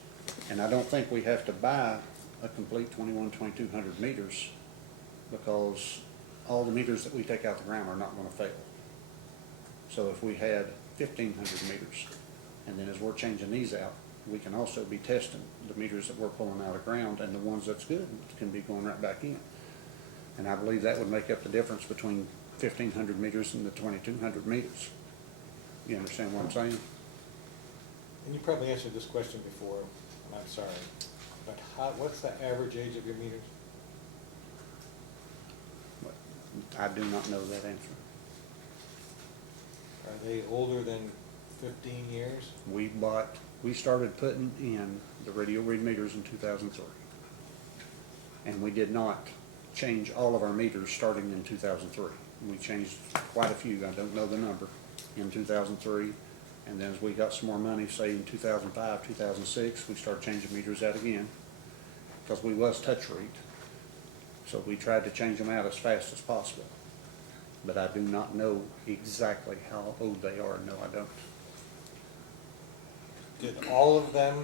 and I don't think we have to buy a complete 2,200 meters, because all the meters that we take out the ground are not gonna fail. So if we had 1,500 meters, and then as we're changing these out, we can also be testing the meters that we're pulling out of the ground, and the ones that's good can be going right back in. And I believe that would make up the difference between 1,500 meters and the 2,200 meters. You understand what I'm saying? And you probably answered this question before, and I'm sorry, but what's the average age of your meters? I do not know that answer. Are they older than 15 years? We started putting in the radio read meters in 2003. And we did not change all of our meters starting in 2003. We changed quite a few, I don't know the number, in 2003. And then as we got some more money, say in 2005, 2006, we started changing meters out again, because we was touch read. So we tried to change them out as fast as possible. But I do not know exactly how old they are, no, I don't. Did all of them,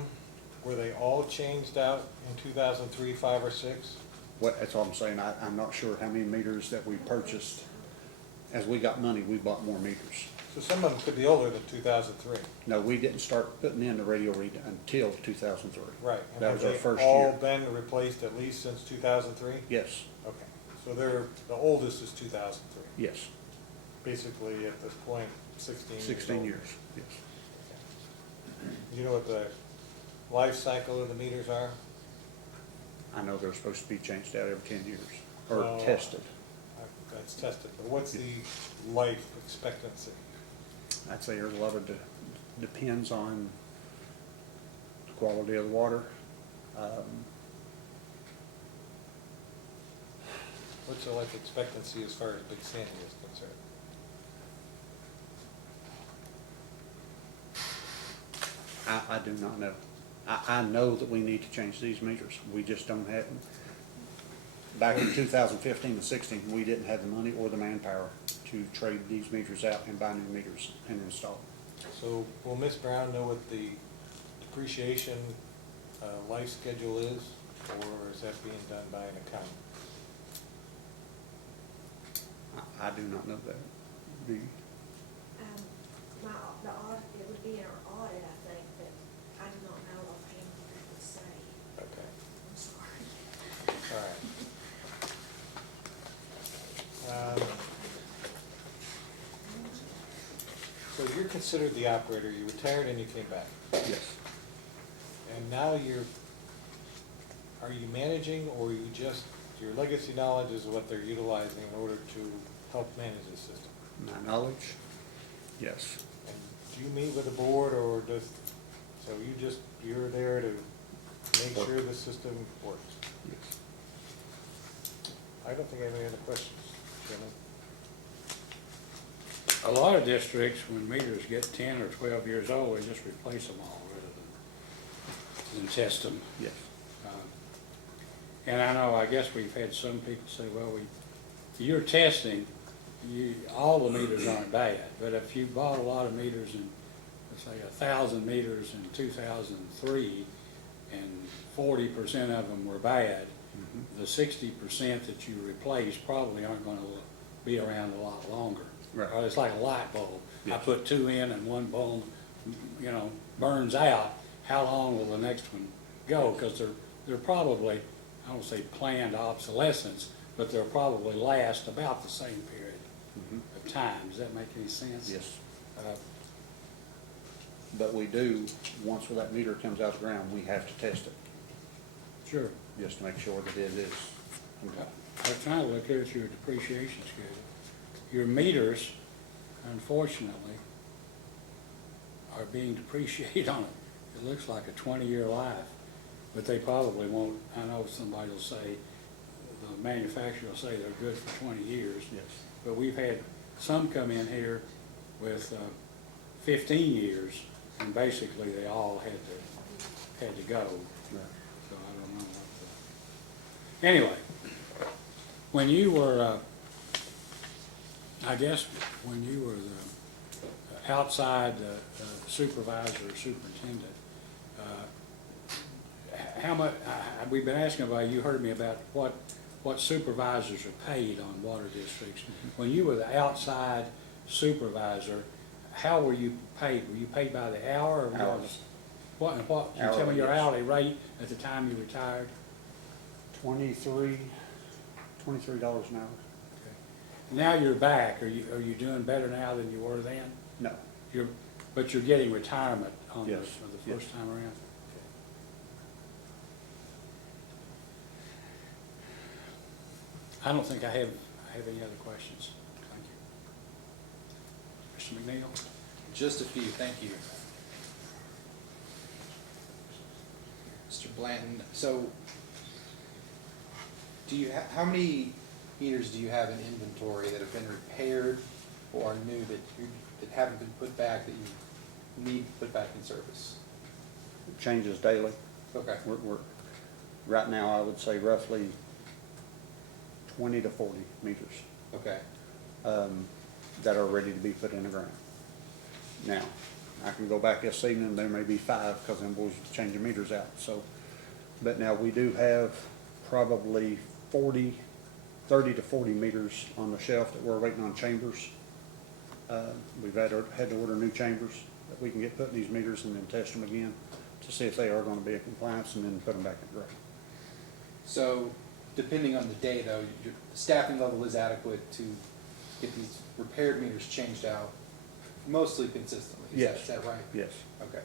were they all changed out in 2003, 5, or 6? That's all I'm saying, I'm not sure how many meters that we purchased. As we got money, we bought more meters. So some of them could be older than 2003. No, we didn't start putting in the radio read until 2003. Right. And That was our have first they all year. been replaced at least since 2003? Yes, Okay. So the oldest is 2003. yes, Basically, at this point, 16 years 16 old. years, yes. Do you know what the life cycle of the meters are? I know they're supposed to be changed out every 10 years, or No. tested. That's tested, but what's the life expectancy? I'd say there's a lot of, depends on the quality of the water. What's the life expectancy as far as Big Sandy is concerned? I do not know. I know that we need to change these meters. We just don't have, back in 2015 and 16, we didn't have the money or the manpower to trade these meters out and buy new meters and install them. So will Ms. Brown know what the depreciation life schedule is, or is that being done by an accountant? I do not know that. Do you? The audit, it would be in our audit, I think, but I do not know offhand what that would say. Okay, I'm sorry. all right. So you're considered the operator, you retired and you came back, Yes. and now are you managing, or you just, your legacy knowledge is what they're utilizing in order to help manage the system? My knowledge, yes. And do you meet with the board, or so you're there to make Work. sure the system works? Yes. I don't think I have any other questions, Chairman. A lot of districts, when meters get 10 or 12 years old, they just replace them all rather than test them. Yes. And I know, I guess we've had some people say, well, you're testing, all the meters aren't bad, but if you bought a lot of meters in, let's say, 1,000 meters in 2003, and 40% of them were bad, the 60% that you replace probably aren't gonna be around a lot longer. Right. Or it's like a light bulb. I Yes. put 2 in and one bulb, burns out. How long will the next one go? Because they're probably, I don't say planned obsolescence, but they'll probably last about the same period of time. Does that make any sense? Yes. Uh, But we do, once that meter comes out of the ground, we have to test it, Sure. just to make sure that it is. I'm trying to look here at your depreciation schedule. Your meters, unfortunately, are being depreciated on it. It looks like a 20-year life, but they probably won't. I know somebody will say, the manufacturer will say they're good for 20 years. Yes. But we've had some come in here with 15 years, and basically they all had to go. Right. So I don't know what anyway, when you were, I guess, when you were the outside supervisor or superintendent, how much, we've been asking about, you heard me about what supervisors are paid on water districts. When you were the outside supervisor, how were you paid? Were you paid by the hour or? Hours. Can you tell Hourly, me your yes. hourly rate at the time you retired? $23 an hour. Now you're back. Are you doing better now than you were then? No. But you're getting retirement on Yes, this for the yes. first time around? I don't think I have any other questions. Thank you. Mr. McNeil? Just a few, thank you. Mr. Blanton, so how many meters do you have in inventory that have been repaired or are new that haven't been put back, that you need to put back in service? It changes daily. Okay, We're, right now, I would say roughly 20 to 40 meters okay, that are ready to be put in the ground. Now, I can go back this evening, there may be 5 because them boys are changing meters out, so. But now we do have probably 30 to 40 meters on the shelf that we're waiting on chambers. We've had to order new chambers that we can get put in these meters and then test them again to see if they are gonna be in compliance and then put them back in the ground. so depending on the day though, your staffing level is adequate to get these repaired meters changed out mostly consistently? Yes. Is that right? Yes. Okay.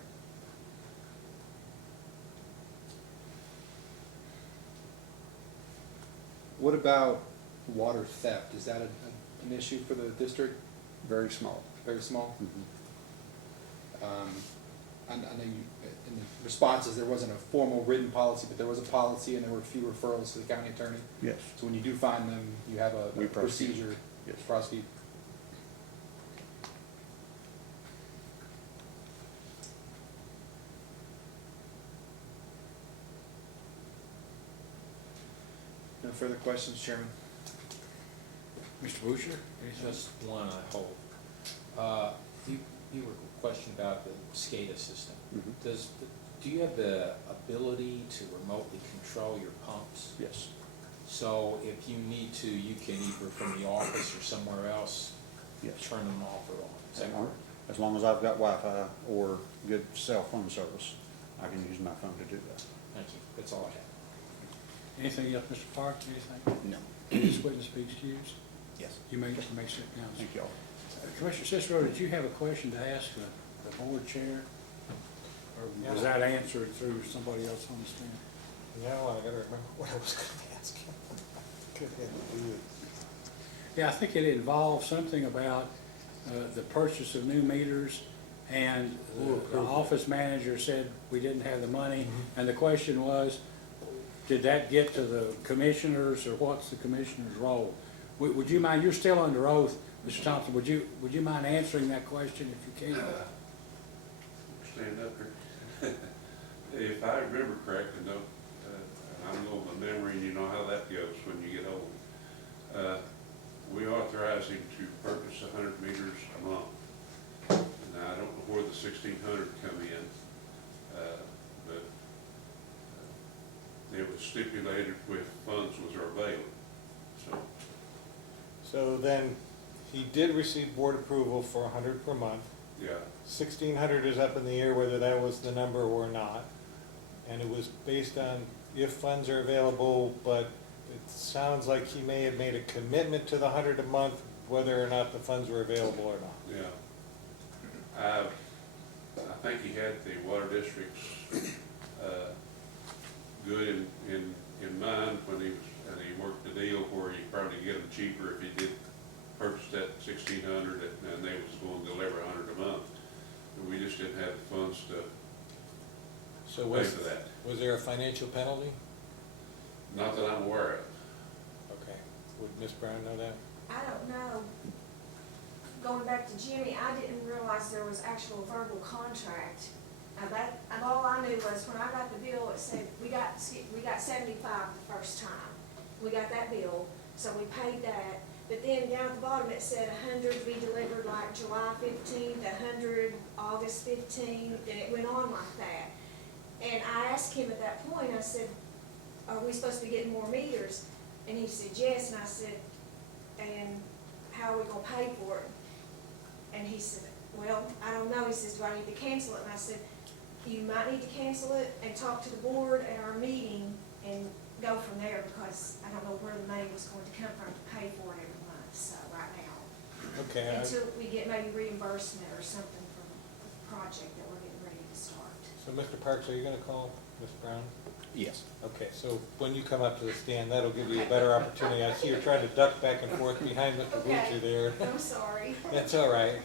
What about water theft? Is that an issue for the district? Very small. Very small? Mhm. I know you, in the responses, there wasn't a formal written policy, but there was a policy and there were a few referrals to the county attorney. Yes. So when you do find them, you have a We prosecute. procedure Yes. to prosecute. No further questions, Chairman? Mr. Boucher? anything? Just one, I hope. You were questioning about the SCADA system. Mhm. Do you have the ability to remotely control your pumps? Yes. So if you need to, you can either from the office or somewhere else Yes. turn them off or on. Is that correct? As long as I've got Wi-Fi or good cell phone service, I can use my phone to do that. Thank you. That's all I have. Anything else, Mr. Park, anything? No. This witness be excused? Yes. You may sit down. Thank you all. Commissioner Cicero, did you have a question to ask the board chair? Or was that answered through somebody else on the stand? No, I gotta remember what I was gonna ask him. Could have to do it. Yeah, I think it involved something about the purchase of new meters, and the office manager said we didn't have the money, and the question was, did that get to the commissioners, or what's the commissioner's role? Would you mind, you're still under oath, Mr. Thompson, would you mind answering that question if you can? Stand up here. If I remember correctly, no, and I'm old in memory, you know how that goes when you get old. We authorized him to purchase 100 meters a month. Now, I don't know where the 1,600 come in, but it was stipulated with funds was available. So then, he did receive board approval for 100 per month. Yeah, 1,600 is up in the air whether that was the number or not. And it was based on if funds are available, but it sounds like he may have made a commitment to the 100 a month, whether or not the funds were available or not. yeah. I think he had the water districts good in mind when he was, and he worked the deal where he probably get them cheaper if he did purchase that 1,600 and they was going to deliver 100 a month. But we just didn't have the funds to So pay for that. was there a financial penalty? Not that I'm aware of. Okay. Would Ms. Brown know that? I don't know. Going back to Jimmy, I didn't realize there was actual verbal contract. And all I knew was when I got the bill, it said, we got 75 the first time. We got that bill, so we paid that. But then down at the bottom, it said 100 be delivered like July 15th, 100 August 15th, and it went on like that. And I asked him at that point, I said, are we supposed to be getting more meters? And he said, yes, and I said, and how are we gonna pay for it? And he said, well, I don't know. He says, do I need to cancel it? And I said, you might need to cancel it and talk to the board at our meeting and go from there, because I don't know where the money was going to come from to pay for it every month, so right now. Okay. Until we get maybe reimbursement or something from the project that we're getting ready to start. So Mr. Parks, are you gonna call Ms. Brown? Yes. Okay, so when you come up to the stand, that'll give you a better opportunity. I see you're trying to duck back and forth behind Mr. Okay. Butcher there. I'm sorry. That's all right.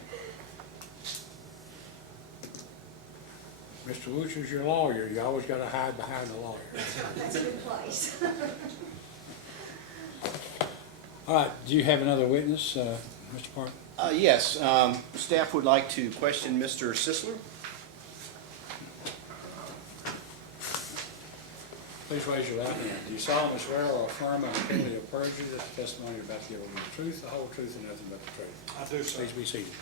Mr. Woocher's your lawyer, you always gotta hide behind the lawyer. That's a good place. All right, do you have another witness, Mr. Park? Yes, staff would like to question Mr. Sisler. Please raise your right hand. Do you solemnly swear or affirm under penalty of perjury that the testimony you're about to give will be the truth, the whole truth, and nothing but the truth? I do, sir. Please be seated.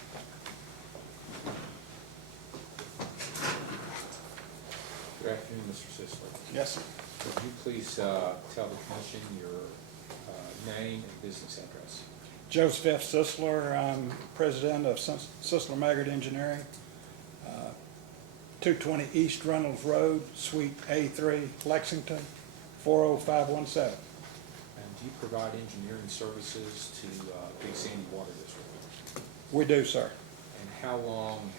Good afternoon, Mr. Sisler. Yes, sir. Would you please tell the commission your name and business address? Joseph F. Sisler, I'm president of Sisler Maggard Engineering, 220 East Reynolds Road, Suite A3, Lexington, 40517. And do you provide engineering services to Big Sandy Water District? We do, sir. And how long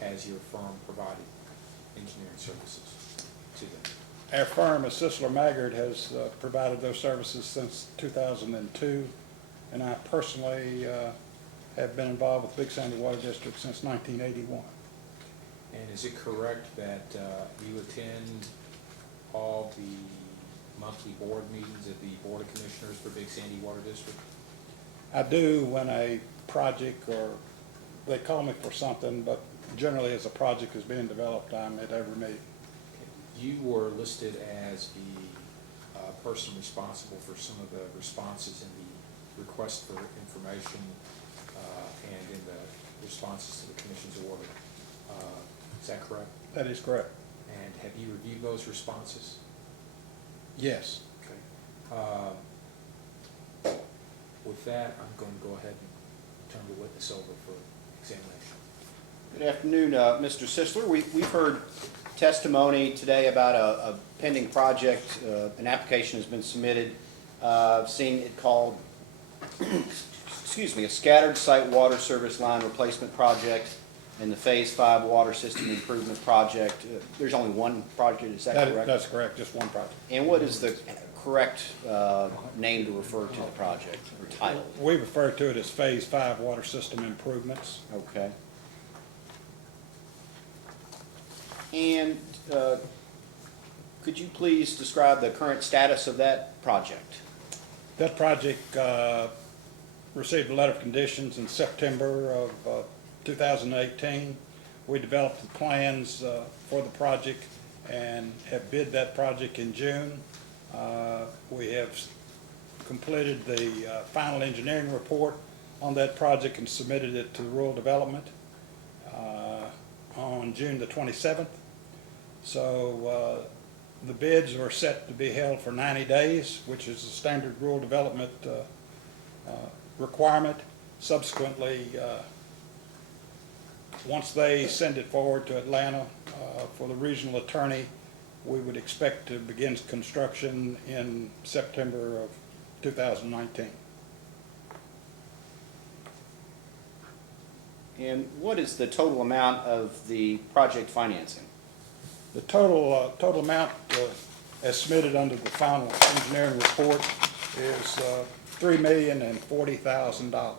has your firm provided engineering services to them? Our firm, Sisler Maggard, has provided those services since 2002, and I personally have been involved with Big Sandy Water District since 1981. And is it correct that you attend all the monthly board meetings of the Board of Commissioners for Big Sandy Water District? I do when a project, or they call me for something, but generally as a project is being developed, I'm at every meeting. You were listed as the person responsible for some of the responses in the request for information and in the responses to the Commission's order. Is that correct? That is correct. And have you reviewed those responses? Yes. Okay. With that, I'm going to go ahead and turn the witness over for examination. Good afternoon, Mr. Sisler. We've heard testimony today about a pending project. An application has been submitted. I've seen it called, excuse me, a scattered site water service line replacement project. And the Phase 5 water system improvement project, there's only one project, is that correct? That's correct, just one project. And what is the correct name to refer to the project, or title? We refer to it as Phase 5 water system improvements. Okay. And could you please describe the current status of that project? That project received a letter of conditions in September of 2018. We developed the plans for the project and have bid that project in June. We have completed the final engineering report on that project and submitted it to rural development on June the 27th. So the bids are set to be held for 90 days, which is a standard rural development requirement. Subsequently, once they send it forward to Atlanta for the regional attorney, we would expect to begin construction in September of 2019. And what is the total amount of the project financing? The total amount as submitted under the final engineering report is $3,040,000.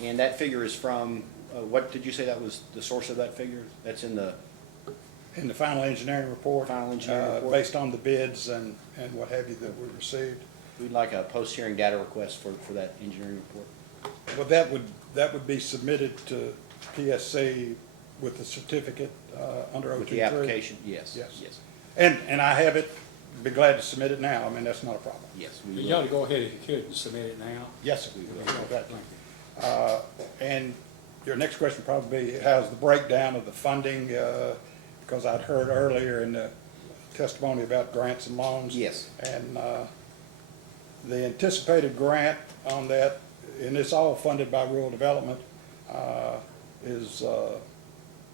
And that figure is from, what did you say that was the source of that figure? That's in the, In the final engineering report. Final engineering report. Based on the bids and what have you that we received. we'd like a post-hearing data request for that engineering report. Well, that would be submitted to PSC with the certificate under 023. With the application, yes. Yes. Yes, And I have it, be glad to submit it now. I mean, that's not a problem. yes. You ought to go ahead if you could and submit it now. Yes, sir. And your next question probably has the breakdown of the funding, because I'd heard earlier in the testimony about grants and loans. Yes. And the anticipated grant on that, and it's all funded by rural development, is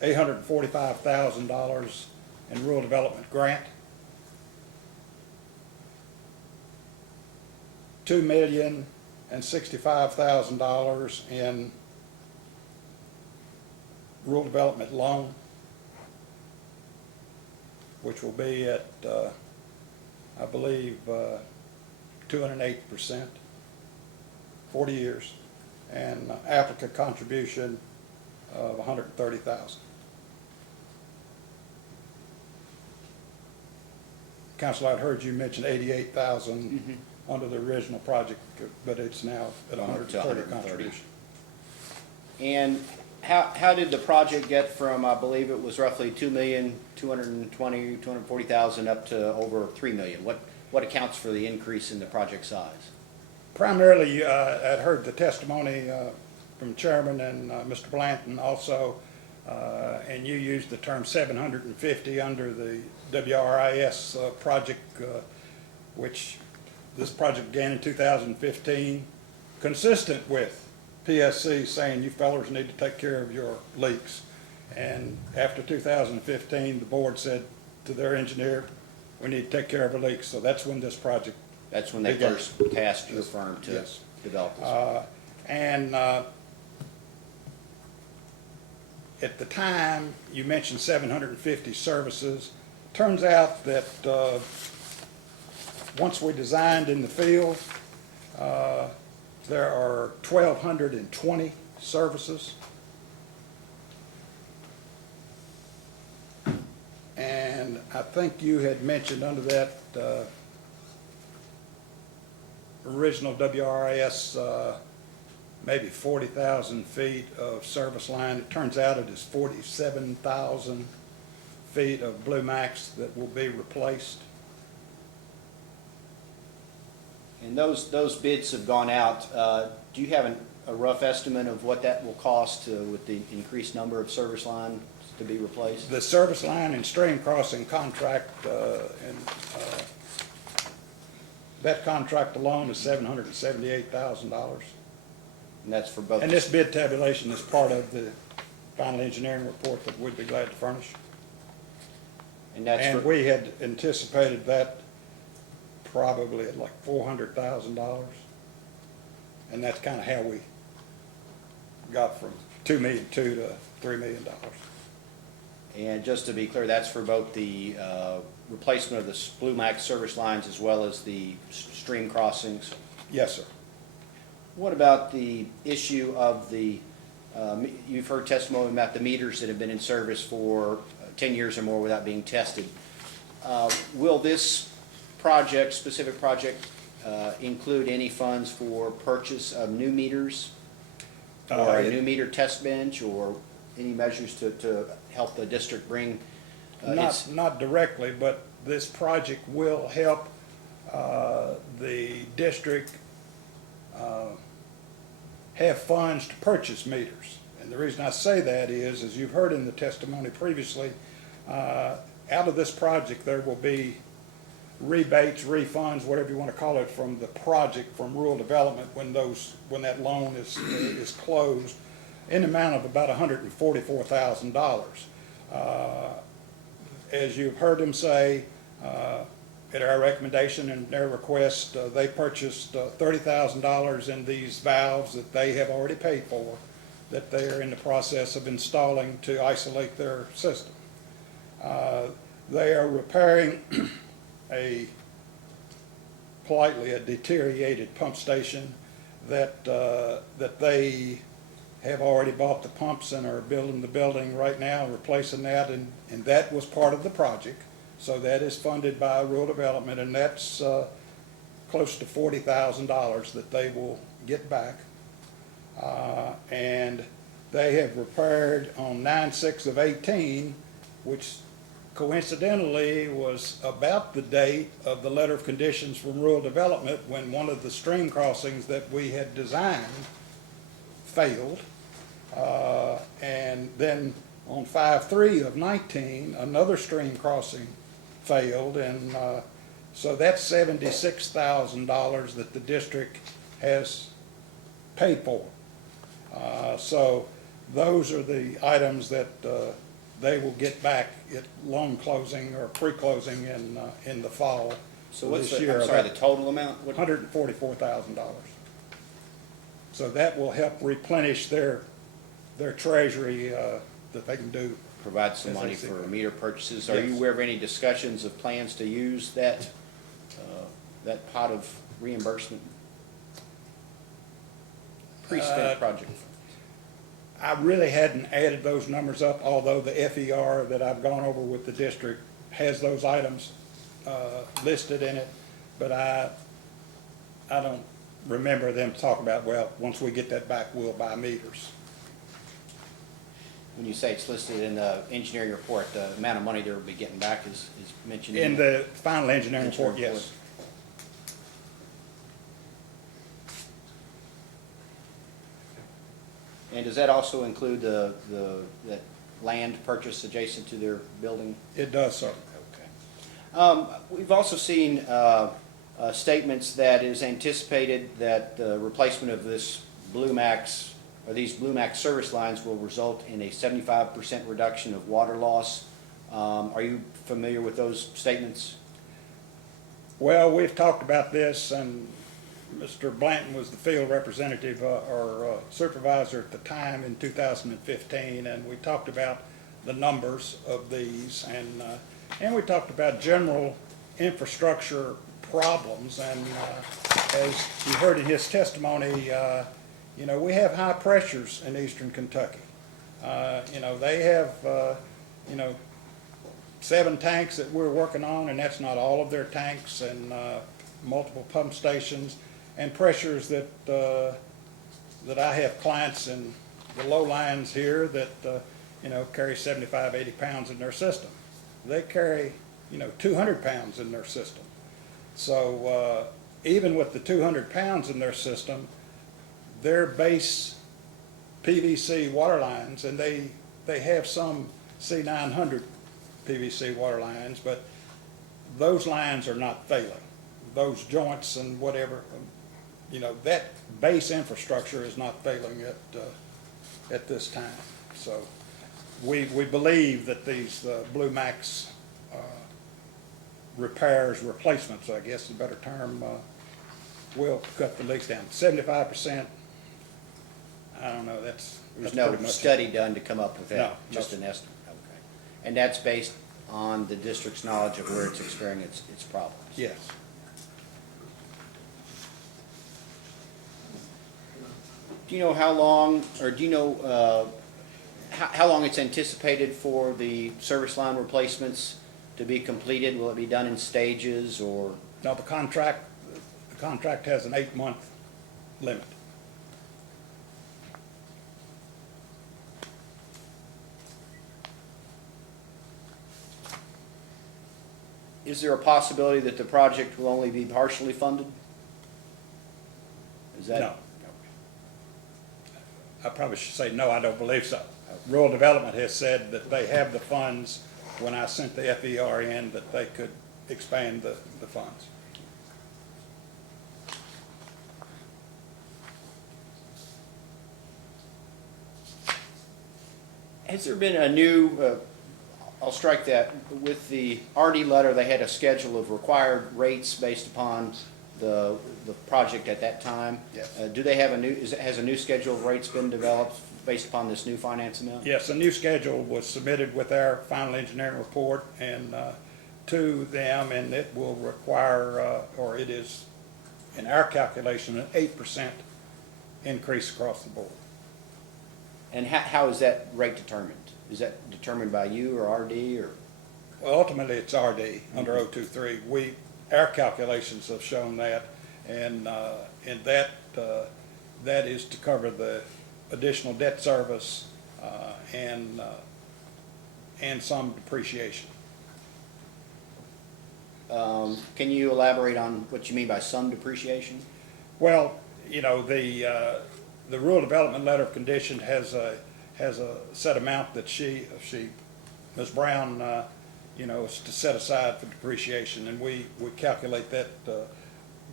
$845,000 in rural development grant. $2,065,000 in rural development loan, which will be at, I believe, 208%, 40 years, and applicant contribution of $130,000. Council, I'd heard you mention $88,000 under the original project, but it's now at $130 contribution. And how did the project get from, I believe it was roughly $2,240,000 up to over $3 million? What accounts for the increase in the project size? Primarily, I'd heard the testimony from Chairman and Mr. Blanton also, and you used the term 750 under the WRIS project, which this project began in 2015, consistent with PSC saying you fellers need to take care of your leaks. And after 2015, the board said to their engineer, we need to take care of our leaks. So that's when this project That's when they began. first tasked your firm to Yes. develop this. And at the time, you mentioned 750 services. Turns out that once we designed in the field, there are 1,220 services. And I think you had mentioned under that original WRIS maybe 40,000 feet of service line. It turns out it is 47,000 feet of Blue Max that will be replaced. And those bids have gone out. Do you have a rough estimate of what that will cost with the increased number of service lines to be replaced? The service line and stream crossing contract, that contract alone is $778,000. And that's for both. And this bid tabulation is part of the final engineering report that we'd be glad to furnish. And that's And for, we had anticipated that probably at like $400,000. And that's kind of how we got from 2.2 to $3 million. And just to be clear, that's for both the replacement of the Blue Max service lines as well as the stream crossings. Yes, sir. What about the issue of you've heard testimony about the meters that have been in service for 10 years or more without being tested. Will this specific project, include any funds for purchase of new meters? Or a new meter test bench, or any measures to help the district bring Not directly, but this project will help the district have funds to purchase meters. And the reason I say that is, as you've heard in the testimony previously, out of this project, there will be rebates, refunds, whatever you want to call it, from the project, from rural development, when that loan is closed, in the amount of about $144,000. As you've heard them say, at our recommendation and their request, they purchased $30,000 in these valves that they have already paid for, that they are in the process of installing to isolate their system. They are repairing a deteriorated pump station that they have already bought the pumps and are building the building right now, replacing that, and that was part of the project. So that is funded by rural development, and that's close to $40,000 that they will get back. And they have repaired on 9/6 of 18, which coincidentally was about the date of the letter of conditions from rural development, when one of the stream crossings that we had designed failed. And then on 5/3 of 19, another stream crossing failed, and so that's $76,000 that the district has paid for. So those are the items that they will get back at loan closing or pre-closing in the fall. So what's this the, year, I'm sorry, the about total amount? $144,000. So that will help replenish their treasury that they can do. Provide some money As I see for it. meter purchases. Are you Yes. aware of any discussions of plans to use that pot of reimbursement? Pre-spent project. I really hadn't added those numbers up, although the FER that I've gone over with the district has those items listed in it, but I don't remember them talking about, well, once we get that back, we'll buy meters. When you say it's listed in the engineering report, the amount of money they'll be getting back is mentioned In the final engineering report, Engineering yes. And does that also include that land purchase adjacent to their building? It does, sir. Okay. We've also seen statements that it is anticipated that the replacement of this Blue Max, or these Blue Max service lines, will result in a 75% reduction of water loss. Are you familiar with those statements? Well, we've talked about this, and Mr. Blanton was the field representative or supervisor at the time in 2015, and we talked about the numbers of these, and we talked about general infrastructure problems. And as you heard in his testimony, you know, we have high pressures in eastern Kentucky. You know, they have, you know, 7 tanks that we're working on, and that's not all of their tanks, and multiple pump stations, and pressures that I have clients in the low lines here that, you know, carry 75, 80 pounds in their system. They carry, you know, 200 pounds in their system. So even with the 200 pounds in their system, their base PVC water lines, and they have some C900 PVC water lines, but those lines are not failing. Those joints and whatever, you know, that base infrastructure is not failing at this time. So we believe that these Blue Max repairs, replacements, I guess is a better term, will cut the leaks down. 75%, I don't know, that's There's pretty no much- study done to come up with No, that, no. just an estimate, okay. And that's based on the district's knowledge of where it's experiencing its problems? Yes. Do you know how long, or do you know how long it's anticipated for the service line replacements to be completed? Will it be done in stages, or? Now, the contract has an 8-month limit. Is there a possibility that the project will only be partially funded? Is that? No. I probably should say, no, I don't believe so. Rural Development has said that they have the funds, when I sent the FER in, that they could expand the funds. Has there been a new, I'll strike that, with the RD letter, they had a schedule of required rates based upon the project at that time? Yes. Do they have has a new schedule of rates been developed based upon this new finance amount? Yes, a new schedule was submitted with our final engineering report and to them, and it will require, or it is, in our calculation, an 8% increase across the board. And how is that rate determined? Is that determined by you or RD, or? Well, ultimately, it's RD under 023. Our calculations have shown that, and that is to cover the additional debt service and some depreciation. Can you elaborate on what you mean by some depreciation? Well, you know, the Rural Development Letter of Condition has a set amount that Ms. Brown, is to set aside for depreciation, and we calculate that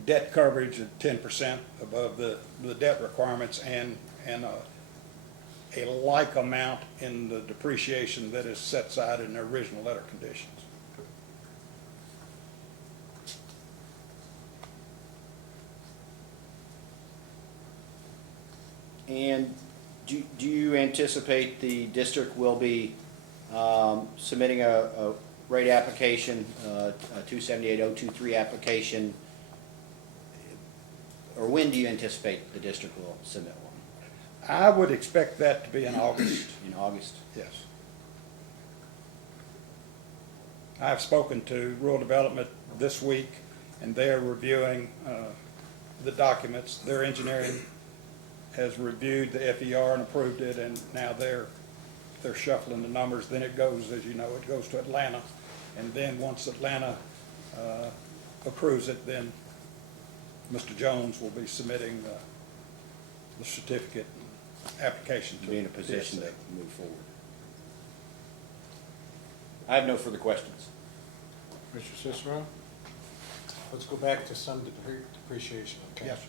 debt coverage at 10% above the debt requirements and a like amount in the depreciation that is set aside in the original letter of conditions. And do you anticipate the district will be submitting a rate application, a 278-023 application, or when do you anticipate the district will submit one? I would expect that to be in August. In August? Yes. I've spoken to Rural Development this week, and they're reviewing the documents. Their engineering has reviewed the FER and approved it, and now they're shuffling the numbers. Then it goes, as you know, it goes to Atlanta, and then once Atlanta approves it, then Mr. Jones will be submitting the certificate application to Be in a position to DSA. move forward. I have no further questions. Mr. Cicero? Let's go back to some depreciation, okay? Yes.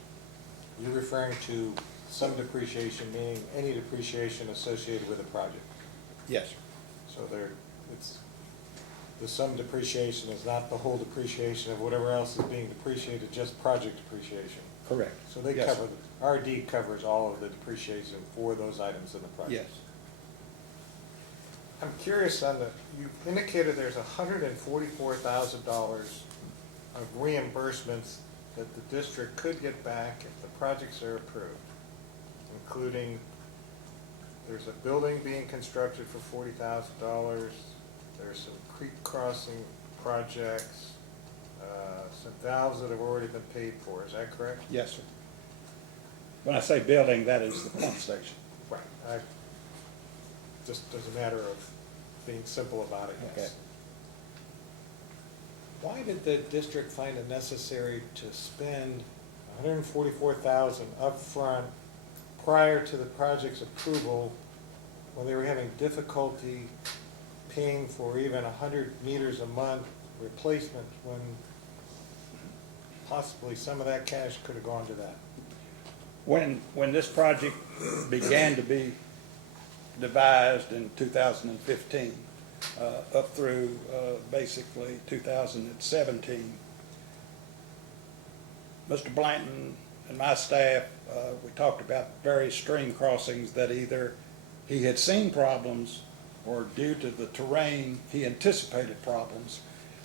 You're referring to some depreciation, meaning any depreciation associated with a project. Yes. So the sum depreciation is not the whole depreciation of whatever else is being depreciated, just project depreciation. Correct. So they Yes. cover, RD covers all of the depreciation for those items in the project. Yes. I'm curious you indicated there's $144,000 of reimbursements that the district could get back if the projects are approved, including there's a building being constructed for $40,000, there's some creek crossing projects, some valves that have already been paid for, is that correct? Yes, sir. When I say building, that is the pump station. Right. Just as a matter of being simple about it, yes. Okay. Why did the district find it necessary to spend $144,000 upfront prior to the project's approval when they were having difficulty paying for even 100 meters a month replacement, when possibly some of that cash could have gone to that? When this project began to be devised in 2015, up through basically 2017. Mr. Blanton and my staff, we talked about various stream crossings that either he had seen problems or due to the terrain, he anticipated problems.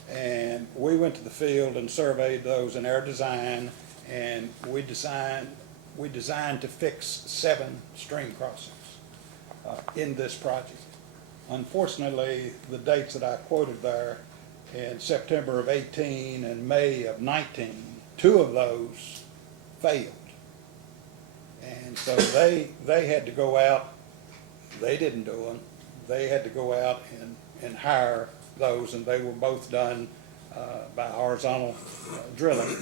And we went to the field and surveyed those in our design, and we designed to fix 7 stream crossings in this project. Unfortunately, the dates that I quoted there, in September of 18 and May of 19, 2 of those failed. And so they had to go out, they didn't do them, they had to go out and hire those, and they were both done by horizontal drilling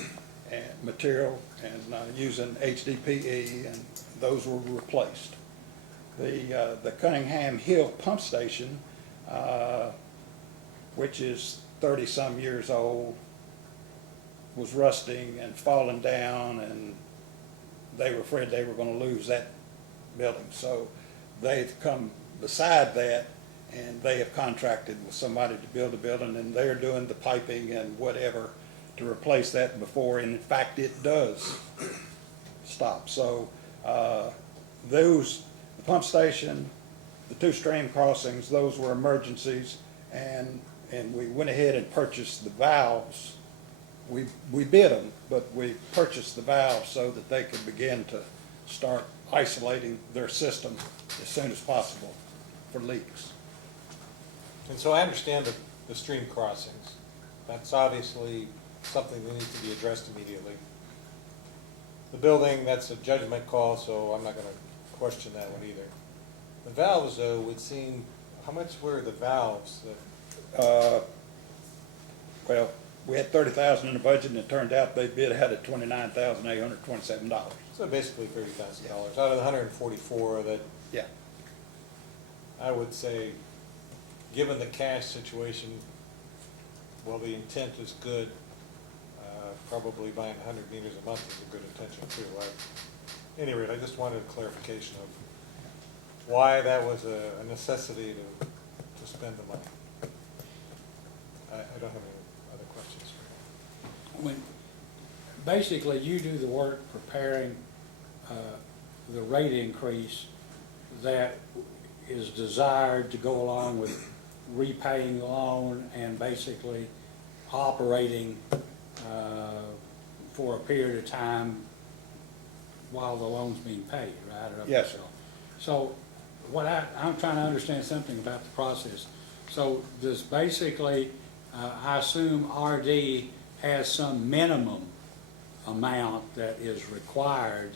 and material and using HDPE, and those were replaced. The Cunningham Hill Pump Station, which is 30-some years old, was rusting and falling down, and they were afraid they were going to lose that building. So they've come beside that, and they have contracted with somebody to build a building, and they're doing the piping and whatever to replace that before, and in fact, it does stop. So those, the pump station, the 2 stream crossings, those were emergencies, and we went ahead and purchased the valves. We bid them, but we purchased the valves so that they could begin to start isolating their system as soon as possible for leaks. And so I understand the stream crossings. That's obviously something that needs to be addressed immediately. The building, that's a judgment call, so I'm not gonna question that one either. The valves, though, would seem, how much were the valves that, Well, we had $30,000 in the budget, and it turned out they bid out at $29,827. so basically $30,000 out of the 144 that Yeah. I would say, given the cash situation, well, the intent is good. Probably buying 100 meters a month is a good intention too. At any rate, I just wanted a clarification of why that was a necessity to spend the money. I don't have any other questions. When, basically, you do the work preparing the rate increase that is desired to go along with repaying the loan and basically operating for a period of time while the loan's being paid, right? Yes, sir. So what I'm trying to understand something about the process. So does basically, I assume RD has some minimum amount that is required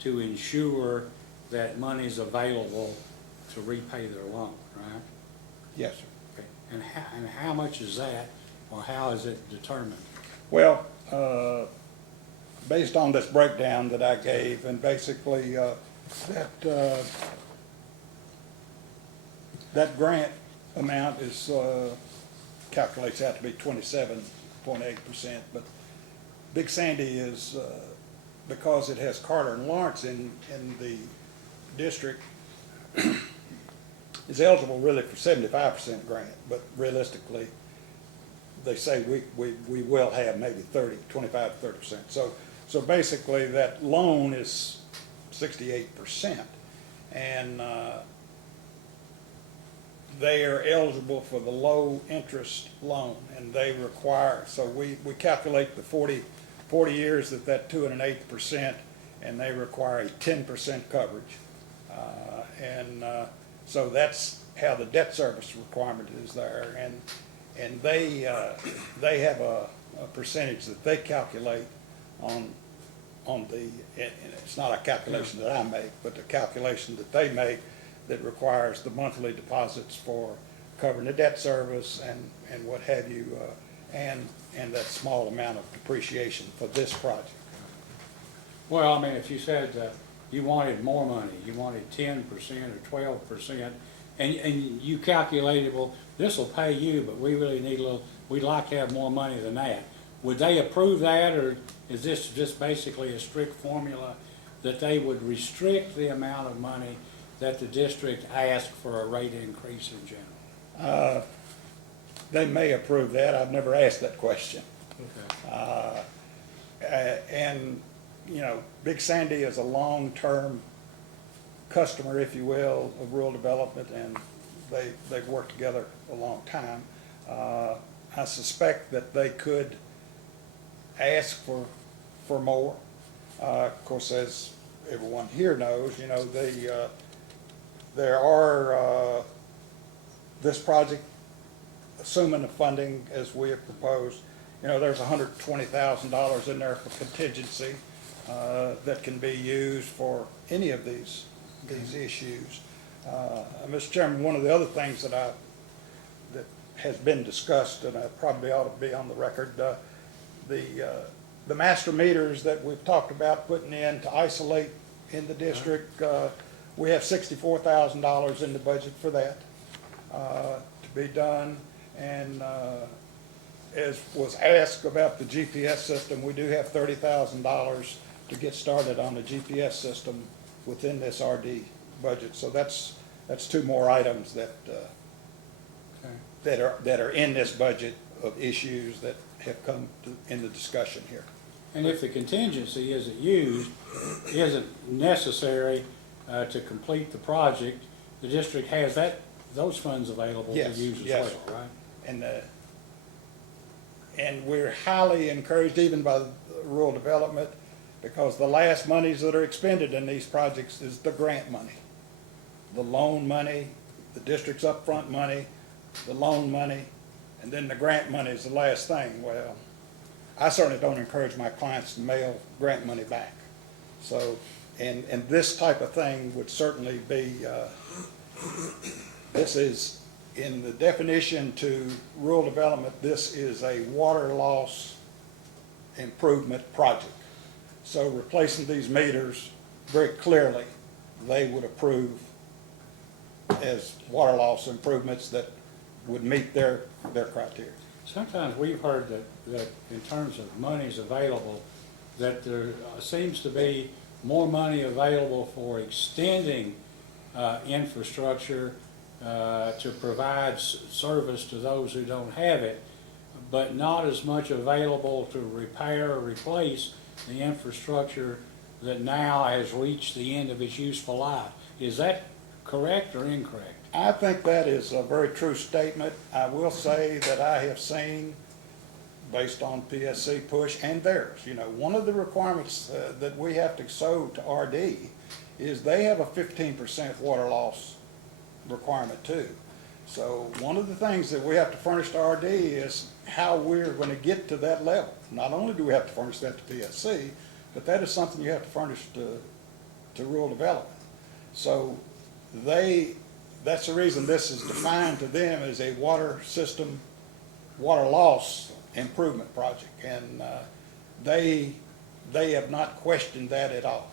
to ensure that money's available to repay their loan, right? Yes, sir. Okay. And how much is that, or how is it determined? Well, based on this breakdown that I gave, and basically that grant amount is calculates out to be 27.8%, but Big Sandy is, because it has Carter and Lawrence in the district, is eligible really for 75% grant, but realistically, they say we will have maybe 25 to 30%. So basically that loan is 68%, and they are eligible for the low interest loan, and they require, so we calculate the 40 years that 2.8%, and they require a 10% coverage. So that's how the debt service requirement is there, and they have a percentage that they calculate on the, and it's not a calculation that I make, but the calculation that they make that requires the monthly deposits for covering the debt service and what have you, and that small amount of depreciation for this project. Well, I mean, if you said you wanted more money, you wanted 10% or 12%, and you calculated, well, this will pay you, but we really need a little, we'd like to have more money than that. Would they approve that, or is this just basically a strict formula that they would restrict the amount of money that the district asked for a rate increase in general? They may approve that. I've never asked that question. Okay. And, you know, Big Sandy is a long-term customer, if you will, of rural development, and they've worked together a long time. I suspect that they could ask for more. Of course, as everyone here knows, you know, there are, this project, assuming the funding as we have proposed, you know, there's $120,000 in there for contingency that can be used for any of these issues. Mr. Chairman, one of the other things that has been discussed, and I probably ought to be on the record, the master meters that we've talked about putting in to isolate in the district, we have $64,000 in the budget for that to be done. And as was asked about the GPS system, we do have $30,000 to get started on the GPS system within this RD budget. So that's two more items that are in this budget of issues that have come in the discussion here. And if the contingency isn't used, isn't necessary to complete the project, the district has those funds available to Yes, use as yes. well, right? And we're highly encouraged even by the rural development, because the last monies that are expended in these projects is the grant money. The loan money, the district's upfront money, the loan money, and then the grant money is the last thing. Well, I certainly don't encourage my clients to mail grant money back. So, and this type of thing would certainly be, this is, in the definition to rural development, this is a water loss improvement project. So replacing these meters, very clearly, they would approve as water loss improvements that would meet their criteria. Sometimes we've heard that in terms of monies available, that there seems to be more money available for extending infrastructure to provide service to those who don't have it, but not as much available to repair or replace the infrastructure that now has reached the end of its useful life. Is that correct or incorrect? I think that is a very true statement. I will say that I have seen, based on PSC push and theirs, you know, one of the requirements that we have to show to RD is they have a 15% water loss requirement too. So one of the things that we have to furnish to RD is how we're going to get to that level. Not only do we have to furnish that to PSC, but that is something you have to furnish to rural development. So that's the reason this is defined to them as a water system, water loss improvement project. And they have not questioned that at all.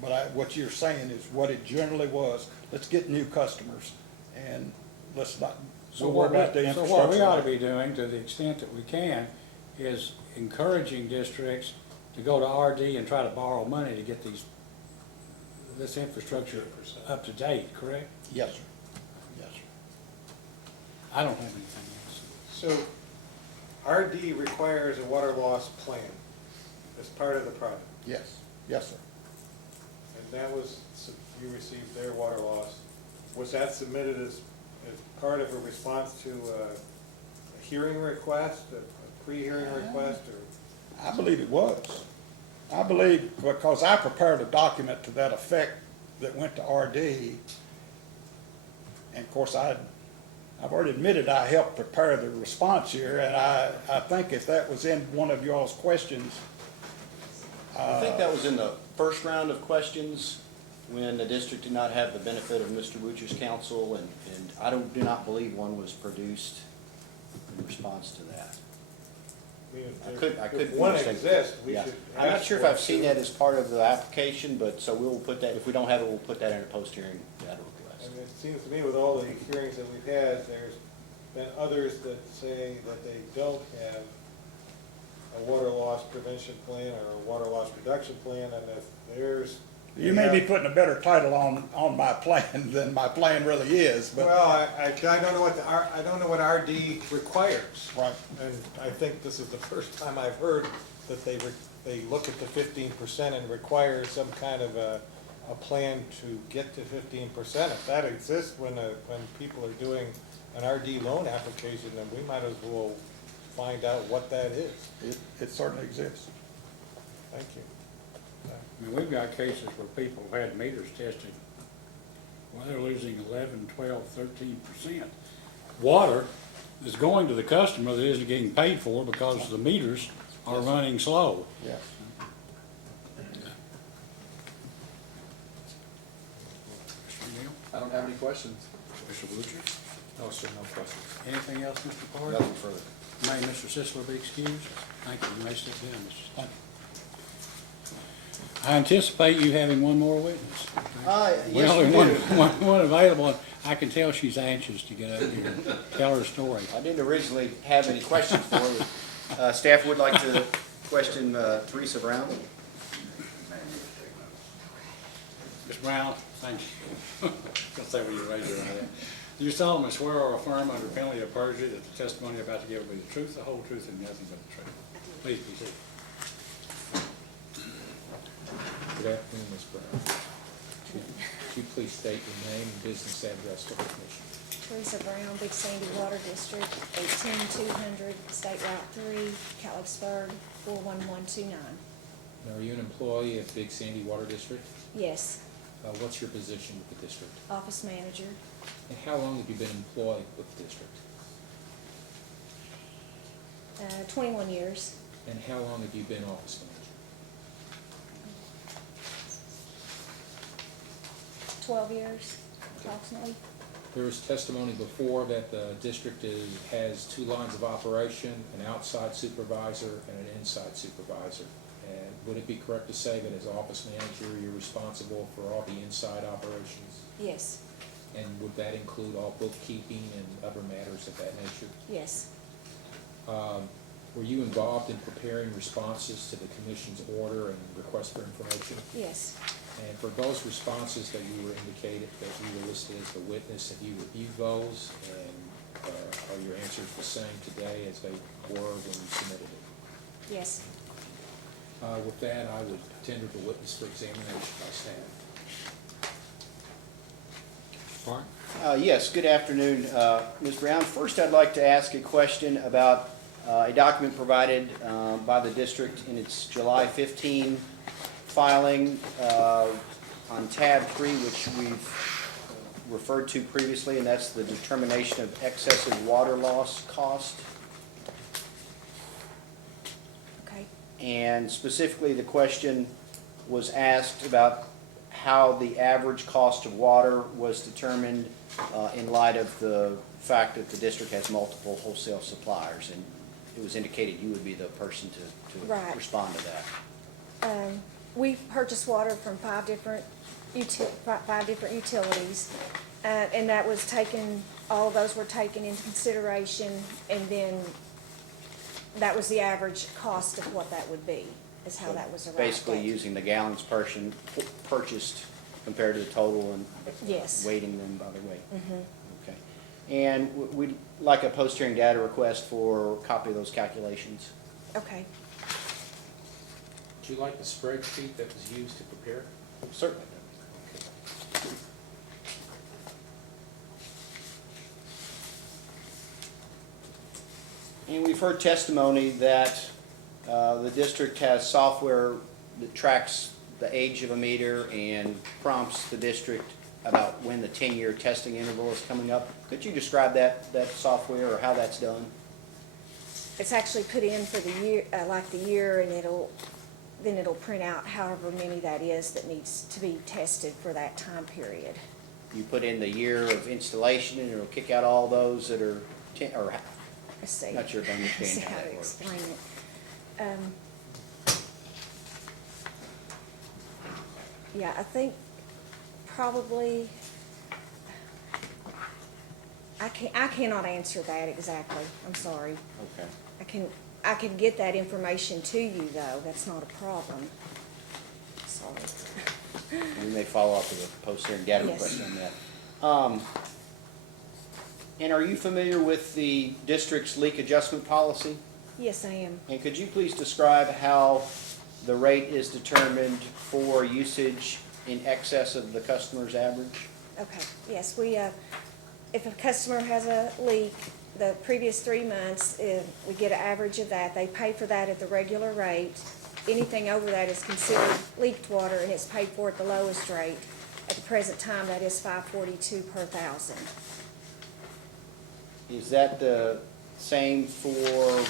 But what you're saying is what it generally was. Let's get new customers and let's not worry about the infrastructure. So what we ought to be doing, to the extent that we can, is encouraging districts to go to RD and try to borrow money to get this infrastructure up to date, correct? Yes, sir. Yes, sir. I don't have anything else. So RD requires a water loss plan as part of the project. Yes, yes, sir. And that was, you received their water loss. Was that submitted as part of a response to a hearing request, a pre-hearing request, or? I believe it was. I believe, because I prepared a document to that effect that went to RD. And of course, I've already admitted I helped prepare the response here, and I think if that was in one of y'all's questions. I think that was in the first round of questions when the district did not have the benefit of Mr. Wucher's counsel, and I do not believe one was produced in response to that. I mean, I could if one mistake- exists, we Yeah. should. I'm not ask sure if for I've it seen too. that as part of the application, but so we'll put that, if we don't have it, we'll put that in a post-hearing data I request. mean, it seems to me with all the hearings that we've had, there's been others that say that they don't have a water loss prevention plan or a water loss reduction plan, and if theirs You may be putting a better title on my plan than my plan really is, but. Well, I don't know I don't know what RD requires. Right. And I think this is the first time I've heard that they look at the 15% and require some kind of a plan to get to 15%. If that exists when people are doing an RD loan application, then we might as well find out what that is. It certainly exists. Thank you. I mean, we've got cases where people have had meters tested, well, they're losing 11, 12, 13%. Water is going to the customer that isn't getting paid for because the meters are running slow. Yeah. Mr. Neal? I don't have any questions. Mr. Butcher? No, sir, no questions. Anything else, Mr. Carter? Nothing further. May Mr. Sisler be excused? Thank you. You may sit down, Mr. Stanton. I anticipate you having one more witness. Yes, Well, we only do. one available, and I can tell she's anxious to get up here and tell her story. I didn't originally have any questions for you. Staff would like to question Teresa Brown. Ms. Brown, thank you. I'll say when you raise your hand. Do you solemnly swear or affirm under penalty of perjury that the testimony you're about to give will be the truth, the whole truth, and nothing but the truth? Please be seated. Good afternoon, Ms. Brown. Could you please state your name and business address for the commission? Teresa Brown, Big Sandy Water District, 18200 State Route 3, Calixburg, 41129. Now, are you an employee of Big Sandy Water District? Yes, What's your position with the district? office manager, And how long have you been employed with the district? 21 years. And how long have you been office manager? 12 years, approximately. There was testimony before that the district has two lines of operation, an outside supervisor and an inside supervisor. And would it be correct to say that as office manager, you're responsible for all the inside operations? Yes, And would that include all bookkeeping and other matters of that nature? yes, Were you involved in preparing responses to the commission's order and request for information? yes, And for those responses that you were indicated, that you were listed as the witness, have you reviewed those? And are your answers the same today as they were when you submitted it? yes. With that, I would tender the witness for examination by staff. Martin? Yes, good afternoon, Ms. Brown. First, I'd like to ask a question about a document provided by the district in its July 15 filing on tab 3, which we've referred to previously, and that's the determination of excessive water loss cost. Okay, And specifically, the question was asked about how the average cost of water was determined in light of the fact that the district has multiple wholesale suppliers, and it was indicated you would be the person to Right. respond to that. we purchased water from five different utilities, and that was taken, all of those were taken into consideration, and then that was the average cost of what that would be, is how that was arrived at. Basically, using the gallons purchased compared to the total and Yes. weighting them by the weight. Okay. And we'd like a post-hearing data request for a copy of those calculations. Okay, Would you like the spreadsheet that was used to prepare? Certainly. And we've heard testimony that the district has software that tracks the age of a meter and prompts the district about when the 10-year testing interval is coming up. Could you describe that software or how that's done? it's actually put in for the year, like the year, and then it'll print out however many that is that needs to be tested for that time period. You put in the year of installation and it'll kick out all those that are, or Let's see. not sure if I understand See how how that to works. explain it. Yeah, I think probably, I cannot answer that exactly, I'm sorry. Okay. I can get that information to you, though, that's not a problem. So, sorry. We may follow up with a post-hearing data Yes. request on that. And are you familiar with the district's leak adjustment policy? Yes, I am. And could you please describe how the rate is determined for usage in excess of the customer's average? Okay, yes, if a customer has a leak, the previous 3 months, we get an average of that. They pay for that at the regular rate. Anything over that is considered leaked water, and it's paid for at the lowest rate. At the present time, that is $5.42 per thousand. Is that the same for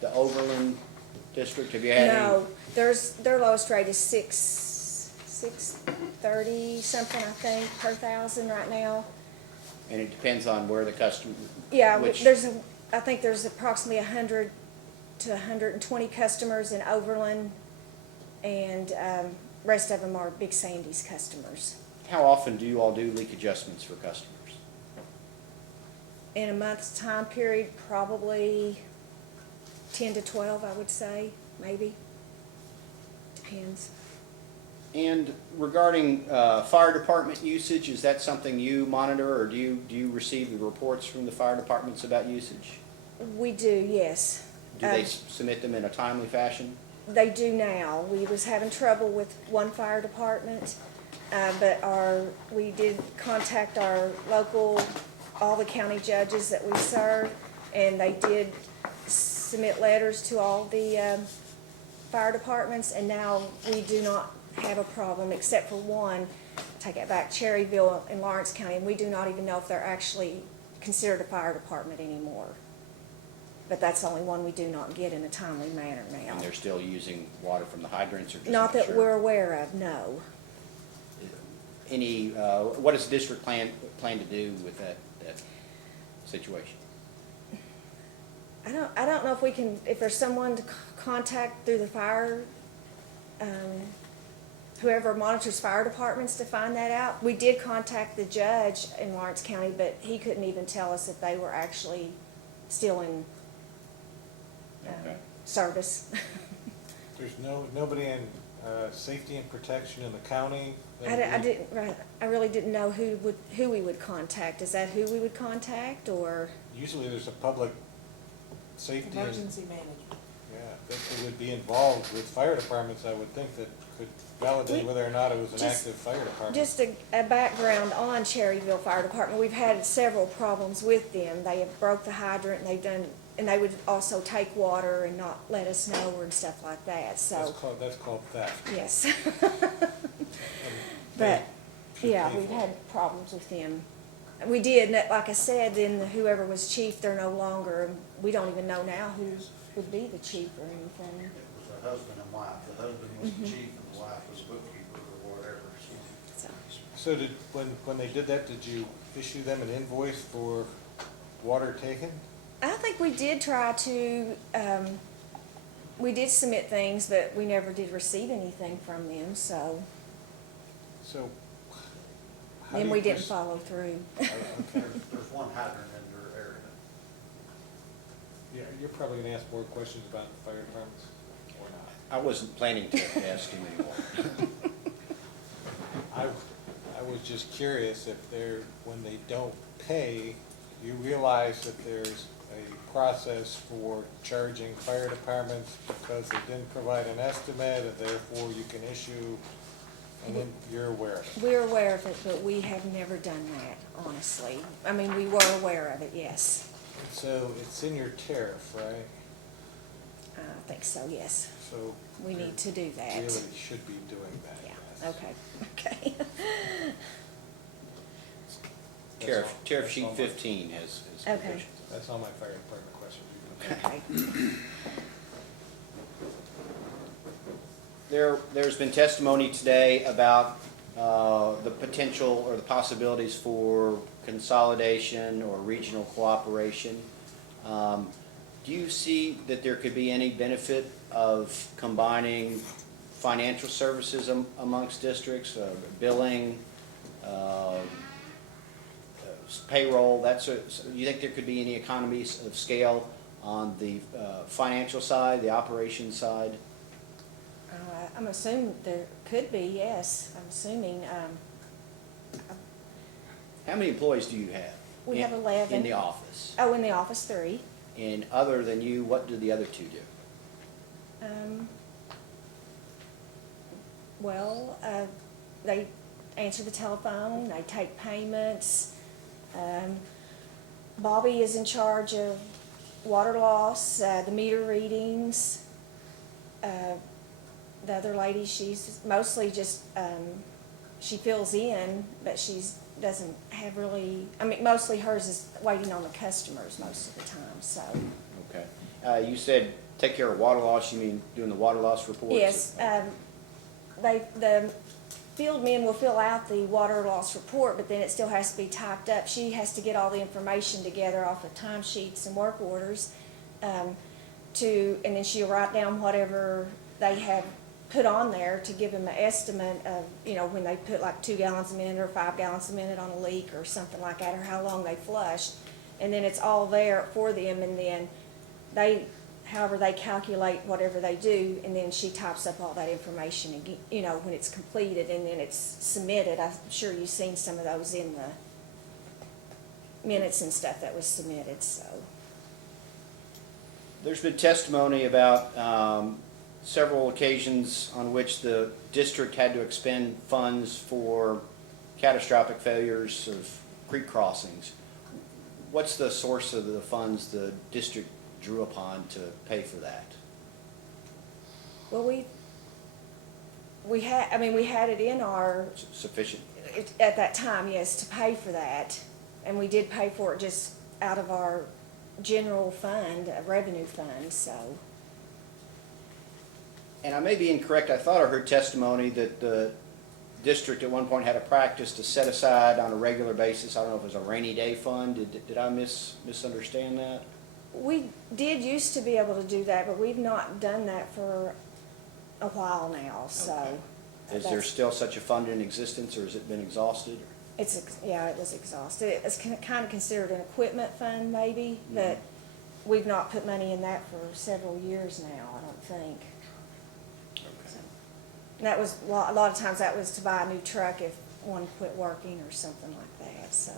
the Overland district? Have you had any? No, their lowest rate is $6.30 something, I think, per thousand right now. And it depends on where the customer, Yeah, which, I think there's approximately 100 to 120 customers in Overland, and rest of them are Big Sandy's customers. how often do you all do leak adjustments for customers? In a month's time period, probably 10 to 12, I would say, maybe. Depends. And regarding fire department usage, is that something you monitor, or do you receive the reports from the fire departments about usage? We do, yes. Do they submit them in a timely fashion? They do now. We was having trouble with one fire department, but we did contact our local, all the county judges that we serve, and they did submit letters to all the fire departments, and now we do not have a problem except for one, take it back, Cherryville in Lawrence County, and we do not even know if they're actually considered a fire department anymore. But that's the only one we do not get in a timely manner now. And they're still using water from the hydrants, or just Not that sure? we're aware of, no. Any, what does the district plan to do with that situation? I don't know if we can, if there's someone to contact through the fire, whoever monitors fire departments to find that out. We did contact the judge in Lawrence County, but he couldn't even tell us if they were actually still in Okay. service. There's nobody in safety and protection in the county? I really didn't know who we would contact. Is that who we would contact, or? Usually there's a public safety. Emergency management. Yeah, that would be involved with fire departments, I would think, that could validate whether or not it was an Just- active fire department. Just a background on Cherryville Fire Department, we've had several problems with them. They have broke the hydrant, and they would also take water and not let us know and stuff like that, so, That's called theft. yes. And But, they should yeah, pay we've for had it. problems with them. We did, and like I said, then whoever was chief, they're no longer, we don't even know now who would be the chief or anything. It was a husband and wife. The husband was the chief and the wife was a bookkeeper or whatever. So, So when they did that, did you issue them an invoice for water taken? I think we did try to, we did submit things, but we never did receive anything from them, so So. how do then you we didn't pers- follow through. Okay. There's one hydrant in your area. Yeah, you're probably gonna ask more questions about the fire departments, or not? I wasn't planning to ask too many more. I was just curious if when they don't pay, you realize that there's a process for charging fire departments because they didn't provide an estimate, and therefore you can issue, and then you're aware of it. We're aware of it, but we have never done that, honestly. I mean, we were aware of it, yes. So it's in your tariff, right? I think so, yes. So. We you need to do that. Really should be doing that. Yeah, yes. okay. Tariff sheet 15 has Okay. provisions. That's all my fire department questions. You can- Okay. There's been testimony today about the potential or the possibilities for consolidation or regional cooperation. Do you see that there could be any benefit of combining financial services amongst districts, billing, payroll, that sort of, do you think there could be any economies of scale on the financial side, the operations side? I'm assuming there could be, yes, I'm assuming, How many employees do you have? We in- have 11. In the office? oh, in the office, 3. And other than you, what do the other 2 do? Well, they answer the telephone, they take payments. Bobby is in charge of water loss, the meter readings. The other lady, she's mostly just, she fills in, but doesn't have really, I mean, mostly hers is waiting on the customers most of the time, so. Okay. You said take care of water loss, you mean doing the water loss reports? Yes, the field men will fill out the water loss report, but then it still has to be typed up. She has to get all the information together off of timesheets and work orders, and then she'll write down whatever they have put on there to give them an estimate of, when they put like 2 gallons a minute or 5 gallons a minute on a leak or something like that, or how long they flushed. And then it's all there for them, and then however they calculate whatever they do, and then she types up all that information, when it's completed, and then it's submitted. I'm sure you've seen some of those in the minutes and stuff that was submitted, so. There's been testimony about several occasions on which the district had to expend funds for catastrophic failures of creek crossings. What's the source of the funds the district drew upon to pay for that? Well, we had it in our, Sufficient? at that time, yes, to pay for that. And we did pay for it just out of our general fund, revenue fund, so. And I may be incorrect, I thought I heard testimony that the district at one point had a practice to set aside on a regular basis, I don't know if it was a rainy day fund, did I misunderstand that? We did used to be able to do that, but we've not done that for a while now, so. Okay. Is there still such a fund in existence, or has it been exhausted? It was exhausted. It's kind of considered an equipment fund maybe, but we've not put money in that for several years now, I don't think. So, and that was, a lot of times that was to buy a new truck if one quit working or something like that, so.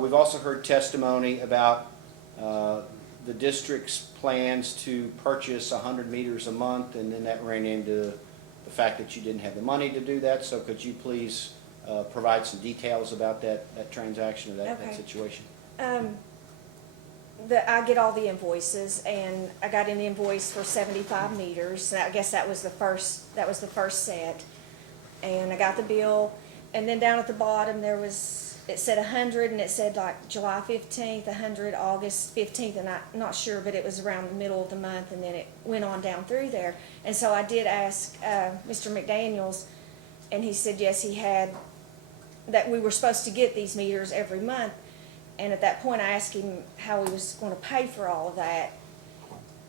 We've also heard testimony about the district's plans to purchase 100 meters a month, and then that ran into the fact that you didn't have the money to do that. So could you please provide some details about that transaction or that Okay. situation? I get all the invoices, and I got an invoice for 75 meters. I guess that was the first set. And I got the bill, and then down at the bottom it said 100, and it said like July 15th, 100, August 15th, and I'm not sure, but it was around the middle of the month, and then it went on down through there. And so I did ask Mr. McDaniels, and he said yes, he had, that we were supposed to get these meters every month. And at that point, I asked him how he was going to pay for all of that.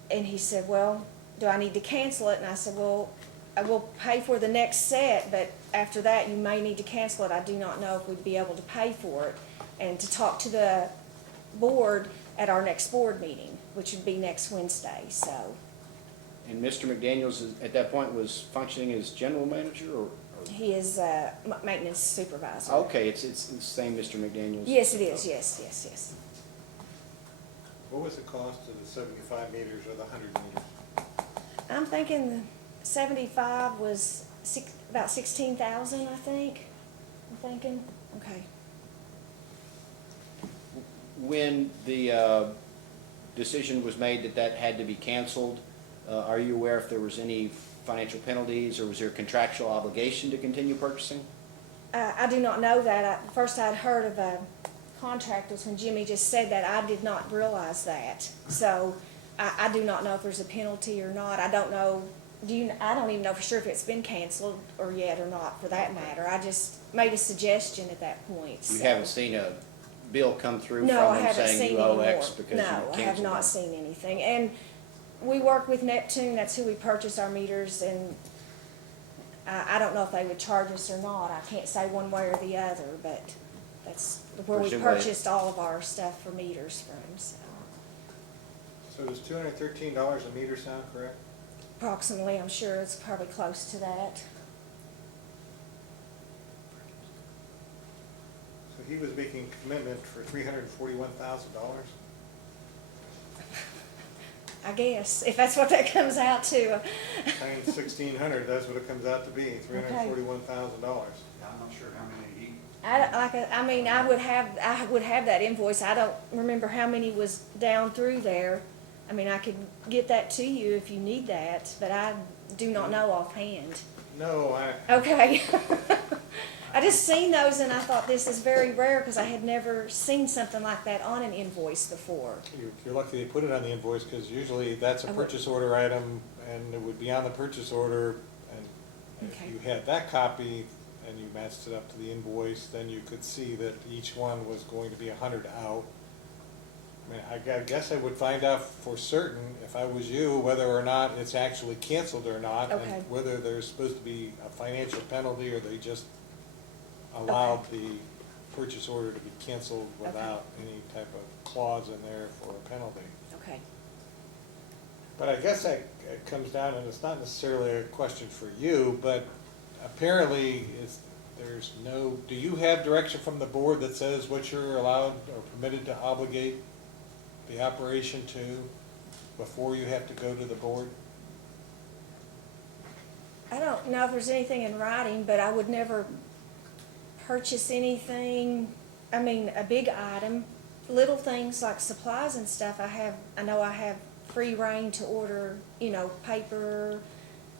And he said, well, do I need to cancel it? And I said, well, I will pay for the next set, but after that, you may need to cancel it. I do not know if we'd be able to pay for it. And to talk to the board at our next board meeting, which would be next Wednesday, so. And Mr. McDaniels, at that point, was functioning as general manager, or? He is maintenance supervisor. Okay, it's the same Mr. McDaniels? Yes, it is, yes. What was the cost of the 75 meters or the 100 meters? I'm thinking the 75 was about 16,000, I think. I'm thinking, okay. When the decision was made that had to be canceled, are you aware if there was any financial penalties, or was there a contractual obligation to continue purchasing? I do not know that. First I'd heard of a contract was when Jimmy just said that. I did not realize that. So I do not know if there's a penalty or not. I don't know. I don't even know for sure if it's been canceled or yet or not, for that matter. I just made a suggestion at that point. You so. haven't seen a bill come through from No, I them haven't saying seen you any owe more. X because you No, canceled I have not them? seen anything. And we work with Neptune, that's who we purchase our meters, and I don't know if they would charge us or not. I can't say one way or the other, but that's where we Presumably- purchased all of our stuff for meters from, so. So it was $213 a meter sound correct? approximately, I'm sure it's probably close to that. So he was making a commitment for $341,000? I guess, if that's what that comes out to. Times 1,600, that's what it comes out to be, $341,000. Yeah, I'm not sure how many he, I would have that invoice. I don't remember how many was down through there. I mean, I could get that to you if you need that, but I do not know offhand. No, Okay. I just seen those and I thought this is very rare because I had never seen something like that on an invoice before. you're lucky they put it on the invoice, because usually that's a purchase order item, and it would be on the purchase order, and if Okay. you had that copy and you matched it up to the invoice, then you could see that each one was going to be 100 out. I mean, I guess I would find out for certain, if I was you, whether or not it's actually canceled or not, Okay. and whether there's supposed to be a financial penalty, or they just allowed the purchase order to be canceled without any type of clause in there for a penalty. Okay. But I guess that it comes down, and it's not necessarily a question for you, but apparently there's no, do you have direction from the board that says what you're allowed or permitted to obligate the operation to before you have to go to the board? I don't know if there's anything in writing, but I would never purchase anything, I mean, a big item. Little things like supplies and stuff, I know I have free reign to order, paper,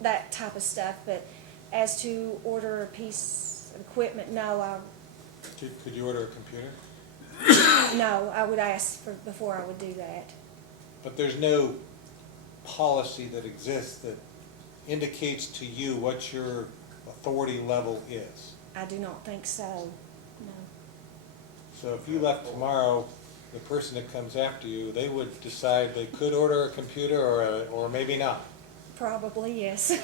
that type of stuff, but as to order a piece of equipment, no, Could you order a computer? no, I would ask before I would do that. But there's no policy that exists that indicates to you what your authority level is. I do not think so, no. So if you left tomorrow, the person that comes after you, they would decide they could order a computer or maybe not. Probably, yes.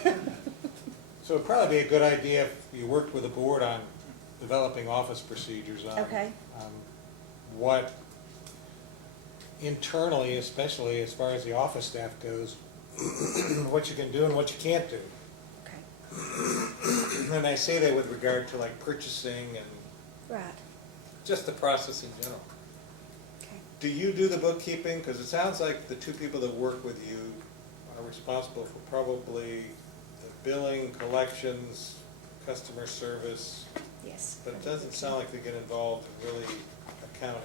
So it'd probably be a good idea if you worked with the board on developing office procedures on Okay. what internally, especially as far as the office staff goes, what you can do and what you can't do. Okay, And I say that with regard to like purchasing and right, just the process in general. okay. Do you do the bookkeeping? Because it sounds like the two people that work with you are responsible for probably the billing, collections, customer service, Yes. but it doesn't sound like they get involved in really accounting.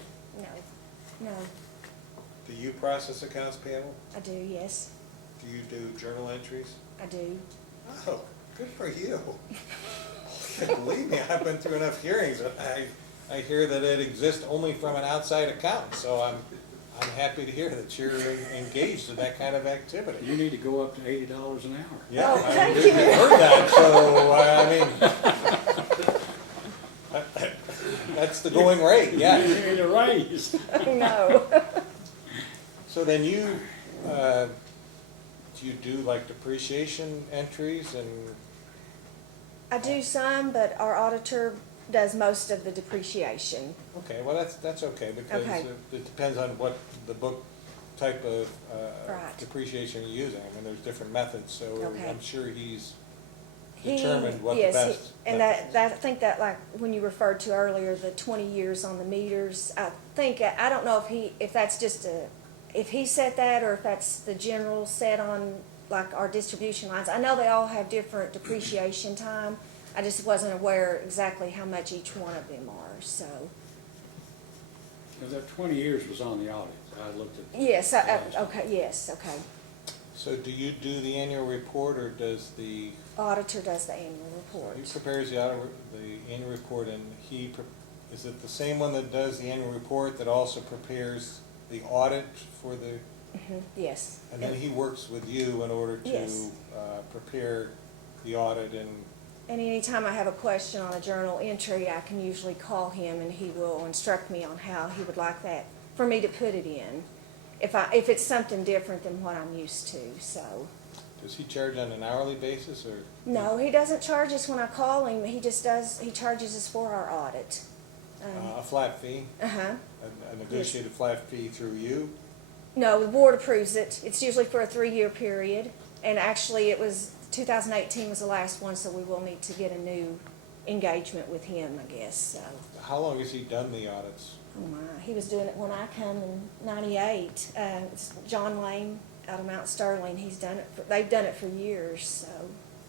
No, Do you process accounts payable? I do, yes, Do you do journal entries? I do. Oh, good for you. Believe me, I've been through enough hearings, and I hear that it exists only from an outside accountant, so I'm happy to hear that you're engaged in that kind of activity. You need to go up to $80 an hour. Yeah, Oh, I thank didn't you. heard that, so, I mean, that's the going rate, You yeah. need a raise. No. So then do you do like depreciation entries and, I do some, but our auditor does most of the depreciation. okay, well, that's okay, because Okay. it depends on what the book type of Right. depreciation you're using. I mean, there's different methods, so Okay. I'm sure he's He- determined what the yes, best. and method is. I think that, like, when you referred to earlier, the 20 years on the meters, I don't know if that's just if he set that, or if that's the general set on, like, our distribution lines. I know they all have different depreciation time. I just wasn't aware exactly how much each one of them are, so. Because that 20 years was on the audit. I looked at. Yes, okay, yes, okay. So do you do the annual report, or does the, Auditor does the annual report. he prepares the annual report, and is it the same one that does the annual report that also prepares the audit for the, Mhm, yes. and then he works with you in order to Yes. prepare the audit and, And anytime I have a question on a journal entry, I can usually call him and he will instruct me on how he would like that, for me to put it in, if it's something different than what I'm used to, so. does he charge on an hourly basis, or? No, he doesn't charge us when I call him, he charges us for our audit. A flat fee, Uh-huh. a negotiated flat fee through you? No, the board approves it, it's usually for a 3-year period. And actually, it was, 2018 was the last one, so we will need to get a new engagement with him, I guess, so. How long has he done the audits? Oh my, he was doing it when I come in '98. It's John Lane out of Mount Sterling, they've done it for years, so.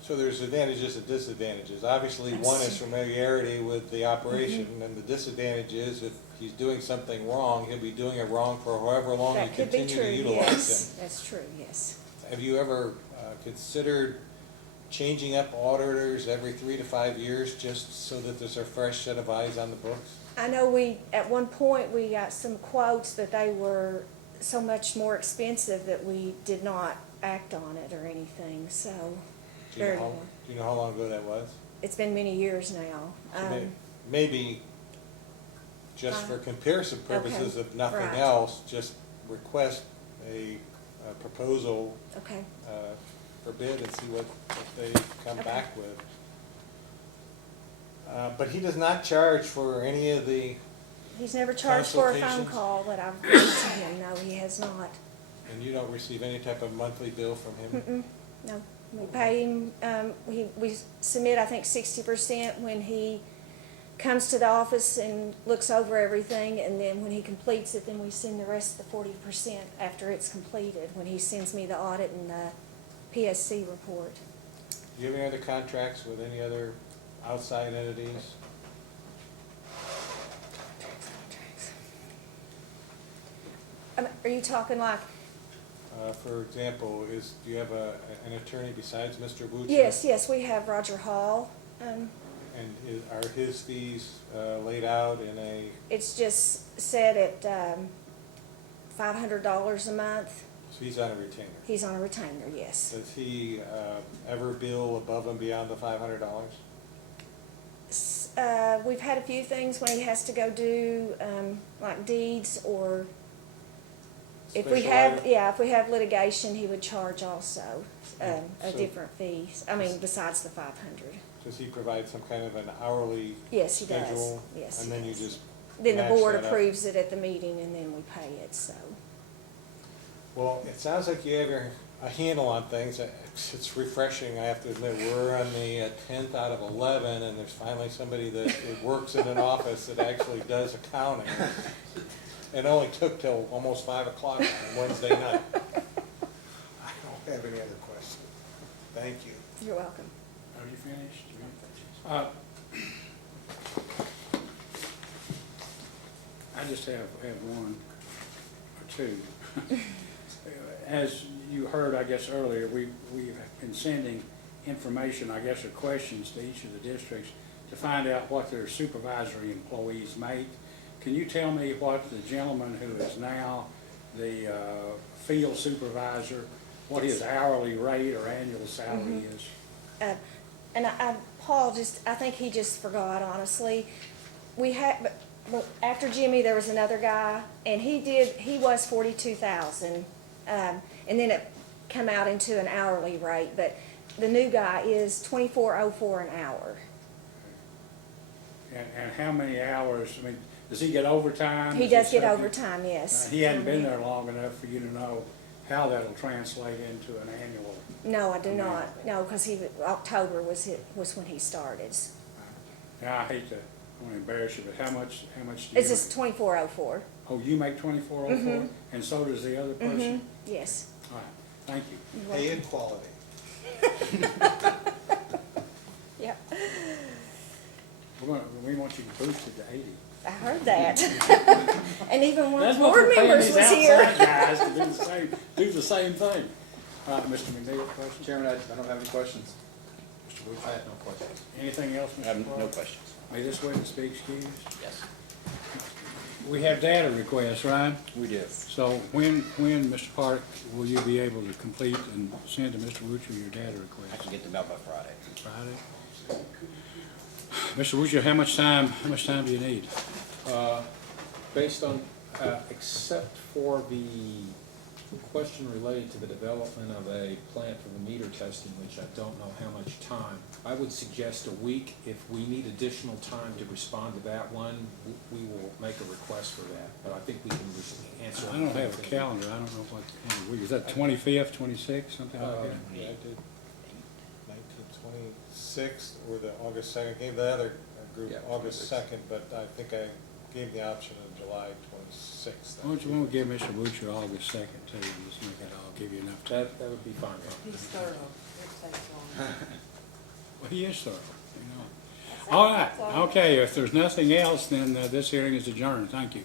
So there's advantages and disadvantages. Obviously, one is That's- familiarity with the operation, and the disadvantage is if he's doing something wrong, he'll be doing it wrong for however long you That could be continue true, to utilize yes, him. that's true, yes. Have you ever considered changing up auditors every 3 to 5 years just so that there's a fresh set of eyes on the books? I know at one point, we got some quotes, but they were so much more expensive that we did not act on it or anything, so. Do you know how long ago that was? It's been many years now. So maybe, just for comparison purposes, okay, if nothing right. else, just request a proposal Okay, for bid and see what they come Okay. back with. But he does not charge for any of the, he's never charged for a phone Consultations? call that I've given to him, no, he has not. and you don't receive any type of monthly bill from him? Mm-mm, no, we pay him, we submit, I think, 60% when he comes to the office and looks over everything, and then when he completes it, then we send the rest of the 40% after it's completed, when he sends me the audit and the PSC report. Do you have any other contracts with any other outside entities? Are you talking like, For example, do you have an attorney besides Mr. Wuchler? yes, we have Roger Hall. And are his fees laid out in a, It's just set at $500 a month. so he's on a retainer? He's on a retainer, yes. Does he ever bill above and beyond the $500? We've had a few things when he has to go do, like deeds, or if we Special have, item? if we have litigation, he would charge also, a So- different fee. I mean, besides the 500. Does he provide some kind of an hourly Yes, he does. schedule? Yes, And he then you does. just Then the match board that up? approves it at the meeting, and then we pay it, so. Well, it sounds like you have a handle on things. It's refreshing, I have to admit. We're on the 10th out of 11, and there's finally somebody that works in an office that actually does accounting. It only took till almost 5 o'clock on Wednesday night. I don't have any other questions. Thank you. You're welcome. Are you finished? I just have one or two. As you heard, I guess, earlier, we've been sending information, I guess, or questions to each of the districts to find out what their supervisory employees make. Can you tell me what the gentleman who is now the field supervisor, what his hourly rate or annual salary is? And Paul I think he just forgot, honestly. We had, but after Jimmy, there was another guy, and he was 42,000. And then it come out into an hourly rate, but the new guy is 24.04 an hour. And how many hours, I mean, does he get overtime? He Is does it get something- overtime, yes. He hadn't been there long enough for you to know how that'll translate into an annual. No, I do not, no, because October was when he started. Now, I hate to, I want to embarrass you, but how much do you It's just make? 24.04, Oh, you make 24.04, and so does the other person? yes. All right, thank you. You're Pay welcome. equality. Yep, We want you to boost it to 80. I heard that. And even one of That's the what board we're paying members these was here. outside guys to do the same thing. All right, Mr. McNeil, question? Chairman, I don't have any questions. Mr. I Wood? have no questions. Anything else, Mr. Clark? questions. May this witness be excused? Yes. We have data requests, right? We do. So when, Mr. Park, will you be able to complete and send to Mr. Wutcher your data I requests? can get them out by Friday. Friday? Mr. Wutcher, how much time do you need? Based on, except for the Question related to the development of a plant for the meter testing, which I don't know how much time. I would suggest a week. If we need additional time to respond to that one, we will make a request for that. But I think we can answer. I don't have a calendar, I don't know what, week is that 25th, 26th, something like that? Yeah, I did 1926 or the August 2nd, gave the other group Yeah, August 26th. 2nd, but I think I gave the option of July 26th. Why don't you give Mr. Butcher August 2nd too, and just make it, I'll give you enough time. That would be fine. He's thorough, it takes long. Well, he is thorough, you know. All right, okay, if there's nothing else, then this hearing is adjourned, thank you.